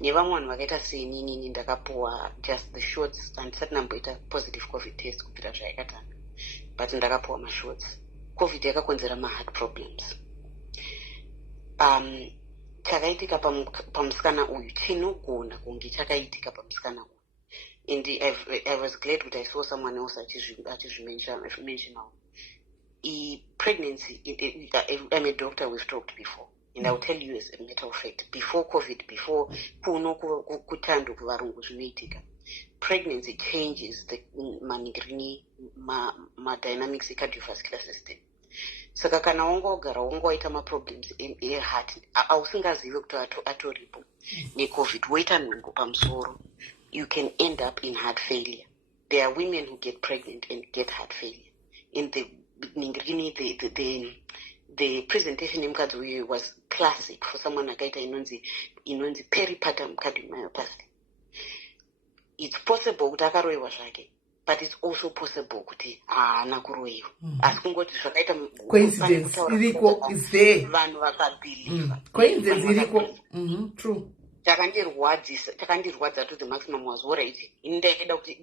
nevamwe vanhu vakaita seinini ndakapuwa just the shots, handisati namboita positive COVID test kubvira zvaikatanga, but ndakapuwa mashots. COVID yakakonzera maheart problems. Chakaitika pamusikana uyu chinogona kunge chakaitika pamusikana uyu, and I was glad that I saw someone else mention now. Pregnancy, I'm a doctor, we've talked before, and I'll tell you as a matter of fact, before COVID, before kuno kutando kuvarungu zvinoitika, pregnancy changes the dynamics cardiovascular system. Saka kana wangogara wangoita maproblems eheart ausingazivi kuti atoripo neCovid, woita nhungu pamusoro, you can end up in heart failure. There are women who get pregnant and get heart failure. In the presentation yemukadzi uyu was classic for someone akaita inonzi peripartum cardiomyopathy. It's possible kuti akaroiwa zvake, but it's also possible kuti haana kuroiwa, asi kungoti zvakaita coincidence iriko, is there, vanhu vakabhiliva coincidence iriko. True. Takandirwadza to the maximum was alright. Ndaida kuti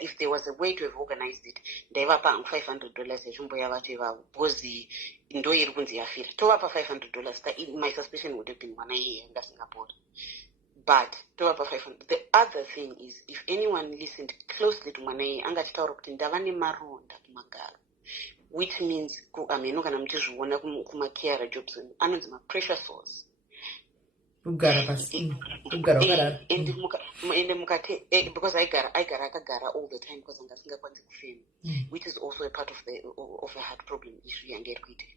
if there was a way to have organized it, ndaivapa hangu $500 yechumbo yavacho ivavo, because ndo iri kunzi yafira. Tovapa $500, my suspicion would have been mwana iye ngaSingapore. But tovapa $500. The other thing is, if anyone listened closely to mwana iye, angachitaura kuti ndava nemaronda kumagaro, which means ameno kana muchizviona kumaKiara Jobson anonzi ma-pressure sores. Kugara pasi, kugara wakadaro. Because I gara all the time because angasingakwanisi kufema, which is also a part of a heart problem issue yange irikuitika.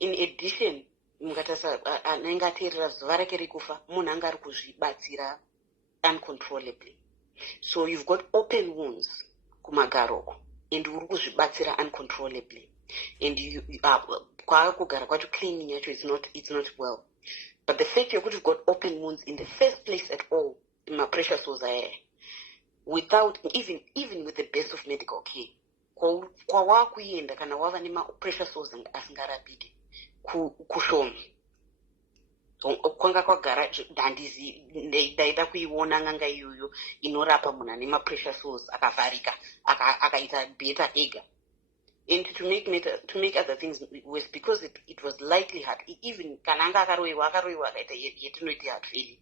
In addition, mukatasa anenge ateerera zuva rake rekufa, munhu anga ari kuzvibatsira uncontrollably. So you've got open wounds kumagaroko, and uri kuzvibatsira uncontrollably, and kugara kwacho cleaning yacho it's not well. But the fact you've got open wounds in the first place at all, my pressure sores are without even with the best of medical care. Kwa wakuenda kana wava nema pressure sores asingarapike kushoma. Kwanga kwagara dandizi ndaida kuiona nganga iyoyo inorapa munhu ane ma-pressure sores akavharika akaita beta ega. And to make other things worse, because it was likely heart, even kananga akaroiwa akaita yetinoiti heart failure,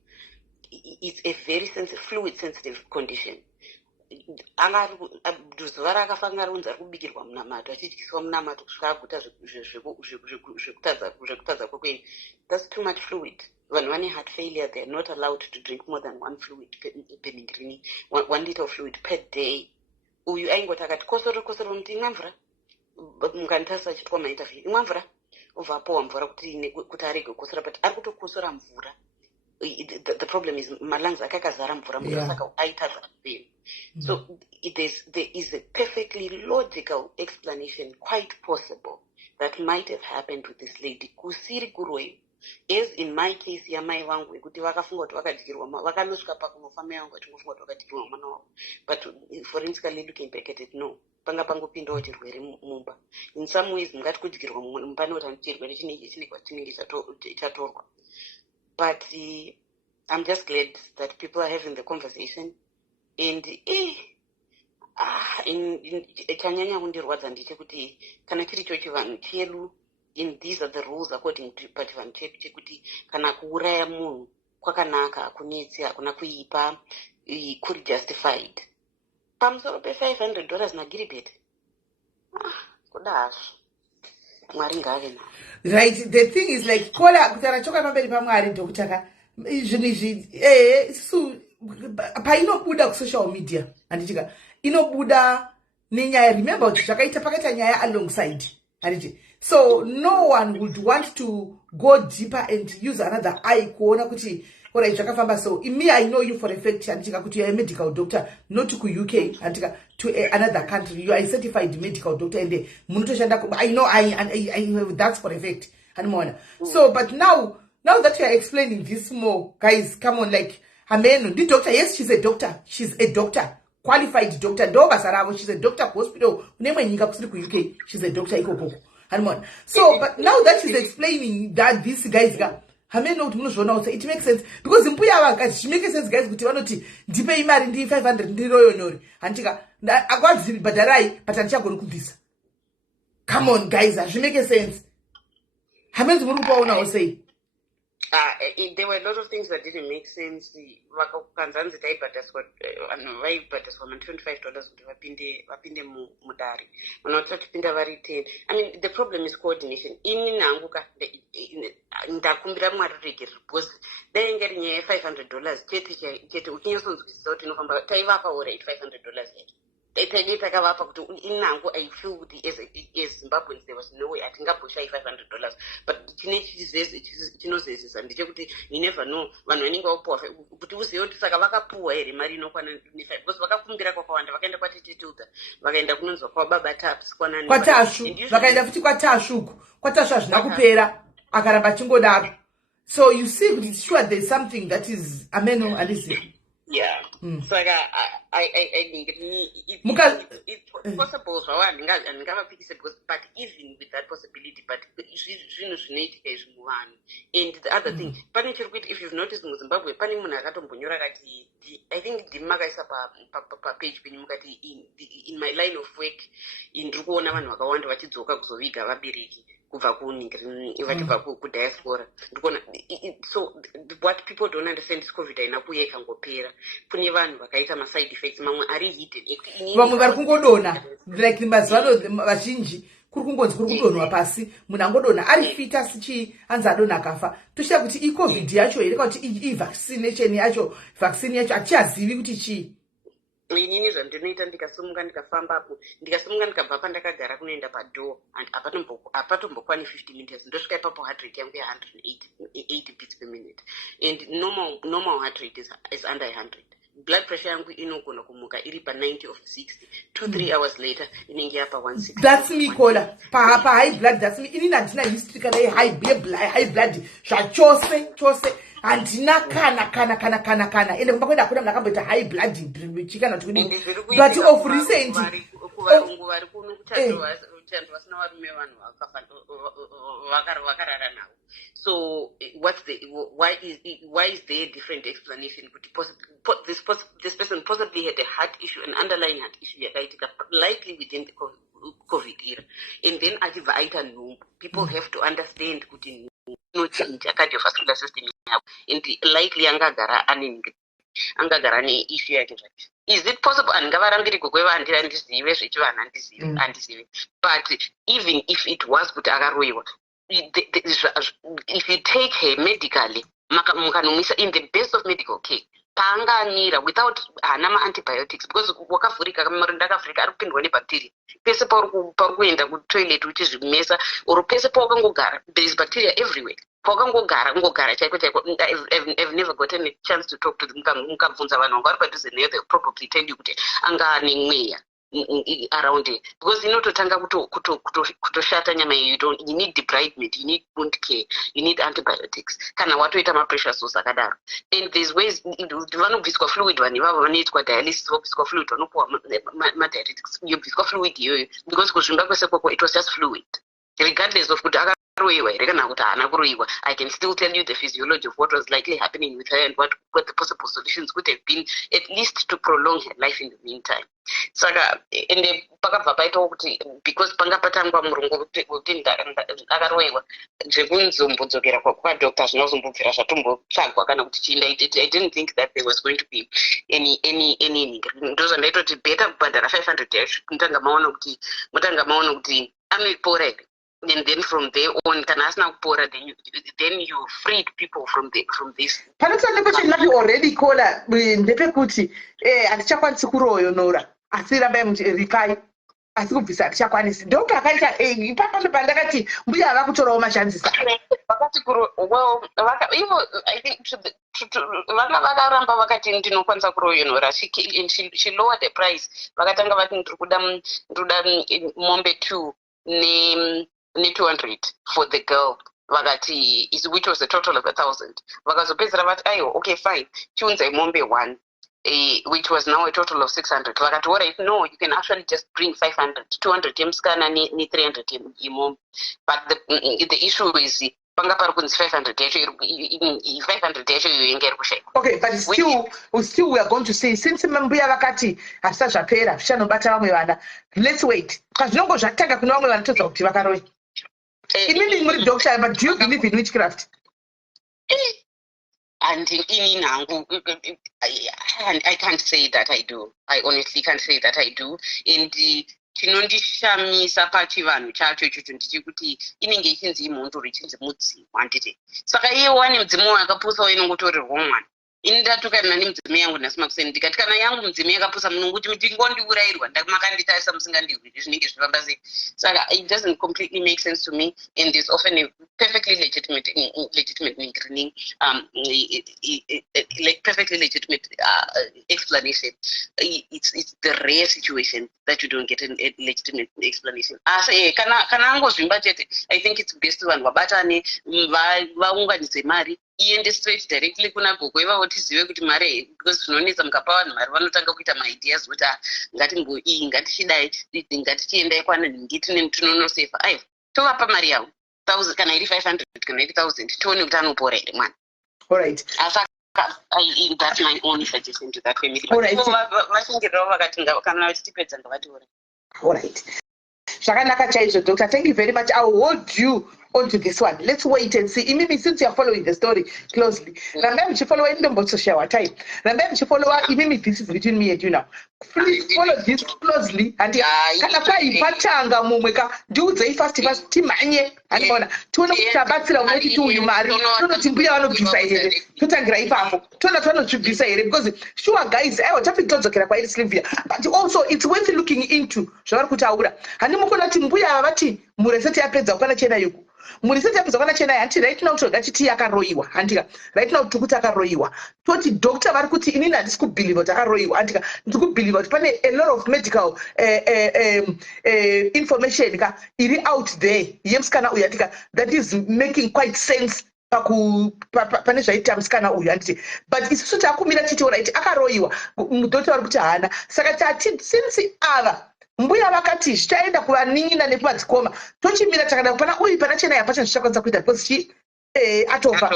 it's a very fluid sensitive condition. Zuva rakafa ngaronzi ari kubikirwa munamato, achidyiswa munamato kusvika aguta zvekutadza kwekweni. That's too much fluid. Vanhu vane heart failure, they're not allowed to drink more than one liter of fluid per day. Uyu aingoti akati kosoro muti imwa mvura, mukantarisa achitwa mainterview, imwa mvura, obva apowa mvura kuti arege kukosora, but ari kutokosora mvura. The problem is malungs akakazara mvura, saka aita zvakafema. So there is a perfectly logical explanation, quite possible, that might have happened with this lady kusiri kuroiwa. As in my case yamai vangu ekuti vakafunga kuti vakadyirwa, vakanosvika pakunofa mai vangu vachingofunga kuti vakadyirwa mwana wavo. But forensically looking back at it, no, panga pangopindawo chirwere mumba. In some ways mungati kudyirwa mumba nekuti chirwere chinenge kwatinenge chatorwa. But I'm just glad that people are having the conversation, and chanyanya kundirwadza ndechekuti kana chiri cho chivanhu chedu, and these are the rules according to pachivanhu chedu chekuti kana kuuraya munhu kwakanaka, hakunetsi, hakuna kuipa, kuri justified. Pamusoro pe $500 nagiribet, kuda hazvo. Mwari ngave na. Right, the thing is like kola kutara choka pamberi paMwari ndokutaka zvinhu izvi su painobuda kusocial media handitika inobuda nenyaya. Remember kuti zvakaita pakaita nyaya alongside handiti. So no one would want to go deeper and use another eye kuona kuti alright zvakafamba. So me, I know you for a fact handika kuti you are a medical doctor, not to UK handika, to another country. You are a certified medical doctor and munotoshanda. I know I that's for a fact. So but now that you are explaining this more, guys, come on, like Ameno, the doctor, yes, she's a doctor. She's a doctor. Qualified doctor. She's a doctor hospital. UK, she's a doctor. So but now that she's explaining that this guys got it makes sense because it makes sense, guys. Kuti vanoti ndipe imari ndi 500 ndiroyo nori handika akwadzivi bhadharai but andichagoni kubvisa. Come on, guys, it makes sense. Hamenzi muri kupaona sei? There were a lot of things that didn't make sense. Vakakanzanzi taibhadhaswa vaibhadhaswa $25 kuti vapinde mudare. Vanotapinda vari 10. I mean, the problem is coordination. Ini nanguka ndakumbira Mwari regerera because dainge rinyaya $500 chete uchinyasonzwisisa kuti inofamba taivapa ora $500 yet. Takavapa kuti inangu I feel kuti as Zimbabweans there was no way atingapushai $500, but chine chinozezesa ndechekuti you never know vanhu vanenge vapuwa kuti uzive kuti saka vakapuwa here mari inokwana $25 because vakakumbira kwakawanda. Vakaenda kwaTituta, vakaenda kunonzwa kwababa Taps, kwatashu, vakaenda futi kwatashu hazvina kupera akaramba chingodaro. So you see it's sure there's something that is ameno alizi. Yeah. So I think it's possible for one but even with that possibility, but and the other thing, if you've noticed in Zimbabwe, I think the magaisa pa page in my line of work in Rukuona vanhu vakawanda vachidzoka kuzoviga vabereki kubva vachiva kudiaspora. So what people don't understand is COVID haina kuuya ikangopera. Kune vanhu vakaita maside effects mamwe ari hidden. Vamwe vari kungodonha like mazuvano vazhinji kuri kungonzi kuri kudonhwa pasi, munhu angodonha ari fit asichi anzi adonha akafa. Toshiya kuti iCovid yacho here kana kuti ivaccination yacho hatichazivi kuti chii. Inini zvandinoita ndikasimuka ndikafambapo ndikasimuka ndikabva pandakagara kunoenda padoo and apatombokwani 50 minutes ndosvika ipapo heart rate yangu ya180 beats per minute and normal heart rate is under 100. Blood pressure yangu inogona kumuka iri pa 90 of 60. 2-3 hours later inenge yapa 160. That's me kola pa high blood. That's me. Inini handina history kana high blood zvachose handina kana ende kumba kwenda kuna mnakamboita high blood chikana tukudi but of recent kuvarungu vari kuno kutandwa vasina varume vanhu vakarara navo. So why is there a different explanation? This person possibly had a heart issue, an underlying heart issue yakaitika likely within the COVID era, and then achibva aita nhumbu. People have to understand kuti no change cardiovascular system yavo and likely angagara ne issue yake zvake. Is it possible angavarambiri kukweva andizive zvechivanhu andizive, but even if it was kuti akaroiwa, if you take her medically mukanomisa in the best of medical care paangamira without hana ma-antibiotics because wakavhurika maronda akavhurika ari kupindwa nebacteria pese pauri kuenda kutoilet uchizvimesa oro pese paukangogara there is bacteria everywhere. Ngogara chaiko I've never gotten a chance to talk to them. Mukabvunza vanhu vangu vari padhuze nayo, they'll probably tell you kuti anga ane mweya around it because inototanga kutoshata nyama iyo. You need debridement, you need wound care, you need antibiotics kana watoita ma-pressure source akadaro. And there's ways vanobviswa fluid vanhu ivavo vanoitwa dialysis vobviswa fluid vanopuwa ma-dialytics yobviswa fluid iyoyo because kuzvimba kwese kwako it was just fluid regardless of kuti akaroiwa here kana kuti haana kuroiwa. I can still tell you the physiology of what was likely happening with her and what the possible solutions could have been, at least to prolong her life in the meantime. Saka ende pakabva paitawo kuti because panga patangwa murungu kuti akaroiwa zvekunzombodzokera kwadoctor zvinozombobvira zvatombotsvagwa kana kuti chinda. I didn't think that there was going to be any ndozvandaita kuti better kubhadhara $500 mutanga maona kuti anoipora here and then from there on kana asina kupora then you freed people from this. Panotsa question mati already caller ndepekuti atichakwanisi kuroyonora asi ramba reply asi kubvisa atichakwanisi ndokuti akaita ipapa pandakati mbuya ava kutorawo mashandisa vakati well ivo I think vana vakaramba vakati ndinokwanisa kuroyonora she lowered the price vakatanga vati ndikuda mombe 2 ne 200 for the girl vakati which was a total of 1,000 vakazopedzera vati aiwa okay fine tiunzai mombe 1 which was now a total of 600 vakati all right no you can actually just bring 500 200 yemusikana ne 300 yemombe but the issue is panga pari kunzi 500 yacho 500 yacho iyo inge iri kushaikwa. Okay, but still we are going to say since mbuya vakati hasisa zvapera zvichanobata vamwe vana let's wait pazvinongo zvatanga kuna vamwe vana todza kuti vakaroya inini muri doctor but do you believe in witchcraft? And in Nangu, I can't say that I do. I honestly can't say that I do. In the chinondishamisa pachivanhu chacho ichocho ndichikuti inenge ichinzi imuntu richinzi mudzimu handiti saka iye wani mudzimu akapusawo inongotorerwa mwana ini ndatukana nemudzimu yangu nhasi makuseni ndikati kana yangu mudzimu yakapusa munonguti ndingondiurayirwa makanditarisa musingandiuriri zvinenge zvifamba sei saka it doesn't completely make sense to me and there's often a perfectly legitimate reasoning perfectly legitimate explanation. It's the rare situation that you don't get a legitimate explanation. Kana angozvimba chete I think it's best vanhu vabatane vaunganidze mari iende straight directly kuna gogo ivavo tizive kuti mari because zvinonetsa mukapa vanhu mari vanotanga kuita maideas kuti ngatimbo iyi ngatichidai ngatichiendai kwana ngitine tinonosefa aiwa tovapa mari yavo 1,000 kana iri 500 kana iri 1,000 tione kuti anopora here mwana. All right. That's my only suggestion to that family. All right. Vashingirawo vakati kana vachitipedza ngavatiore. All right. Zvakanaka chaizvo Doctor, thank you very much. I will hold you on to this one. Let's wait and see. Imimi, since you are following the story closely, remember to follow in the social time. Remember to follow Imimi, this is between me and you now. Please follow this closely. And kana kwa ipatanga mumweka do the first timanye and bona tuna kutabatsira umoti tu yumari tuna timbuya vanobvisa here totangira ipapo tuna chibvisa here because sure guys tapitodzokera kwa iri Sylvia but also it's worth looking into zvavari kutaura hani mukona kuti mbuya vati mureseti yapedza kwana chena yuku muriseti yapedza kwana chena hanti right now toda chiti yakaroiwa handika right now tukuti akaroiwa toti doctor vari kuti inini handisi kubelieve kuti akaroiwa handika ndiri kubelieve kuti pane a lot of medical information ka iri out there yemusikana uyu handika that is making quite sense pane zvaita musikana uyu handiti but isusu takumira titi right akaroiwa doctor vari kuti hana saka tati since ava mbuya vakati zvichaenda kuvanin'ina nekumadzikoma tochimira takada pana uyu pana chena yapachana zvichakwanisa kuita because atofa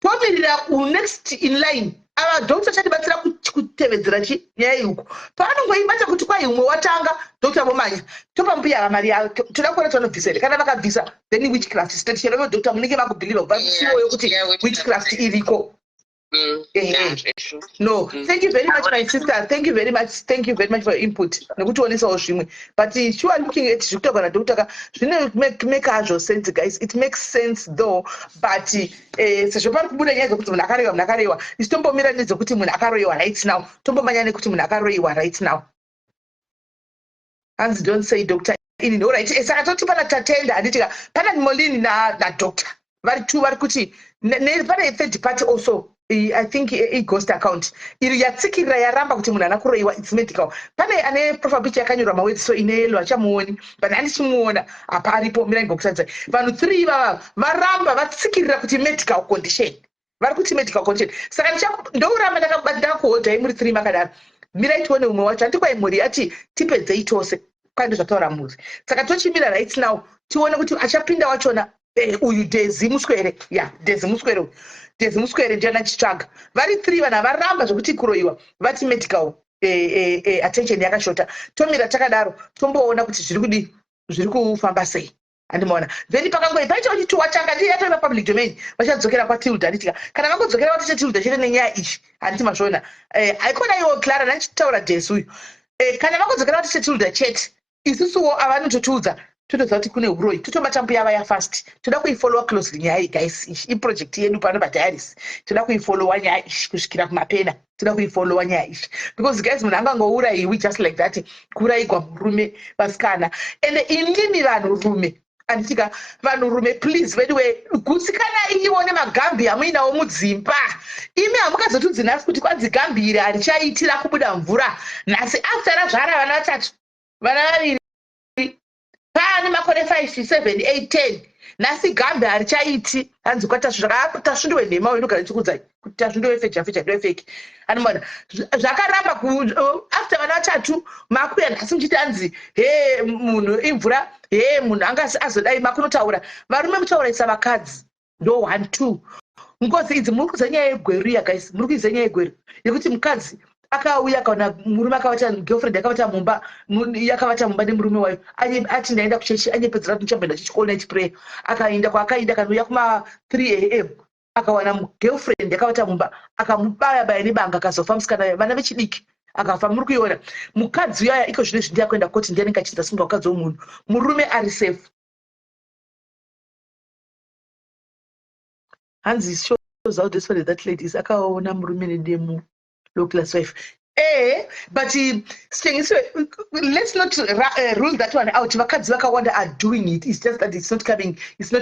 tomirira next in line ava doctor chatibatsira kutevedzera nyaya yuku pavanongoibata kuti kwai umwe watanga doctor vomanya topa mbuya ava mari yavo toda kuona tivanobvisa here kana vakabvisa then witchcraft state chero doctor munenge makubhiliva kubva kusiwoyo kuti witchcraft iriko. No, thank you very much, my sister. Thank you very much for your input. But you are looking at make casual sense, guys. It makes sense though. But right now. Hands don't say doctor. In right. It's a tatenda. Pana molini na doctor. Very two kuti. Very third party also. I think a ghost account. Iri yatsikira yaramba kuti munhu anakuroiwa it's medical. Pane ane profile picture yakanyora mawezi so inelo achamuoni. But andisimuona apa aripo mira ngokutadza. Vanhu 3 vava varamba vatsikirira kuti medical condition. Vari kuti medical condition. Saka ndouramba ndakakuhodha muri 3 makadaro. Mira itione umwe wacho andikwai mhuri yati tipedzei tose. Kwandi zvataura mhuri. Saka tochimira right now tione kuti achapinda wachona uyu Dezi Muswere. Yeah, Dezi Muswere. Dezi Muswere ndiana chitsvaga. Vari 3 vanhu varamba zvokuti kuroiwa. Vati medical attention yakashota. Tomira takadaro tomboona kuti zviri kufamba sei. Andimona. Then pakangoi paita kuti watanga ndiye yatona public domain. Vachadzokera kwa Tilda nditika. Kana vangodzokera kuti Tilda chete nenyaya ichi. Anditi mazvona. Aikona iwo Clara nachitaura Dezi uyu. Kana vangodzokera kuti Tilda chete. Isusuwo avanototiudza totoziva kuti kune uroi totobata mbuya vaya fast toda kuifollowa closely nyaya iyi guys iproject yedu pano padiaris toda kuifollowa nyaya ishi kusvikira kumapena toda kuifollowa nyaya ishi because guys munhu angangourayiwi just like that kuurayigwa murume vasikana ende indimi vanhurume anditika vanhurume please vediwe gutsikanai iwo nemagambi amuinawo mudzimba imi hamukazotudzi nhasi kuti kwanzi gambi iri harichaitira kubuda mvura nhasi after zvara vana vatatu vana vaviri pane makore 5 7 8 10 nhasi gambi harichaiti hanzi tasvundiwe nhema wenogara chikudzai kuti tasvundiwe fecha ndowefeki anomona zvakaramba after vana vatatu makuya nhasi muchiti hanzi he munhu imvura he munhu angasi azodai makunotaura varume mutaura isa vakadzi ndo 1 2 ngozi idzi muri kuziva nyaya yegweru iya guys muri kuziva nyaya yegweru yekuti mukadzi akauya kana murume akavata girlfriend akavata mumba yakavata mumba nemurume wayo ati ndaenda kuchechi anyepedzera kuti nchamboenda chichikona chiprayer akaenda kwaakaenda kanouya kuma 3 am akawana girlfriend yakavata mumba akamubaya baya nebanga akazofa musikana vana vechidiki akafa muri kuiona mukadzi uyaya iko zvino zvindi akuenda koti ndianenge achiita sunga mukadzi womunhu murume ari safe hanzi shows out desperate that ladies akaona murume nedemu low class wife but let's not rule that one out vakadzi vakawanda are doing it it's just that it's not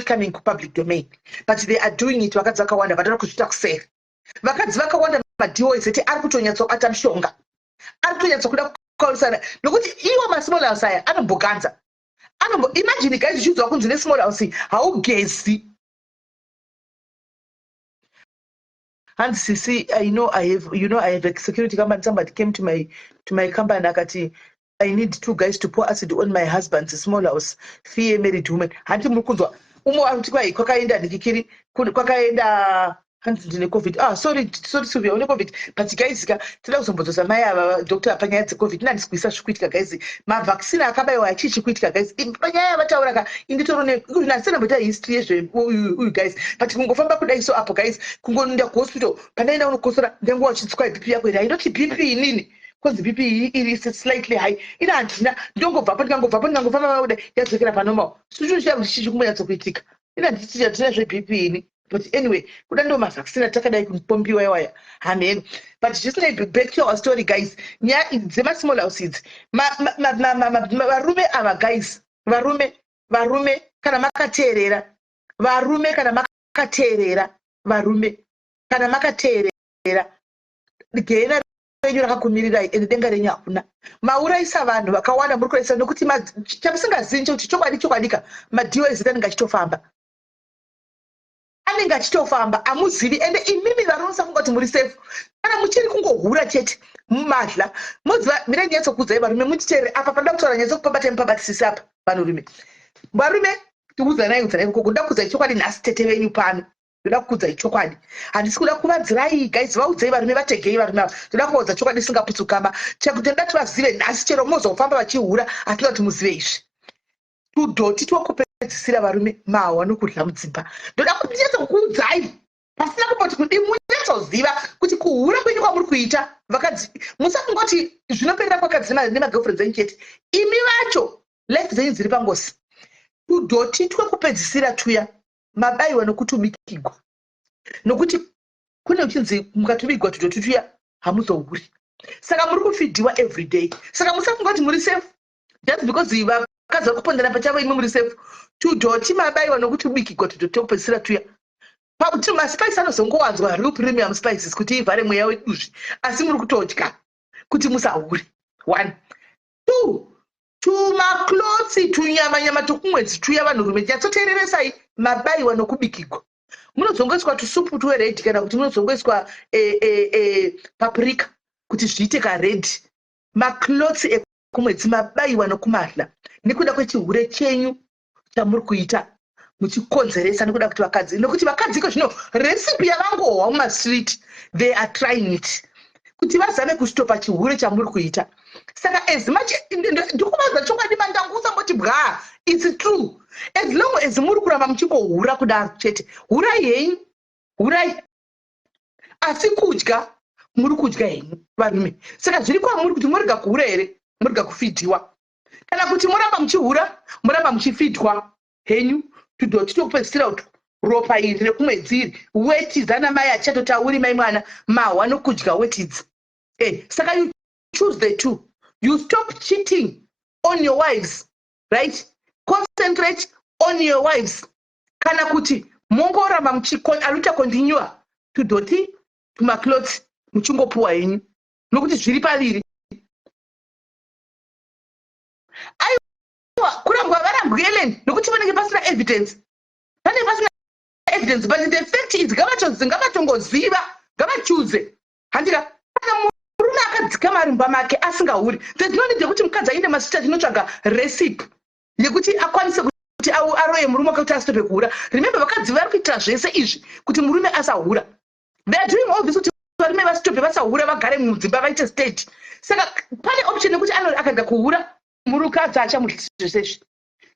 coming to public domain but they are doing it vakadzi vakawanda vatara kuzviita kusera vakadzi vakawanda madhiwoisi eti ari kutonyatsoata mishonga ari kutonyatsokuda kukaurisana nokuti iwo masmall house aya anomboganza imagine guys uchiudzwa kunzi nesmall house haugezi. And Sisi, I know I have a security company. Somebody came to my company. Akati, I need 2 guys to pour acid on my husband's small house. Fee married woman. Hanti mukunzwa. Umo antikwai kwakaenda ndikikiri kwakaenda hanti ndine COVID. Sorry Sylvia, one COVID. But guys tida kusombodzwa maya doctor apanya dze COVID. Nani sikuisa chikuitika guys. Ma vaccine akabayiwa achichi kuitika guys. Panya vataura ka inditorone kuti nasena mbota history yezve uyu guys. But kungofamba kudai so apo guys. Kungoenda ku hospital. Pandaenda unokosora ndengo wachitswa BP yako ira. Inoti BP inini? Because BP is slightly high. Ina andina ndongobva ndingangofamba kuda yadzokera panormal. Suchu chabu chichikumbonyatso kuitika. Ina ndichita zve BP ini. But anyway, kuda ndo mavaccine atakadai kupombiwa waya. Amen. But just like back to our story guys. Nya dzema small houses. Varume ava guys. Varume kana makateerera. Varume kana makateerera. Gena renyu rakakumirirai ende denga renyu hakuna. Mauraisa vanhu vakawanda muri kuraisa nokuti chamusingazivi kuti chokwadika madhiyo ezita anenge achitofamba amuzivi ende imimi varosa kungoti muri safe kana muchiri kungohura chete mumadla mudziva mire nyatsokudzai varume mutiteerere apa panoda kutaura nyatsokupabatisisi apa vanhurume varume tiudzanai koko ndoda kuudzai chokwadi nhasi tete venyu pano ndoda kuudzai chokwadi handisi kuda kuvadzirai guys vaudzai varume vategei varume ava ndoda kuvaudza chokwadi singaputsukamba chekuti ndoda tivazive nhasi chero mozofamba vachihura hatinoda kuti muzive izvi tudhoti twokupedzisira varume mawa nokudya mudzimba ndoda kuti ndinatsokuudzai pasina kumboti kudi munyatsoziva kuti kuhura kwenyu kwamuri kuita vakadzi musakungoti zvinoperera kwakadzi nemagirlfriends enyu chete imi vacho life dzenyu dziri pangosi tudhoti twekupedzisira tuya mabayiwa nokuti ubikigwa nokuti kune uchinzi mukatubigwa tudhoti tuya hamuzohuri saka muri kufidhiwa every day saka musakungoti muri safe just because vakadzi vakupondera pachavo imi muri safe tudhoti mabayiwa nokuti ubikigwa tudhoti twekupedzisira tuya pakuti maspice anozongowanzwa real premium spices kuti ivhare mweya weduzvi asi muri kutodya kuti musahuri 1 2 tumaklotsi tunyamanyama tokumwedzi tuya vanhurume nyatsoteereresai mabayiwa nokubikigwa munozongoiswa tusupu twered kana kuti munozongoiswa paprika kuti zviite kared maklotsi ekumwedzi mabayiwa nokumadla nekuda kwechihure chenyu chamuri kuita muchikonzeresa nekuda kuti vakadzi nokuti vakadzi iko zvino recipe yavangohwa mumastreet they are trying it kuti vazame kustopa chihure chamuri kuita saka as much ndikuvaza chokwadi mandangu usangoti bwa it's true as long as muri kuramba muchingohura kudaro chete hurai henyu hurai asi kudya muri kudya henyu varume saka zviri kwamuri kuti murega kuhura here murega kufidhiwa kana kuti muramba muchihura muramba muchifitwa henyu tudoti tokupedzisira kuti ropa iri rekumwedzi iri weti dzana mai achatotauri mai mwana mahwa nokudya weti idzi. Saka you choose the two. You stop cheating on your wives, right? Concentrate on your wives. Kana kuti mongoramba aluta continue tudoti tumaklotsi muchingopuwa henyu nokuti zviri paviri. Aiwa kurambwa varambweleni nokuti vanenge pasina evidence. Pane pasina evidence, but the fact is ngavatongoziva ngavachuze. Handika kana murume akadzika marimba make asingahuri, there's no need yekuti mukadzi ainde masita tinotsvaga recipe yekuti akwanise kuti aroye murume akakuti asitope kuhura. Remember vakadzi vari kuita zvese izvi kuti murume asahura. They are doing all this kuti varume vasitope vasahura vagare mudzimba vaite state. Saka pane option yekuti akaenda kuhura murukadzi achamuzvese.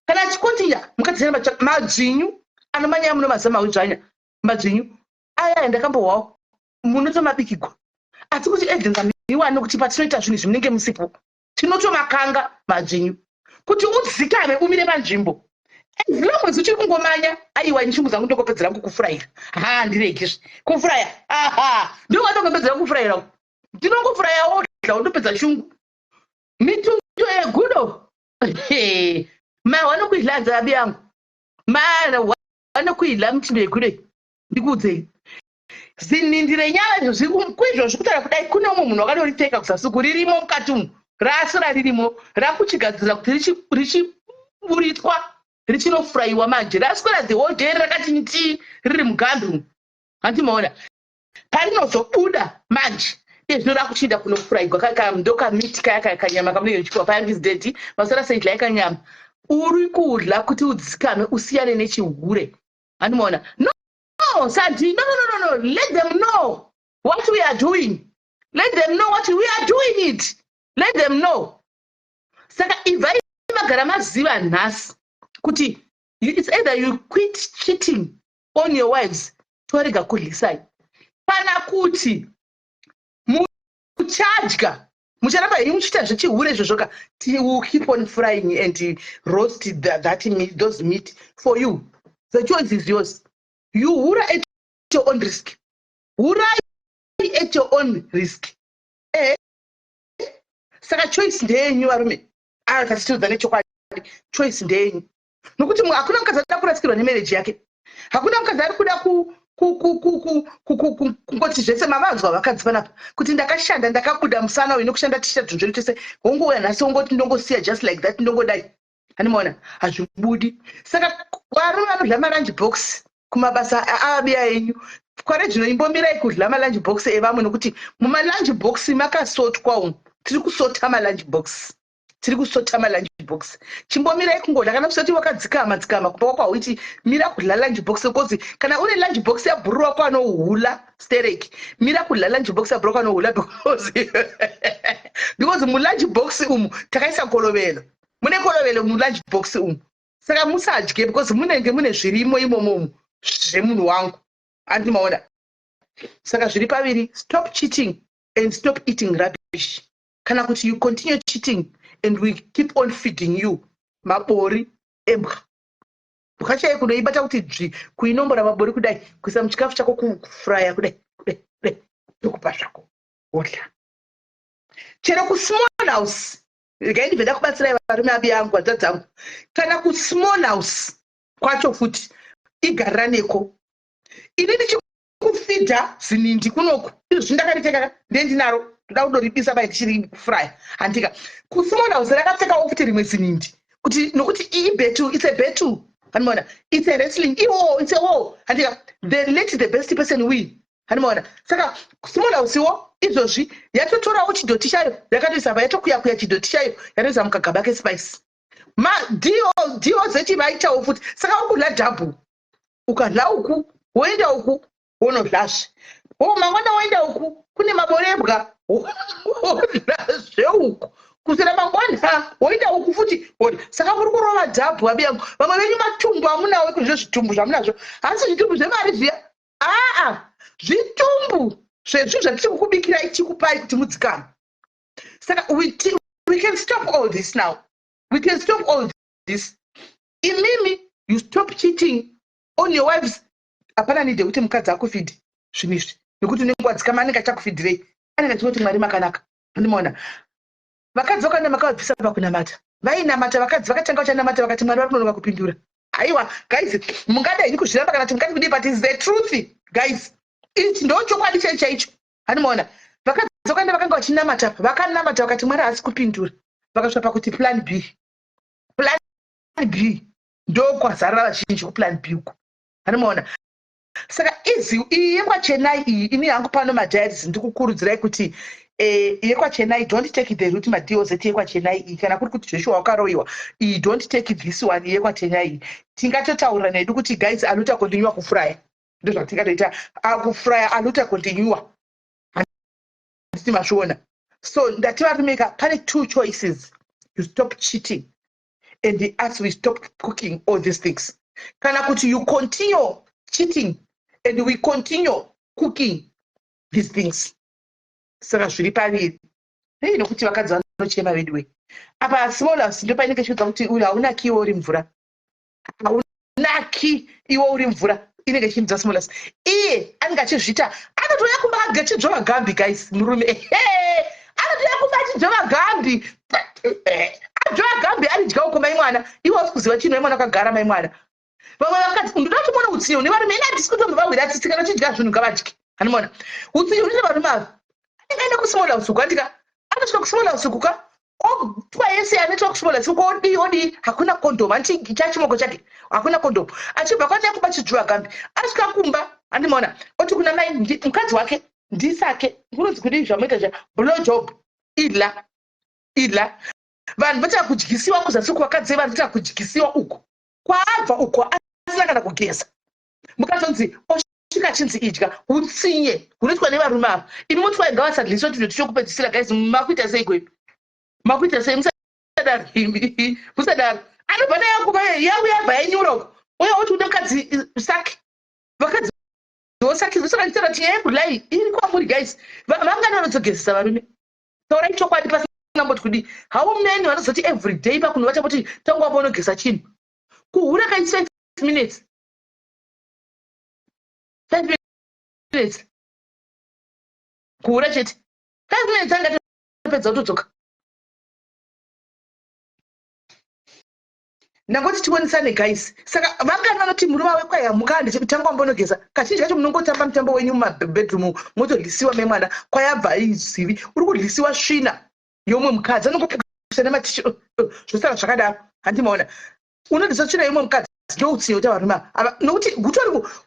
Kana achikontinya mukadzi madzvinyu anomanya munomaza udzvanya madzvinyu aya ndakambowawo munotomabikigwa. Asi kuti evidence amiwani kuti patinoita zvinhu zvinenge musipo tinotomakanga madzvinyu kuti udzikame umire panzvimbo. As long as uchiri kungomanya aiwa nchimbo dzangu ndokopedzera kukufurayira. Ndireke kufuraya. Ndo watongopedzera kufurayira. Ndinongofuraya wodla ndopedza shungu. Mituto yegudo. Mahwa nokuidla nzabi yangu. Mara wanokuidla mutindo yegudo. Ndikuudzei. Zinindire nyaya zvizvikuizvozvo kutaura kudai kune umwe munhu wakanoriteka kusasuku ririmo mukati umu rasira ririmo rakuchigadzira kuti richiburitwa richinofurayiwa manje raswera the whole day rakati nti riri mugambi umu. Handimaona parinozobuda manje izvino rakuchinda kunofurayirwa kakamiti kaya kanyama kamunenge uchipiwa payangi's dead masora seidla yakanyama uri kudla kuti udzikame usiyane nechihure. Handimaona no, Santi, no. Let them know what we are doing. Let them know what we are doing it. Let them know. Saka ivai magara maziva nhasi kuti it's either you quit cheating on your wives torega kudlisai kana kuti muchadya mucharamba henyu muchiita zvechihure zvezvoka will keep on frying and roast that meat, those meat for you. The choice is yours. You hura at your own risk. Hura at your own risk. Saka choice ndenyu varume. Akasitudza nechokwadi. Choice ndenyu. Nokuti hakuna mukadzi ari kurasikirwa nemarriage yake. Hakuna mukadzi ari kuda kungoti zvese mavanzwa vakadzi panapa. Kuti ndakashanda ndakabuda musana uyu nokushanda tishatu nzveri tese. Wongouya nhasi wongoti ndongosiya just like that ndongodai. Handimaona hazvibudi. Saka varume vanodla malunch box kumabasa aabiya yenyu. Kware zvino imbomirai kudla malunch box evamwe nokuti mumalunch box makasotwa umu. Tiri kusota malunch box. Chimbomirai kungodla kana kusati wakadzikama kupa kwauiti mira kudla lunch box because kana une lunch box yabhurwa kwanohula stereki. Mira kudla lunch box yabhurwa kwanohula because mu lunch box umu takaisa kolovelo. Mune kolovelo mu lunch box umu. Saka musadye because munenge mune zvirimo imomo zvemunhu wangu. Handimaona. Saka zviri paviri, stop cheating and stop eating rubbish. Kana kuti you continue cheating and we keep on feeding you mabori embwa. Ukachai kunoibata kuti dzvi kuinombora mabori kudai kuisa muchikafu chako kufraya kudai tokupa zvako wodla. Chero ku small house gaidi veda kubatsira varume abi yangu adzadzangu. Kana ku small house kwacho futi igarira neko. Ini ndichikufidha zinindi kunoku. Izvo ndakariteka ndendinaro. Toda kudoribisa bai ndichiri kufraya. Handika ku small house rakapfekawo futi rimwe zinindi. Kuti nokuti ibetu it's a betu. Handimaona it's a wrestling. It's a war. Handika let the best person win. Handimaona. Saka small house wo izvozvi yatotorawo chidoti chayo yakatoisa pa yatokuya chidoti chayo yatoisa mukagaba kespice. Dio zeti vaitawo futi. Saka ukudla double. Ukadla uku woenda uku wonodlazve. Mangwana woenda uku kune mabori embwa wodla zveuku. Kusera mangwana woenda uku futi wodla. Saka muri kurova double abi yangu. Vamwe venyu matumbu amunawo kuzvo zvitumbu zvamunazvo. Asi zvitumbu zvemari zviya. Zvitumbu zvezvinhu zvatiri kukubikira ichikupai kuti mudzikame. Saka we can stop all this now. We can stop all this. Imimi, you stop cheating on your wives. Apana nide kuti mukadzi akufeed zvinizvi. Nekuti unenge wadzikama anenge achakufeedirei. Anenge achoti Mwari makanaka. Ndimoona. Vakadzi vakanda makabvisa pakunamata. Vainamata vakadzi vakatanga vachanamata vakati Mwari vari kunonoka kupindura. Aiwa, guys, mungadai kuzviramba kana kuti mukati kudii, but it's the truth, guys. Ichi ndo chokwadi chaicho. Ndimoona. Vakadzi vakanda vakanga vachinamata, vakanamata vakati Mwari haasi kupindura. Vakasvika pakuti plan B. Plan B. Ndo kwazara vazhinji kuplan B uko. Ndimoona. Saka iye kwachenai iyi ini yangu pano madhairies ndikukurudzirai kuti iye kwachenai don't take the route madioz iye kwachenai iyi kana kuri kuti Joshua wakaroiwa iyi don't take this one iye kwachenai iyi tingatotaura nedu kuti guys aluta continue kufraya ndo zvatingatoita akufraya aluta continue handiti mazviona. So ndati varimeka pane two choices: you stop cheating and us we stop cooking all these things. Kana kuti you continue cheating and we continue cooking these things. Saka zviri paviri. Hei nokuti vakadzi vanochema vedwe. Apa Smallhouse ndo painenge chiudza kuti uyu haunaki iwe uri mvura. Haunaki iwe uri mvura. Inenge chiudza Smallhouse. Iye anenge achizvita anotouya kumba achidzva magambi guys murume. Anotouya kumba achidzva magambi. Adzva magambi aridya uko mai mwana. Iwe usi kuziva chinhu mai mwana akagara mai mwana. Vamwe vakati ndotomona utsinye nevarume ina hatisi kuti vamwe hatisi kana chidya zvinhu ngavadye. Handimona. Utsinye une varume ava. Anenge kuSmallhouse uko andika. Anosvika kuSmallhouse uko ka. Otwa yese anoitwa kuSmallhouse uko odi hakuna condom. Anti chachimoko chake hakuna condom. Achibva kwati yakuba chidzva gambi. Asvika kumba handimona. Oti kuna mai mukadzi wake ndisake. Kunonzi kuti zvamuita zva blow job. Idla. Vanhu vataka kudyisiwa kuzasi kwakadzi vanotaka kudyisiwa uko. Kwaabva uko asina kana kugeza. Mukatonzi osvika chinzi idya utsinye hunoitwa nevarume ava. Imi mutwa ngavasadliswa tunhu tichokupedzisira guys makuita sei kwedu. Makuita sei musadaro. Anobva naye kuba yauya yabva yanyura uko. Uya oti une mukadzi saki. Vakadzi vosaki vosakanditara kuti yebulai iri kwamuri guys. Vangana vanodzogezesa varume. Taura chokwadi pasina ngamboti kudi. How many vanozoti every day pakuno vachapoti tangwa vonogeza chinhu. Kuhura kaisi 5 minutes. 5 minutes. Kuhura chete. 5 minutes anga tapedza kutodzoka. Nangoti tionesane guys. Saka vangana vanoti murume wawe kwaya mukandi chekutangwa mbonogeza. Kazhinji kacho munongotamba mutambo wenyu mumabedroom motodlisiwa memwana kwayabva izivi. Uri kudlisiwa svina yomwe mukadzi anongopusha nematisho zvosara zvakadaro. Handimaona. Unodlisa svina yomwe mukadzi ndo utsinye uta varume ava. Nokuti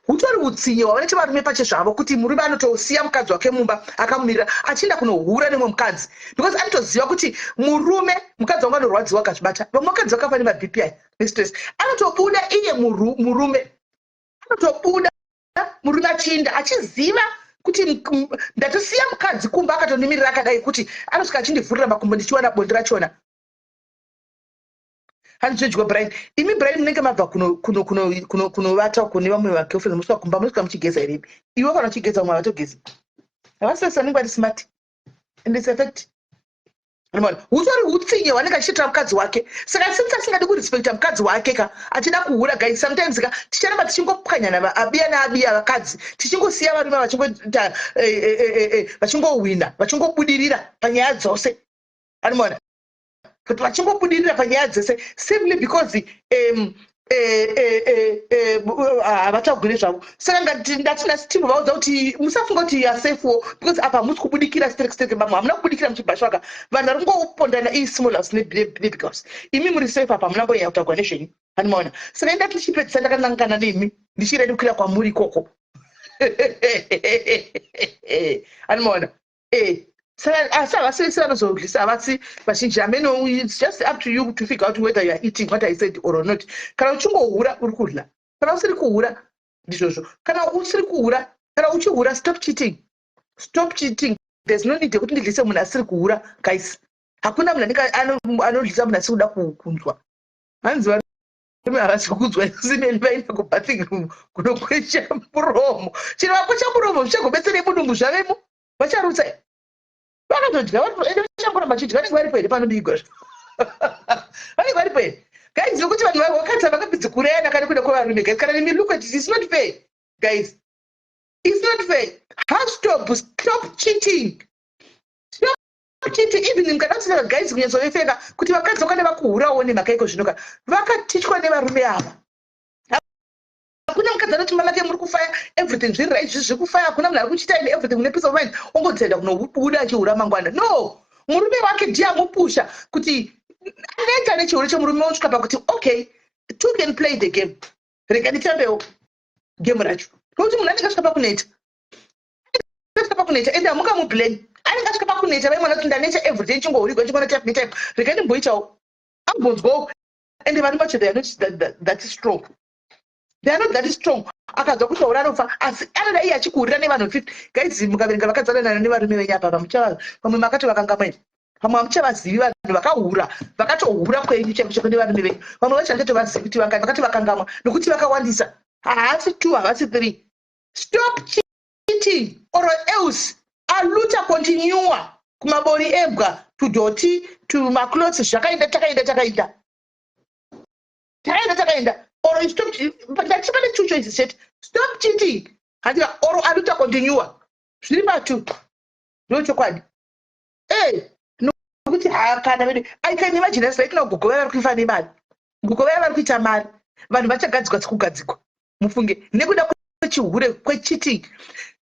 hutori utsinye hwavanoti varume pache zvavo kuti murume anotosiya mukadzi wake mumba akamumirira achienda kunohura nemwe mukadzi. Because anotoziva kuti murume mukadzi wangu anorwadziwa akazvibata. Vamwe vakadzi vakafa nemaBPI nestress. Anotobuda iye murume. Anotobuda murume achinda achiziva kuti ndatosiya mukadzi kumba akatonimirira akadai kuti anosvika achindivhurira makumbo ndichiwana bonde rachona. Hanzvejwa Brian. Imi Brian munenge mabva kunovata kune vamwe vagirlfriend musvika kumba musvika muchigeza here. Iwe kana uchigeza umwe avatogezi. Havasesa nenge vari smart. And it's effect. Hutori hutsinye hwanenge achiitira mukadzi wake. Saka since asingadi kurespekta mukadzi wake ka achida kuhura guys sometimes ka ticharamba tichingopwanyana abiya vakadzi tichingosiya varume vachingoita vachingohwina vachingobudirira panyaya dzose. Handimona. Kuti vachingobudirira panyaya dzese simply because avatagone zvavo. Saka ndatina stimu vaudza kuti musafunga kuti yasefuwo because apa hamusi kubudikira strike vamwe hamuna kubudikira muchibhashwaka vanhu vari kungopondana iSmallhouse nebig house. Imi muri safe apa hamuna mbonyanya kutagwa nezvenyu. Handimoona. Saka ndati ndichipedzisa ndakanangana nemi ndichiredi kukwira kwamuri ikoko. Handimoona. Saka asi havasevesi vanozodlisa havasi vazhinji. Ameno it's just up to you to figure out whether you are eating what I said or not. Kana uchingohura uri kudla. Kana usiri kuhura ndizvozvo. Kana usiri kuhura kana uchihura stop cheating. Stop cheating. There's no need yekuti ndidlise munhu asiri kuhura guys. Hakuna munhu anodlisa munhu asiri kuda kunzwa. Hanzi varume havasi kunzwa simeni vaenda kubathing room kunokwesha muromo. Chero vakwesha muromo zvichagobetsere mudumbu zvavemo vacharutsa. Vakatodya vachangoramba chidya vanenge vari pere panobigwa. vari pe guys lokuti vanhu vakadza vakapedza kurayana kana kuda kwavarume guys kana nemi look at it, it's not fair guys, it's not fair. Stop cheating, stop cheating. Even mukadatsira guys kunyatsovefeka kuti vakadzi vakane vakuhurawo nemhaka iko zvinoka vakatichwa nevarume ava. Hakuna mukadzi anoti mamake muri kufaya everything zviri right zviri kufaya, hakuna munhu ari kuchita ine everything une peace of mind ongodzenda kunobuda achihura mangwana. No, murume wake ndiye amupusha kuti anoita nechiuru chemurume osvika pakuti okay, two can play the game, rega nditambewo game racho. Nokuti munhu anenge asvika pakuneta ende hamungamublame, anenge asvika pakuneta vaimwana kuti ndaneta everyday chingohurigwa chingona type netype, rega ndimboitawo ambonzwawo. Ende vanhu vacho they are not that strong, they are not that strong. Akadzwa kutaura anofa asi anoda iye achikuhurira nevanhu 50 guys. Mukaverenga vakadzanana nevarume venyu apa pamwe makati vakangamai, pamwe hamuchavazivi vanhu vakahura vakatohura kwenyu chaiko nevarume venyu. Vamwe vacho handitovazivi kuti vakati vakangamwa nokuti vakawandisa, havasi 2 havasi 3. Stop cheating or else aluta continua kumabori ebwa tudoti to maclothes zvakaenda takaenda or stop. But that's only 2 choices set. Stop cheating handika or aluta continua zviri patu ndochokwadi. Nokuti kana vedu I can imagine as like gugo vari kuifa nemari, gugo vari kuita mari, vanhu vachagadzikwa kugadzikwa mufunge nekuda kwechihure kwecheating.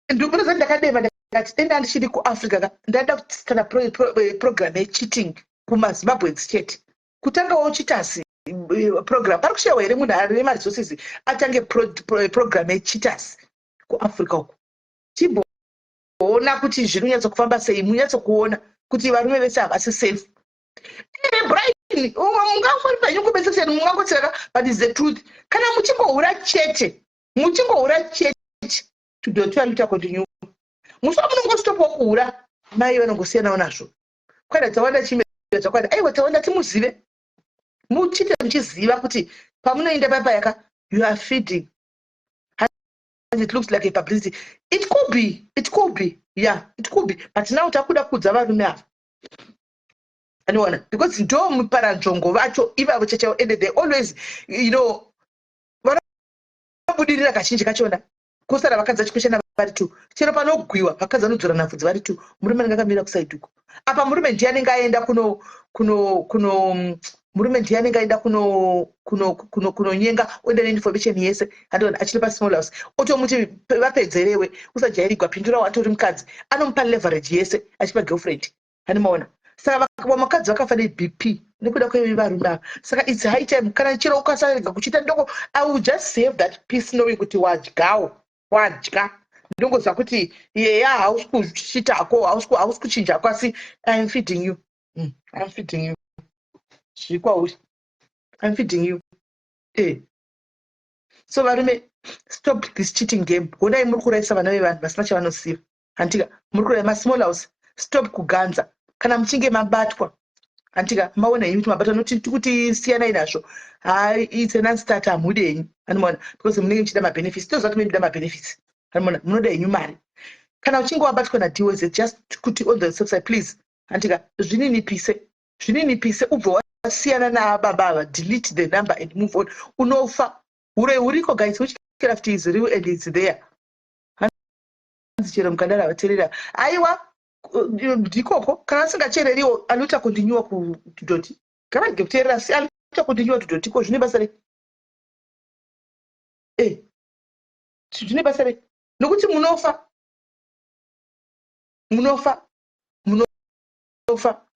Ndomunoza ndakadeva ndakati denda handichiri kuAfrica ndada kutana program yecheating kumaZimbabweans chete. Kutangawo uchitasi program pari kushayiwa here munhu ari nemari dzose idzi atange program yecheaters kuAfrica uko. Chimboona kuti zviri kunyatsokufamba sei, munyatsokuona kuti varume vese havasi safe. Brian mungangori panyungu beseseni mungangotsiraka, but is the truth. Kana muchingohura chete tudoti valuta continue musa munongostopawo kuhura mai vanongosiyanawo nazvo. Kwada tawanda chimwe chakwada aiwa tawanda timuzive, muchite muchiziva kuti pamunoenda papayaka you are feeding and it looks like a publicity. It could be yeah, it could be, but now takuda kudza varume ava anoona because ndo muparanzvongo vacho ivavo chachao and they always vanobudirira kazhinji kachona kusara vakadzi vachikweshana vari 2 chero panogwiwa vakadzi vanodzora nafudzi vari 2 murume anenge akamira kusaidi uko. Apa murume ndiye anenge aenda murume ndiye anenge aenda kunonyenga oenda neinformation yese andoona achiri pasmall house otomuti vapedzerewe usajairigwa pindura watori mukadzi anomupa leverage yese achipa girlfriend animaona. Saka vakadzi vakafa neBP nekuda kwevarume ava. Saka it's high time kana chero ukasarega kuchita ndoko I will just save that peace knowing kuti wadya ndongoziva kuti yeya hausi kuchitako hausi kuchinjako asi I'm feeding you zviri kwauri, I'm feeding you. So varume stop this cheating game. Honai muri kuraisa vana vevanhu vasina chavanoziva handika muri kuraya masmall house. Stop kuganza kana muchinge mabatwa handika maona henyu kuti mabatwa noti kuti siyanai nazvo. It's a non-starter hamude henyu animaona because munenge muchida mabenefits. Tozati muchida mabenefits animaona munoda henyu mari. Kana uchinge wabatwa naDWZ just kuti on the safe side please handika zvininipise ubve wasiyana nababa ava, delete the number and move on. Unofa huriko guys, witchcraft is real and it's there. Hanzi chero mukadara vateerera aiwa ndikoko kana asingachereriwo aluta continue kudoti ngavarege kuteerera asi aluta continue tudoti ko zvine basa rei zvine basa rei nokuti munofa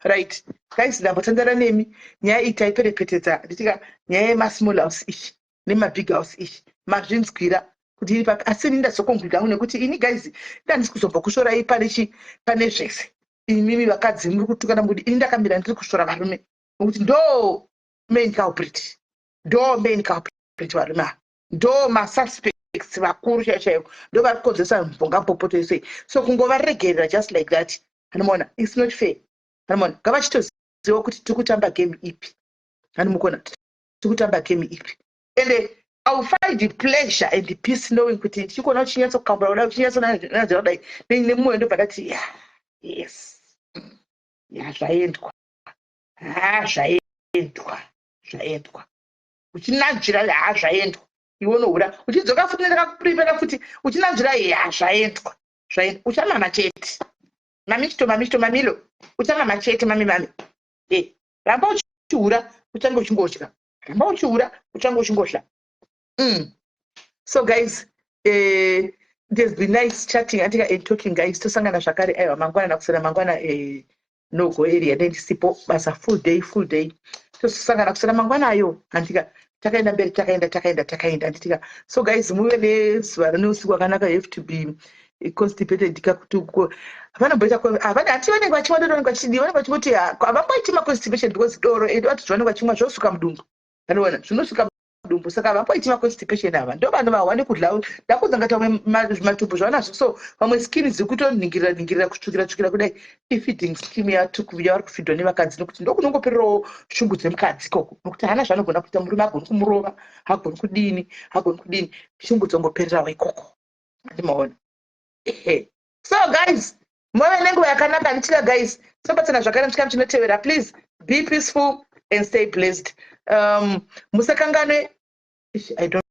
right guys. Ndambotandara nemi nyaya iyi taiperepetedza nditika nyaya yemasmall house ishi nemabig house ishi mazvinzwira kuti iri paka asi ndazokongwirawo nekuti ini guys ndandisi kuzobva kushorai pane zvese. Imimi vakadzi muri kutukana mudi ini ndakamira ndiri kushora varume nokuti ndo main culprit varume ndo masuspects vakuru chaivo ndo vari kukodzesa mvonga mpopoto yese. So kungovaregerera just like that anomaona it's not fair anomaona ngavachitoziva kuti tikutamba game ipi animukona tikutamba game ipi and I'll find the pleasure and the peace knowing kuti chikona uchinyatsokamura kudai uchinyatsonaza kudai nemwoyo ndobva ndati yes zvaendwa zvaendwa uchinanzvira zvaendwa iwe unohura uchidzoka futi ndakakuprepara futi uchinanzvira zvaendwa uchamama chete mamito mamilo uchamama chete mami ramba uchihura uchange uchingotya ramba uchihura uchange uchingotya so guys it has been nice chatting and talking guys tosangana zvakare aiwa mangwana nakusera mangwana nogo area ndisipo basa full day tosangana kusera mangwana ayo andika takaenda mberi takaenda anditika so guys muve nezuva neusiku wakanaka. You have to be constipated kakutuko vanomboita hativanenge vachiwandoonekwa vanenge vachingoti havamboiti maconstipation because doro ende vati zvanenge vachimwa zvosuka mudumbu vanoona zvinosuka mudumbu saka havamboiti maconstipation ava ndo vanhu vawane kudla ndakunza ngataumwe matumbu zvavanazvo so vamwe skini dziri kutoningirira kutsvukira kudai ifeeding scheme yavari kufidwa nevakadzi nokuti ndokunongopererawo shungu dzemukadzi ikoko nokuti hana zvanogona kuita murume agoni kumurova hagoni kudini shungu dzongopererawo ikoko andimaona so guys move nenguva yakanaka ndichira guys tobatsana zvakare muchikamu chinotevera. Please be peaceful and stay blessed. Musakanganwe I don't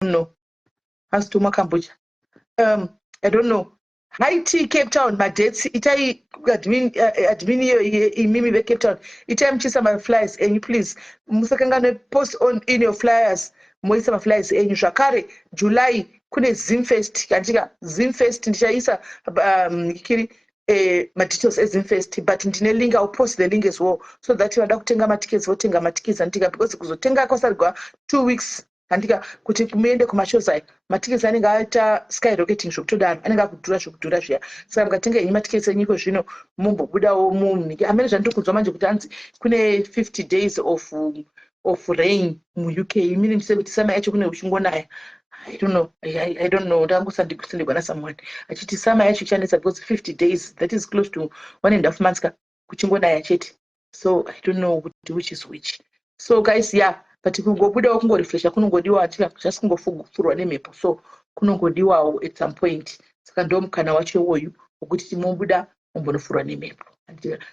know asituma kambucha I don't know Haiti Cape Town madates itai admin imimi ve Cape Town itai mchisa my flyers and you please musakanganwe post on in your flyers moisa my flyers enyu zvakare July kune Zimfest kanjika Zimfest ndichaisa ikiri madetails eZimfest but ndine link I'll post the link as well so that vada kutenga matickets votenga matickets andika because kuzotenga kwasarigwa 2 weeks andika kuti muende kumashows aya matickets anenge aita skyrocketing zvokutodaro anenge akudhura zviya saka mukatenga henyu matickets enyiko zvino mumbobudawo munhu amene zvandiri kunzwa manje kuti hanzi kune 50 days of rain muUK meaning kuti sama yacho kune uchingonaya I don't know. Ndangusandikwana someone. Achiti sama yacho chanetsa because 50 days. That is close to 1.5 months kuchingonaya chete. So I don't know which is which. So guys, yeah, but kungobuda kungorefresha kunongodiwa atika just kungofurwa nemhepo. So kunongodiwa at some point. Saka ndo mukana wacho woyu ukuthi timombuda umbonofurwa nemhepo.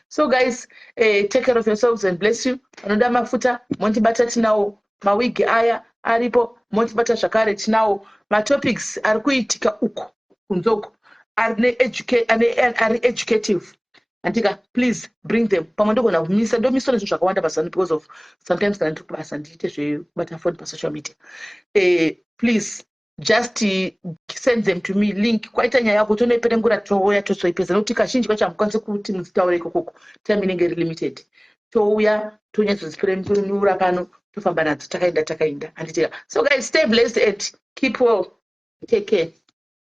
So guys, take care of yourselves and bless you. Anoda mafuta montibata tinawo mawigi aya aripo montibata zvakare tinawo matopics ari kuitika uko kunzoko ari educative andika please bring them pamwe ndogona kumisa ndomisa nezvinhu zvakawanda pasani because of sometimes kana ndiri kubasa ndiite zvebata phone pasocial media please just send them to me link kwaita nyaya yako tonoiperengura touya tozoipedza nokuti kazhinji kacho hamukwanisi kuti mudzitaure ikokoko time inenge iri limited touya tonyatsodziperenura pano tofamba nadzo takaenda anditika so guys stay blessed and keep well take care.